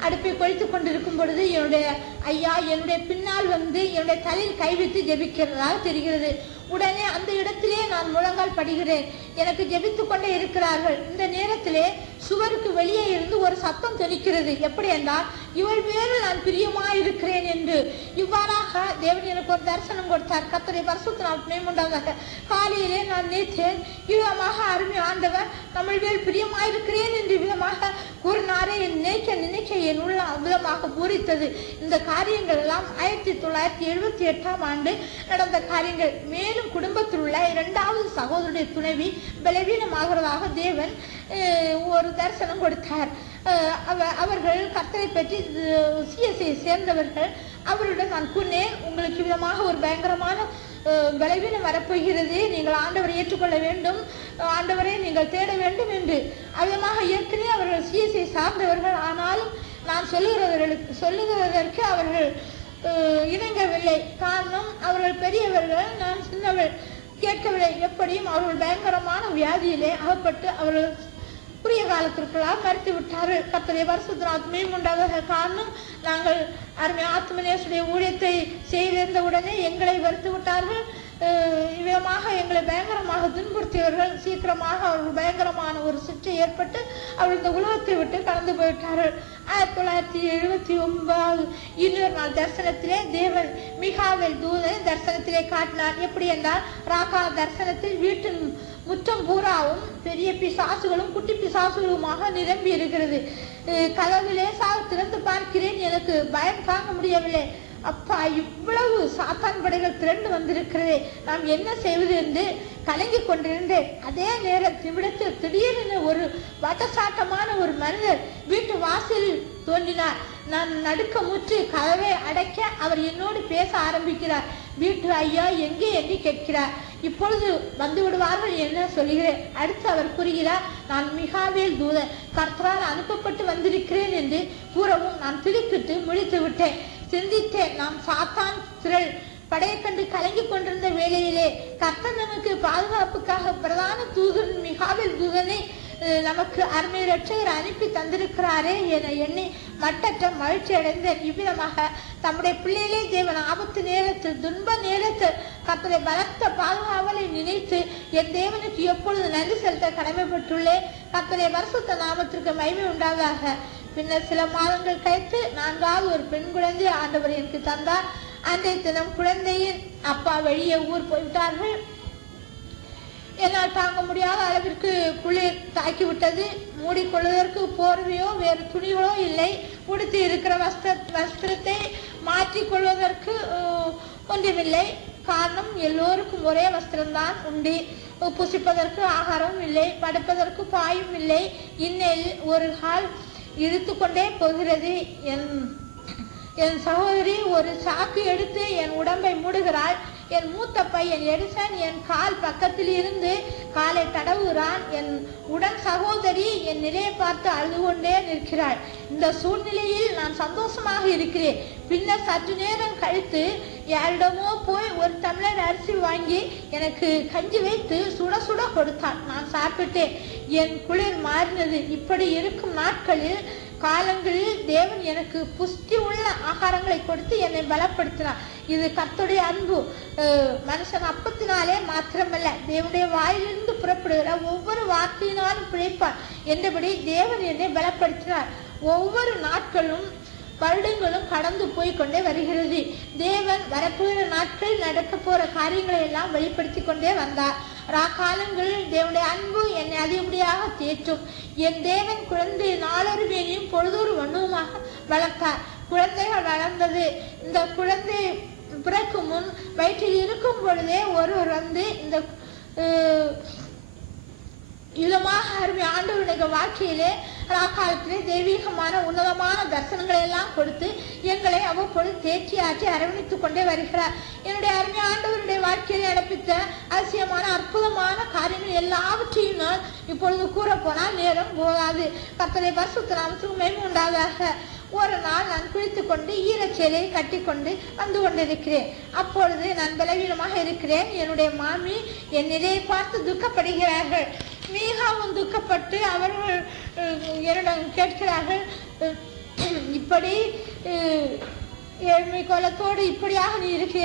அடுப்பை கொளித்து கொண்டிருக்கும் பொழுது என்னுடைய ஐயா என்னுடைய பின்னால் வந்து என்னுடைய தலையில் கை வைத்து ஜெபிக்கிறதாக தெரிகிறது. உடனே அந்த இடத்திலே நான் முழங்கால் படுகிறேன். எனக்கு ஜெபித்து கொண்டே இருக்கிறார்கள். இந்த நேரத்திலே சுவருக்கு வெளியே இருந்து ஒரு சத்தம் தெளிக்கிறது. எப்படி என்றால், இவள் வேறு நான் பிரியமாய் இருக்கிறேன் என்று. இவ்வாறாக தேவன் எனக்கு ஒரு தரிசனம் கொடுத்தார். கர்த்தருடைய பரிசுத்த நாமமே உண்டாதாக. காலையிலே நான் நினைத்தேன், விதமாக அருமை ஆண்டவர் நம்ம வேறு பிரியமாய் இருக்கிறேன் என்று விதமாக கூறினாரே. நினைக்க என் உள்ள விதமாக பூரித்தது. இந்த காரியங்கள் எல்லாம் 1978 ஆண்டு நடந்த காரியங்கள். மேலும் குடும்பத்தில் உள்ள 2வது சகோதரருடைய துணைவி பலவீனமாகிறதாக தேவன் ஒரு தரிசனம் கொடுத்தார். அவர்கள் கர்த்தரை பற்றி சிஎஸ்ஐ சேர்ந்தவர்கள். அவருடன் நான் கூறினேன், உங்களுக்கு விதமாக ஒரு பயங்கரமான பலவீனம் வரப்போகிறது. நீங்கள் ஆண்டவரை ஏற்றுக்கொள்ள வேண்டும், ஆண்டவரை நீங்கள் தேட வேண்டும் என்று. விதமாக ஏற்கனவே அவர்கள் சிஎஸ்ஐ சார்ந்தவர்கள். ஆனாலும் நான் சொல்லுகிறதற்கு அவர்கள் இணங்கவில்லை. காரணம், அவர்கள் பெரியவர்கள், நான் சின்னவள். கேட்கவில்லை. எப்படியும் அவர்கள் பயங்கரமான வியாதியிலே அகப்பட்டு அவர்கள் குறுகிய காலத்திற்குள்ளாக மறுத்து விட்டார்கள். கர்த்தருடைய பரிசுத்த நாமமே உண்டாக. காரணம், நாங்கள் அருமை ஆத்மநேசுடைய ஊழியத்தை செய்திருந்த உடனே எங்களை வெறுத்து விட்டார்கள். விதமாக எங்களை பயங்கரமாக துன்புறுத்தியவர்கள். சீக்கிரமாக அவர்கள் பயங்கரமான ஒரு சிற்றை ஏற்பட்டு அவர்கள் இந்த உலகத்தை விட்டு கடந்து போயிட்டார்கள். 1979 இன்னொரு நாள் தரிசனத்திலே தேவன் மிகாவேல் தூதனை தரிசனத்திலே காட்டினார். எப்படி என்றால், ராகா தரிசனத்தில் வீட்டின் முற்றம் பூராவும் பெரிய பிசாசுகளும் குட்டி பிசாசுகளுமாக நிரம்பி இருக்கிறது. கதவு லேசாக திறந்து பார்க்கிறேன். எனக்கு பயம் தாங்க முடியவில்லை. அப்பா, இவ்வளவு சாத்தான் படைகள் திரண்டு வந்திருக்கிறதே, நாம் என்ன செய்வது என்று கலங்கி கொண்டிருந்தேன். அதே நேரத்தில் திடீரென ஒரு வட்டசாட்டமான ஒரு மனிதர் வீட்டு வாசலில் தோன்றினார். நான் நடுக்கமுற்று கதவை அடைக்க அவர் என்னோடு பேச ஆரம்பிக்கிறார். வீட்டு ஐயா எங்கே என்று கேட்கிறார். இப்பொழுது வந்து விடுவார்கள் என்ன சொல்கிறேன். அடுத்து அவர் கூறுகிறார், நான் மிகாவேல் தூதன் கர்த்தரால் அனுப்பப்பட்டு வந்திருக்கிறேன் என்று கூறவும் நான் திடுக்கிட்டு முழித்து விட்டேன். சிந்தித்தேன், நாம் சாத்தான் திரள் படையை கண்டு கலங்கி கொண்டிருந்த வேளையிலே கர்த்தர் நமக்கு பாதுகாப்புக்காக பிரதான தூதன் மிகாவேல் தூதனை நமக்கு அருமை ரட்சகர் அனுப்பி தந்திருக்கிறாரே என எண்ணி மட்டற்ற மகிழ்ச்சி அடைந்தேன். இவ்விதமாக தம்முடைய பிள்ளைகளே தேவன் ஆபத்து நேரத்தில் துன்ப நேரத்தில் கர்த்தரை பலத்த பாதுகாவலை நினைத்து என் தேவனுக்கு எப்பொழுது நன்றி செலுத்த கடமைப்பட்டுள்ளேன். கர்த்தரை பரிசுத்த நாமத்திற்கு மகிமை உண்டாதாக. பின்னர் சில மாதங்கள் கழித்து 4வது ஒரு பெண் குழந்தை ஆண்டவர் எனக்கு தந்தார். அன்றைய தினம் குழந்தையின் அப்பா வெளியே ஊர் போய்விட்டார்கள். என்னால் தாங்க முடியாத அளவிற்கு குளிர் தாக்கிவிட்டது. மூடிக்கொள்வதற்கு போர்வையோ வேறு துணிகளோ இல்லை. உடுத்தி இருக்கிற வஸ்திரத்தை மாற்றிக்கொள்வதற்கு ஒன்றுமில்லை. காரணம், எல்லோருக்கும் ஒரே வஸ்திரம்தான் உண்டு. புசிப்பதற்கு ஆகாரமும் இல்லை, படுப்பதற்கு பாயும் இல்லை. இன்னில் ஒரு கால் இழுத்து கொண்டே போகிறது. என் சகோதரி ஒரு சாக்கு எடுத்து என் உடம்பை மூடுகிறாள். என் மூத்த பையன் எடிசன் என் கால் பக்கத்தில் இருந்து காலை தடவுகிறான். என் உடன் சகோதரி என் நிலையை பார்த்து அழுது கொண்டே நிற்கிறாள். இந்த சூழ்நிலையில் நான் சந்தோஷமாக இருக்கிறேன். பின்னர் சற்று நேரம் கழித்து யாரிடமோ போய் ஒரு டம்ளர் அரிசி வாங்கி எனக்கு கஞ்சி வைத்து சுட சுட கொடுத்தான். நான் சாப்பிட்டேன். என் குளிர் மாறினது. இப்படி இருக்கும் நாட்களில் காலங்களில் தேவன் எனக்கு புஷ்டி உள்ள ஆகாரங்களை கொடுத்து என்னை பலப்படுத்தினார். இது கர்த்தருடைய அன்பு. மனுஷன் அப்பத்தினாலே மாத்திரமல்ல, தேவனுடைய வாயிலிருந்து புறப்படுகிற ஒவ்வொரு வார்த்தையினாலும் பிழைப்பார் என்றபடி தேவன் என்னை பலப்படுத்தினார். ஒவ்வொரு நாட்களும் வருடங்களும் கடந்து போய்கொண்டே வருகிறது. தேவன் வரப்போகிற நாட்கள் நடக்க போற காரியங்களை எல்லாம் வெளிப்படுத்தி கொண்டே வந்தார். காலங்களில் தேவனுடைய அன்பு என்னை அதிகப்படியாக தேற்றும். என் தேவன் குழந்தை நாளொரு வேணியும் பொழுதொரு வண்ணவுமாக வளர்த்தார். குழந்தைகள் வளர்ந்தது. இந்த குழந்தை பிறக்கும் முன் வயிற்றில் இருக்கும் பொழுதே ஒருவர் வந்து இந்த இதமாக அருமை ஆண்டவருடைய வாழ்க்கையிலே காலத்திலே தெய்வீகமான உன்னதமான தரிசனங்களை எல்லாம் கொடுத்து எங்களை அவ்வப்பொழுது தேற்றி ஆற்றி அரவணைத்துக் கொண்டே வருகிறார். என்னுடைய அருமை ஆண்டவருடைய வாழ்க்கையிலே நடப்பித்த அதிசயமான அற்புதமான காரியங்கள் எல்லாவற்றையும் நான் இப்பொழுது கூற போனால் நேரம் போகாது. கர்த்தருடைய பரிசுத்த நாமத்துக்கு மகிமை உண்டாவதாக. ஒரு நாள் நான் குளித்துக் கொண்டு ஈரச்சேலையை கட்டி கொண்டு வந்து கொண்டிருக்கிறேன். அப்பொழுது நான் பலவீனமாக இருக்கிறேன். என்னுடைய மாமி என் நிலையை பார்த்து துக்கப்படுகிறார்கள். மிகவும் துக்கப்பட்டு அவர்கள் என்னிடம் கேட்கிறார்கள், இப்படி ஏழ்மை கோலத்தோடு இப்படியாக நீ இருக்கிற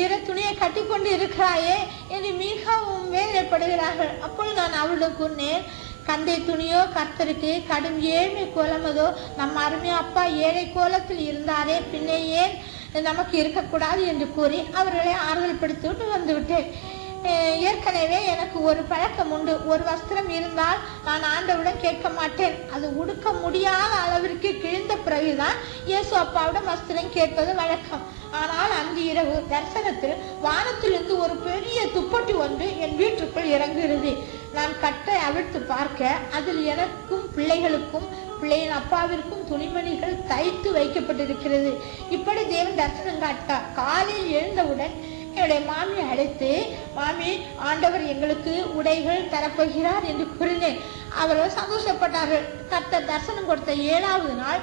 ஈர துணியை கட்டி கொண்டு இருக்கிறாயே என்று மிகவும் வேதனைப்படுகிறார்கள். அப்பொழுது நான் அவளுக்கு சொன்னேன், கந்தை துணியோ கர்த்தருக்கு கடும் ஏழ்மை கோலமதோ, நம்ம அருமையா அப்பா ஏழை கோலத்தில் இருந்தாரே, பின்னே ஏன் நமக்கு இருக்கக்கூடாது என்று கூறி அவர்களை ஆறுதல் படுத்தி விட்டு வந்து விட்டேன். ஏற்கனவே எனக்கு ஒரு பழக்கம் உண்டு. ஒரு வஸ்திரம் இருந்தால் நான் ஆண்டவுடன் கேட்க மாட்டேன். அது உடுக்க முடியாத அளவிற்கு கிழிந்த பிறகுதான் இயேசு அப்பாவிடம் வஸ்திரம் கேட்பது வழக்கம். ஆனால் அன்று இரவு தரிசனத்தில் வானத்திலிருந்து ஒரு பெரிய துப்பட்டி ஒன்று என் வீட்டுக்குள் இறங்குகிறது. நான் கட்டை அவிழ்த்து பார்க்க அதில் எனக்கும் பிள்ளைகளுக்கும் பிள்ளையின் அப்பாவிற்கும் துணிமணிகள் தைத்து வைக்கப்பட்டிருக்கிறது. இப்படி தேவன் தரிசனம் காட்டார். காலையில் எழுந்தவுடன் என்னுடைய மாமியை அழைத்து, மாமி, ஆண்டவர் எங்களுக்கு உடைகள் தரப்போகிறார் என்று கூறினேன். அவர்கள் சந்தோஷப்பட்டார்கள். கர்த்தர் தரிசனம் கொடுத்த 7வது நாள்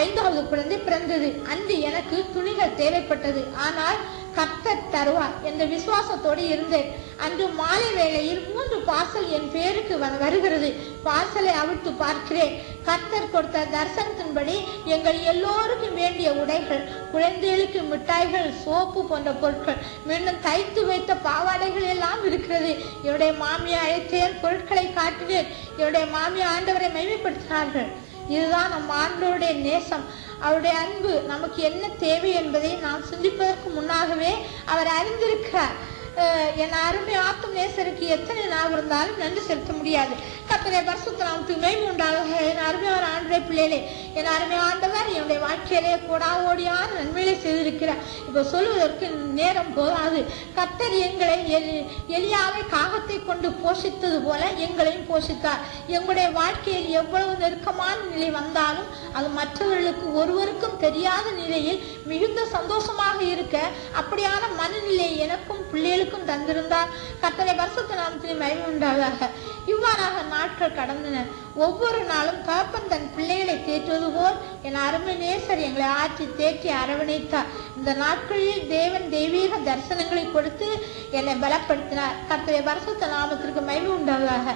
5வது குழந்தை பிறந்தது. அன்று எனக்கு துணிகள் தேவைப்பட்டது. ஆனால் கர்த்தர் தருவார் என்ற விசுவாசத்தோடு இருந்தேன். அன்று மாலை வேளையில் 3 பார்சல் என் பேருக்கு வருகிறது. பார்சலை அவிழ்த்து பார்க்கிறேன். கர்த்தர் கொடுத்த தரிசனத்தின்படி எங்கள் எல்லோருக்கும் வேண்டிய உடைகள், குழந்தைகளுக்கு மிட்டாய்கள், சோப்பு போன்ற பொருட்கள், மீண்டும் தைத்து வைத்த பாவாடைகள் எல்லாம் இருக்கிறது. என்னுடைய மாமியை அழைத்தேன், பொருட்களை காட்டினேன். என்னுடைய மாமியை ஆண்டவரை மகிமைப்படுத்தினார்கள். இதுதான் நம் ஆண்டவருடைய நேசம், அவருடைய அன்பு. நமக்கு என்ன தேவை என்பதை நாம் சிந்திப்பதற்கு முன்னாகவே அவர் அறிந்திருக்கிறார். என் அருமை ஆத்தும் நேசருக்கு எத்தனை நாள் இருந்தாலும் நன்றி செலுத்த முடியாது. கர்த்தருடைய பரிசுத்த நாமத்துக்கு மகிமை உண்டாக. என் அருமையான ஆண்டவருடைய பிள்ளைகளே, என் அருமை ஆண்டவர் என்னுடைய வாழ்க்கையிலே கோடாவோடியான நன்மைகளை செய்திருக்கிறார். இப்ப சொல்வதற்கு நேரம் போகாது. கர்த்தர் எங்களை எலியாவை காகத்தை கொண்டு போஷித்தது போல எங்களையும் போஷித்தார். எங்களுடைய வாழ்க்கையில் எவ்வளவு நெருக்கமான நிலை வந்தாலும் அது மற்றவர்களுக்கு ஒருவருக்கும் தெரியாத நிலையில் மிகுந்த சந்தோஷமாக இருக்க அப்படியான மனநிலை எனக்கும் பிள்ளைகளுக்கும் தந்திருந்தார். கர்த்தருடைய பரிசுத்த நாமத்திலே மகிமை உண்டாவதாக. இவ்வாறாக நாட்கள் கடந்தன. ஒவ்வொரு நாளும் தகப்பன் தன் பிள்ளைகளை தேற்றுவது போல் என் அருமை நேசர் எங்களை ஆற்றி தேற்றி அரவணைத்தார். இந்த நாட்களில் தேவன் தெய்வீக தரிசனங்களை கொடுத்து என்னை பலப்படுத்தினார். கர்த்தருடைய பரிசுத்த நாமத்திற்கு மகிமை உண்டாவதாக.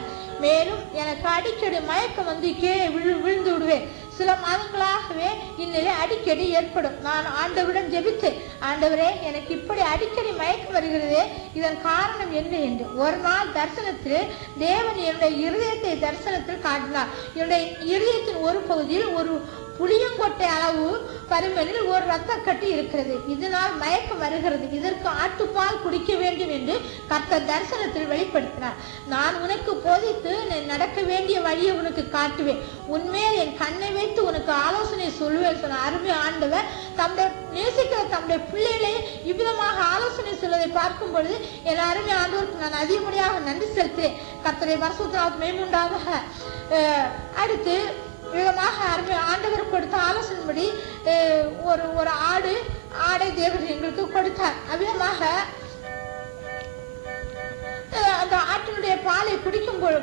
மேலும் எனக்கு அடிக்கடி மயக்கம் வந்து கீழே விழுந்து விடுவேன். சில மாதங்களாகவே இந்நிலை அடிக்கடி ஏற்படும். நான் ஆண்டவரிடம் ஜெபித்தேன், ஆண்டவரே, எனக்கு இப்படி அடிக்கடி மயக்கம் வருகிறதே, இதன் காரணம் என்ன என்று. ஒரு நாள் தரிசனத்தில் தேவன் என்னுடைய இருதயத்தை தரிசனத்தில் காட்டினார். என்னுடைய இருதயத்தின் ஒரு பகுதியில் ஒரு புளியங்கொட்டை அளவு பருமனில் ஒரு ரத்த கட்டி இருக்கிறது. இதனால் மயக்கம் வருகிறது. இதற்கு ஆட்டுப்பால் குடிக்க வேண்டும் என்று கர்த்தர் தரிசனத்தில் வெளிப்படுத்தினார். நான் உனக்கு போதித்து நடக்க வேண்டிய வழியை உனக்கு காட்டுவேன். உன்மேல் என் கண்ணை வைத்து உனக்கு ஆலோசனை சொல்லுவேன் சொன்ன அருமை ஆண்டவர் தம்முடைய நேசிக்கிற தம்முடைய பிள்ளைகளை இவ்விதமாக ஆலோசனை சொல்வதை பார்க்கும் பொழுது என் அருமை ஆண்டவருக்கு நான் அதிகப்படியாக நன்றி செலுத்தேன். கர்த்தருடைய பரிசுத்த நாமத்துக்கு மகிமை உண்டாவதாக. அடுத்து விதமாக ஆண்டவர் கொடுத்த ஆலோசனைப்படி ஒரு ஆடை தேவன் எங்களுக்கு கொடுத்தார். அவ்விதமாக அந்த ஆட்டினுடைய பாலை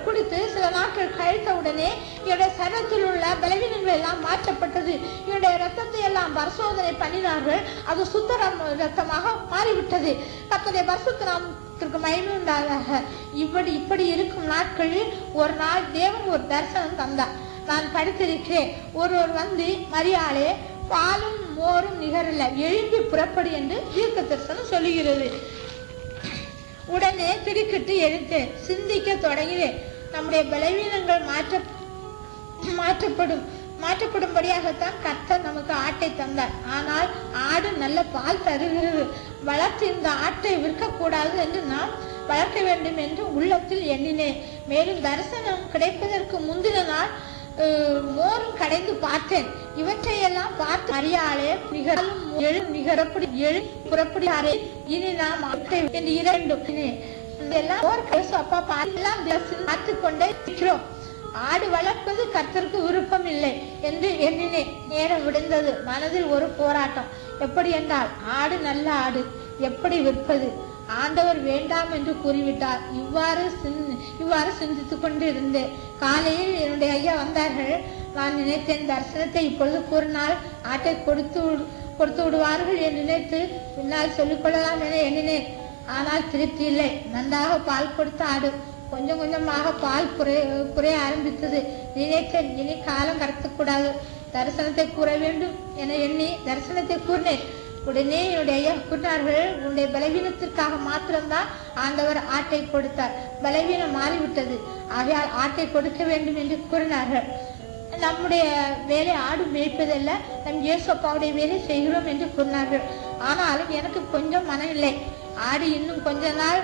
குடித்து சில நாட்கள் கழித்த உடனே என்னுடைய சரீரத்தில் உள்ள பலவீனங்கள் எல்லாம் மாற்றப்பட்டது. என்னுடைய ரத்தத்தை எல்லாம் பரிசோதனை பண்ணினார்கள். அது சுத்த ரத்தமாக மாறிவிட்டது. கர்த்தருடைய பரிசுத்த நாமத்திற்கு மகிமை உண்டாவதாக. இப்படி இருக்கும் நாட்களில் ஒரு நாள் தேவன் ஒரு தரிசனம் தந்தார். நான் படுத்திருக்கிறேன். ஒருவர் வந்து, மரியாளே, பாலும் மோரும் நிகரில்லை, எழும்பி புறப்படு என்று தீர்க்க தரிசனம் சொல்லுகிறது. உடனே திடுக்கிட்டு எழுந்தேன். சிந்திக்க தொடங்கினேன். நம்முடைய பலவீனங்கள் மாற்றப்படும்படியாகத்தான் கர்த்தர் நமக்கு ஆட்டை தந்தார். ஆனால் ஆடு நல்ல பால் தருகிறது. வளர்த்து இந்த ஆட்டை விற்கக்கூடாது என்று நாம் வளர்க்க வேண்டும் என்று உள்ளத்தில் எண்ணினேன். மேலும் தரிசனம் கிடைப்பதற்கு முந்தின நாள் மோரும் கடைந்து பார்த்தேன். இவற்றையெல்லாம் பார்த்து, மரியாளே, நிகரப்படி புறப்படியாரே, இனி நாம் என்று இரண்டும் அப்பா பார்த்து கொண்டே இருக்கிறோம். ஆடு வளர்ப்பது கர்த்தருக்கு விருப்பம் இல்லை என்று எண்ணினேன். நேரம் விடுந்தது. மனதில் ஒரு போராட்டம். எப்படி என்றால், ஆடு நல்ல ஆடு, எப்படி விற்பது? ஆண்டவர் வேண்டாம் என்று கூறிவிட்டார். இவ்வாறு சிந்தித்துக் கொண்டு இருந்தேன். காலையில் என்னுடைய ஐயா வந்தார்கள். நான் நினைத்தேன், தரிசனத்தை இப்பொழுது கூறினால் ஆட்டை கொடுத்து விடுவார்கள் என்று நினைத்து பின்னால் சொல்லிக் கொள்ளலாம் என எண்ணினேன். ஆனால் திருப்தி இல்லை. நன்றாக பால் கொடுத்த ஆடு. கொஞ்சம் கொஞ்சமாக பால் குறைய ஆரம்பித்தது. நினைத்தேன், இனி காலம் கடத்தக்கூடாது, தரிசனத்தை கூற வேண்டும் என எண்ணி தரிசனத்தை கூறினேன். உடனே என்னுடைய ஐயா கூறினார்கள், உன்னுடைய பலவீனத்திற்காக மாத்திரம்தான் ஆண்டவர் ஆட்டை கொடுத்தார். பலவீனம் மாறிவிட்டது, ஆகையால் ஆட்டை கொடுக்க வேண்டும் என்று கூறினார்கள். நம்முடைய வேலை ஆடு மேய்ப்பதல்ல, நம் இயேசப்பாவுடைய வேலை செய்கிறோம் என்று கூறினார்கள். ஆனாலும் எனக்கு கொஞ்சம் மனம் இல்லை. ஆடு இன்னும் கொஞ்ச நாள்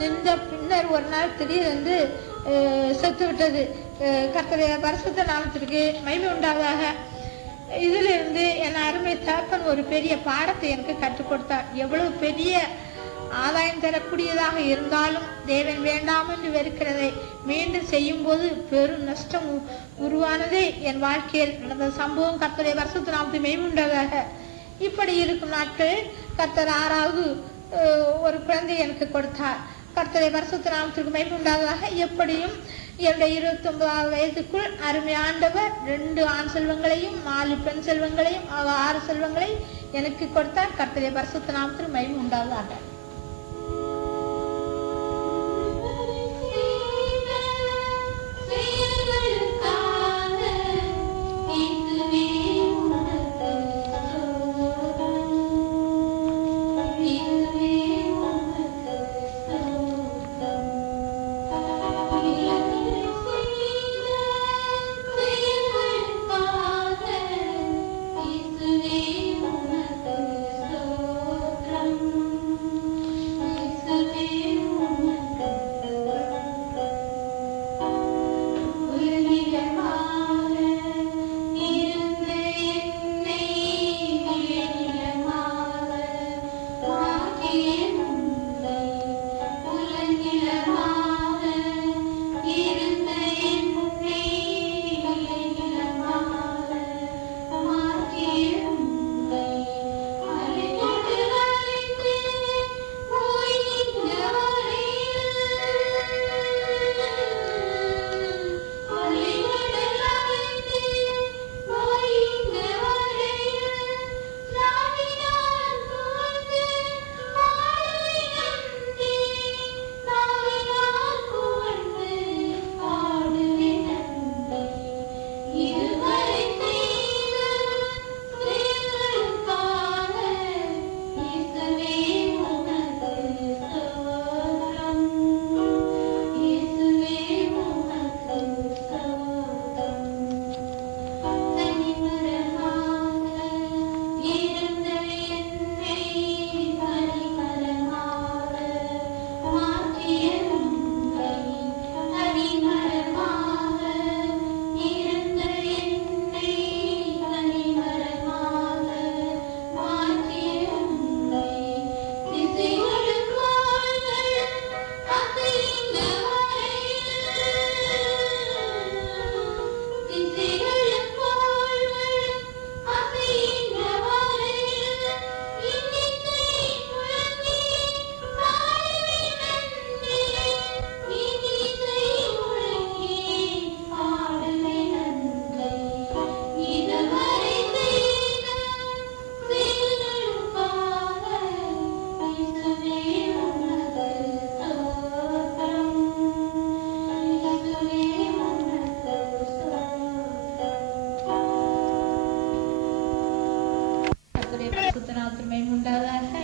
நின்ற பின்னர் ஒரு நாள் திடீரென்று செத்து விட்டது. கர்த்தருடைய பரிசுத்த நாமத்திற்கு மகிமை உண்டாவதாக. இதிலிருந்து என் அருமை தகப்பன் ஒரு பெரிய பாடத்தை எனக்கு கற்றுக் கொடுத்தார். எவ்வளவு பெரிய ஆதாயம் தரக்கூடியதாக இருந்தாலும் தேவன் வேண்டாம் என்று வெறுக்கிறதை மீண்டும் செய்யும் போது பெரும் நஷ்டம் உருவானதே என் வாழ்க்கையில் நடந்த சம்பவம். கர்த்தருடைய பரிசுத்த நாமத்திற்கு மகிமை உண்டாவதாக. இப்படி இருக்கும் நாட்கள் கர்த்தர் 6வது ஒரு குழந்தை எனக்கு கொடுத்தார். கர்த்தருடைய பரிசுத்த நாமத்திற்கு மகிமை உண்டாவதாக. எப்படியும் என்னுடைய 29வது வயதுக்குள் அருமை ஆண்டவர் 2 ஆண் செல்வங்களையும் 4 பெண் செல்வங்களையும் 6 செல்வங்களை எனக்கு கொடுத்தார். கர்த்தருடைய பரிசுத்த நாமத்திற்கு மகிமை உண்டாவதாக.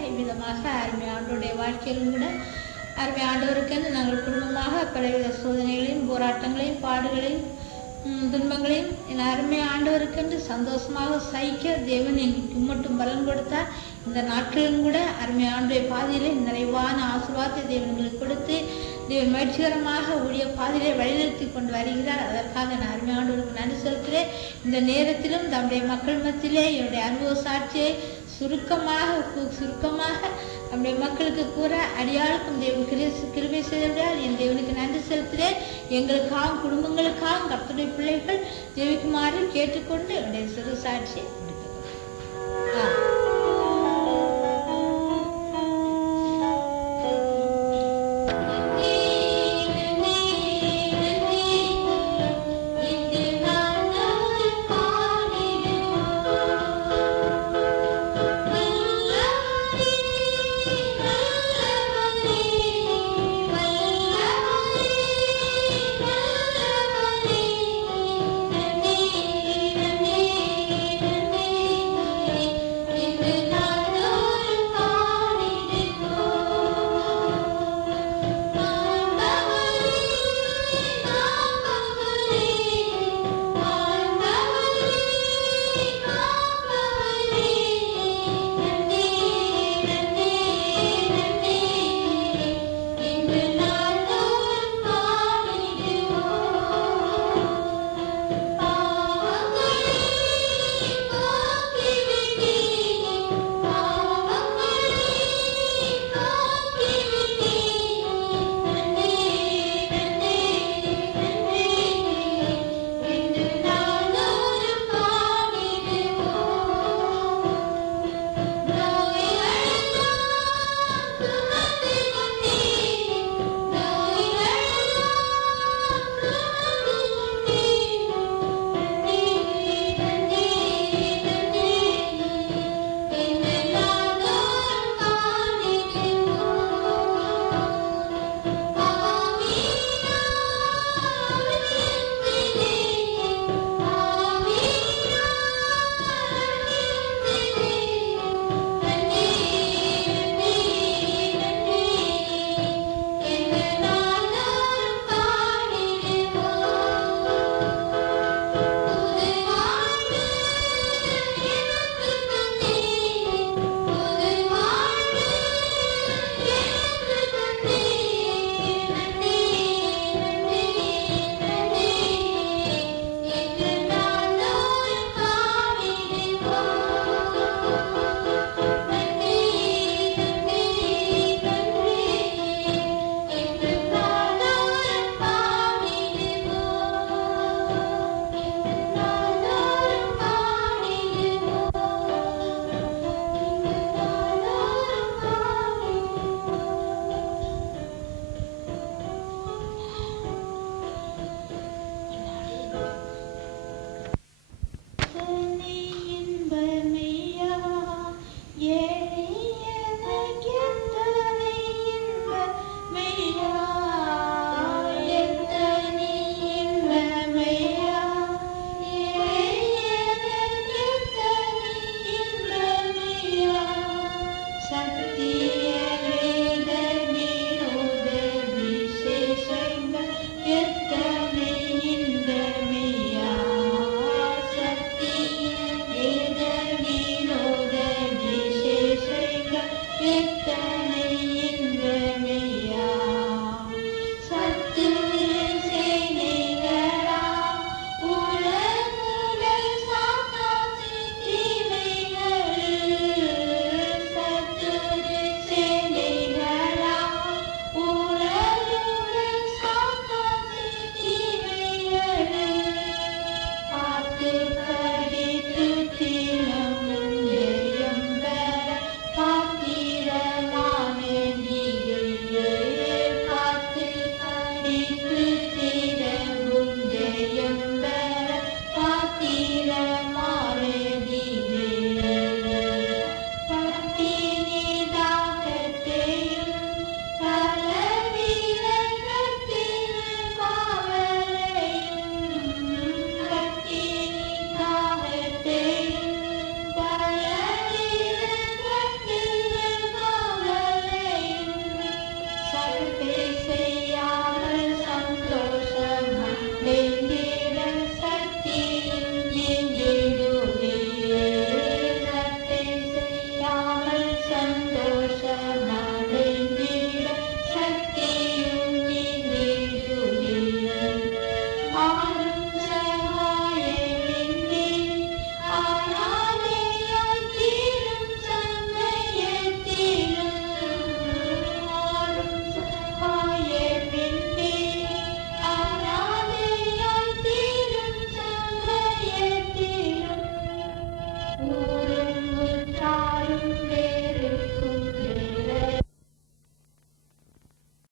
இவ்விதமாக அருமை ஆண்டோடைய வாழ்க்கையிலும் கூட அருமை ஆண்டவருக்கு நாங்கள் குடும்பமாக பலவித சோதனைகளையும் போராட்டங்களையும் பாடுகளையும் துன்பங்களையும் என் அருமை ஆண்டவருக்கென்று சந்தோஷமாக சகிக்க தேவன் எங்களுக்கு மட்டும் பலன் கொடுத்தார். இந்த நாட்களிலும் கூட அருமை ஆண்டுடைய பாதையிலே நிறைவான ஆசீர்வாதத்தை தேவன்களுக்கு கொடுத்து தேவன் மகிழ்ச்சிகரமாக ஊழிய பாதையிலே வழிநடத்தி கொண்டு வருகிறார். அதற்காக நான் அருமை ஆண்டவருக்கு நன்றி செலுத்துகிறேன். இந்த நேரத்திலும் நம்முடைய மக்கள் மத்தியிலே என்னுடைய அனுபவ சாட்சியை சுருக்கமாக நம்முடைய மக்களுக்கு கூற அடியாளுக்கும் தேவன் கிருபை செய்தால் என் தேவனுக்கு நன்றி செலுத்துகிறேன். எங்களுக்காகவும் குடும்பங்களுக்காகவும் கர்த்தருடைய பிள்ளைகள் ஜெபிக்குமாறு கேட்டுக்கொண்டு என்னுடைய சிறு சாட்சியை முடிக்கிறேன்.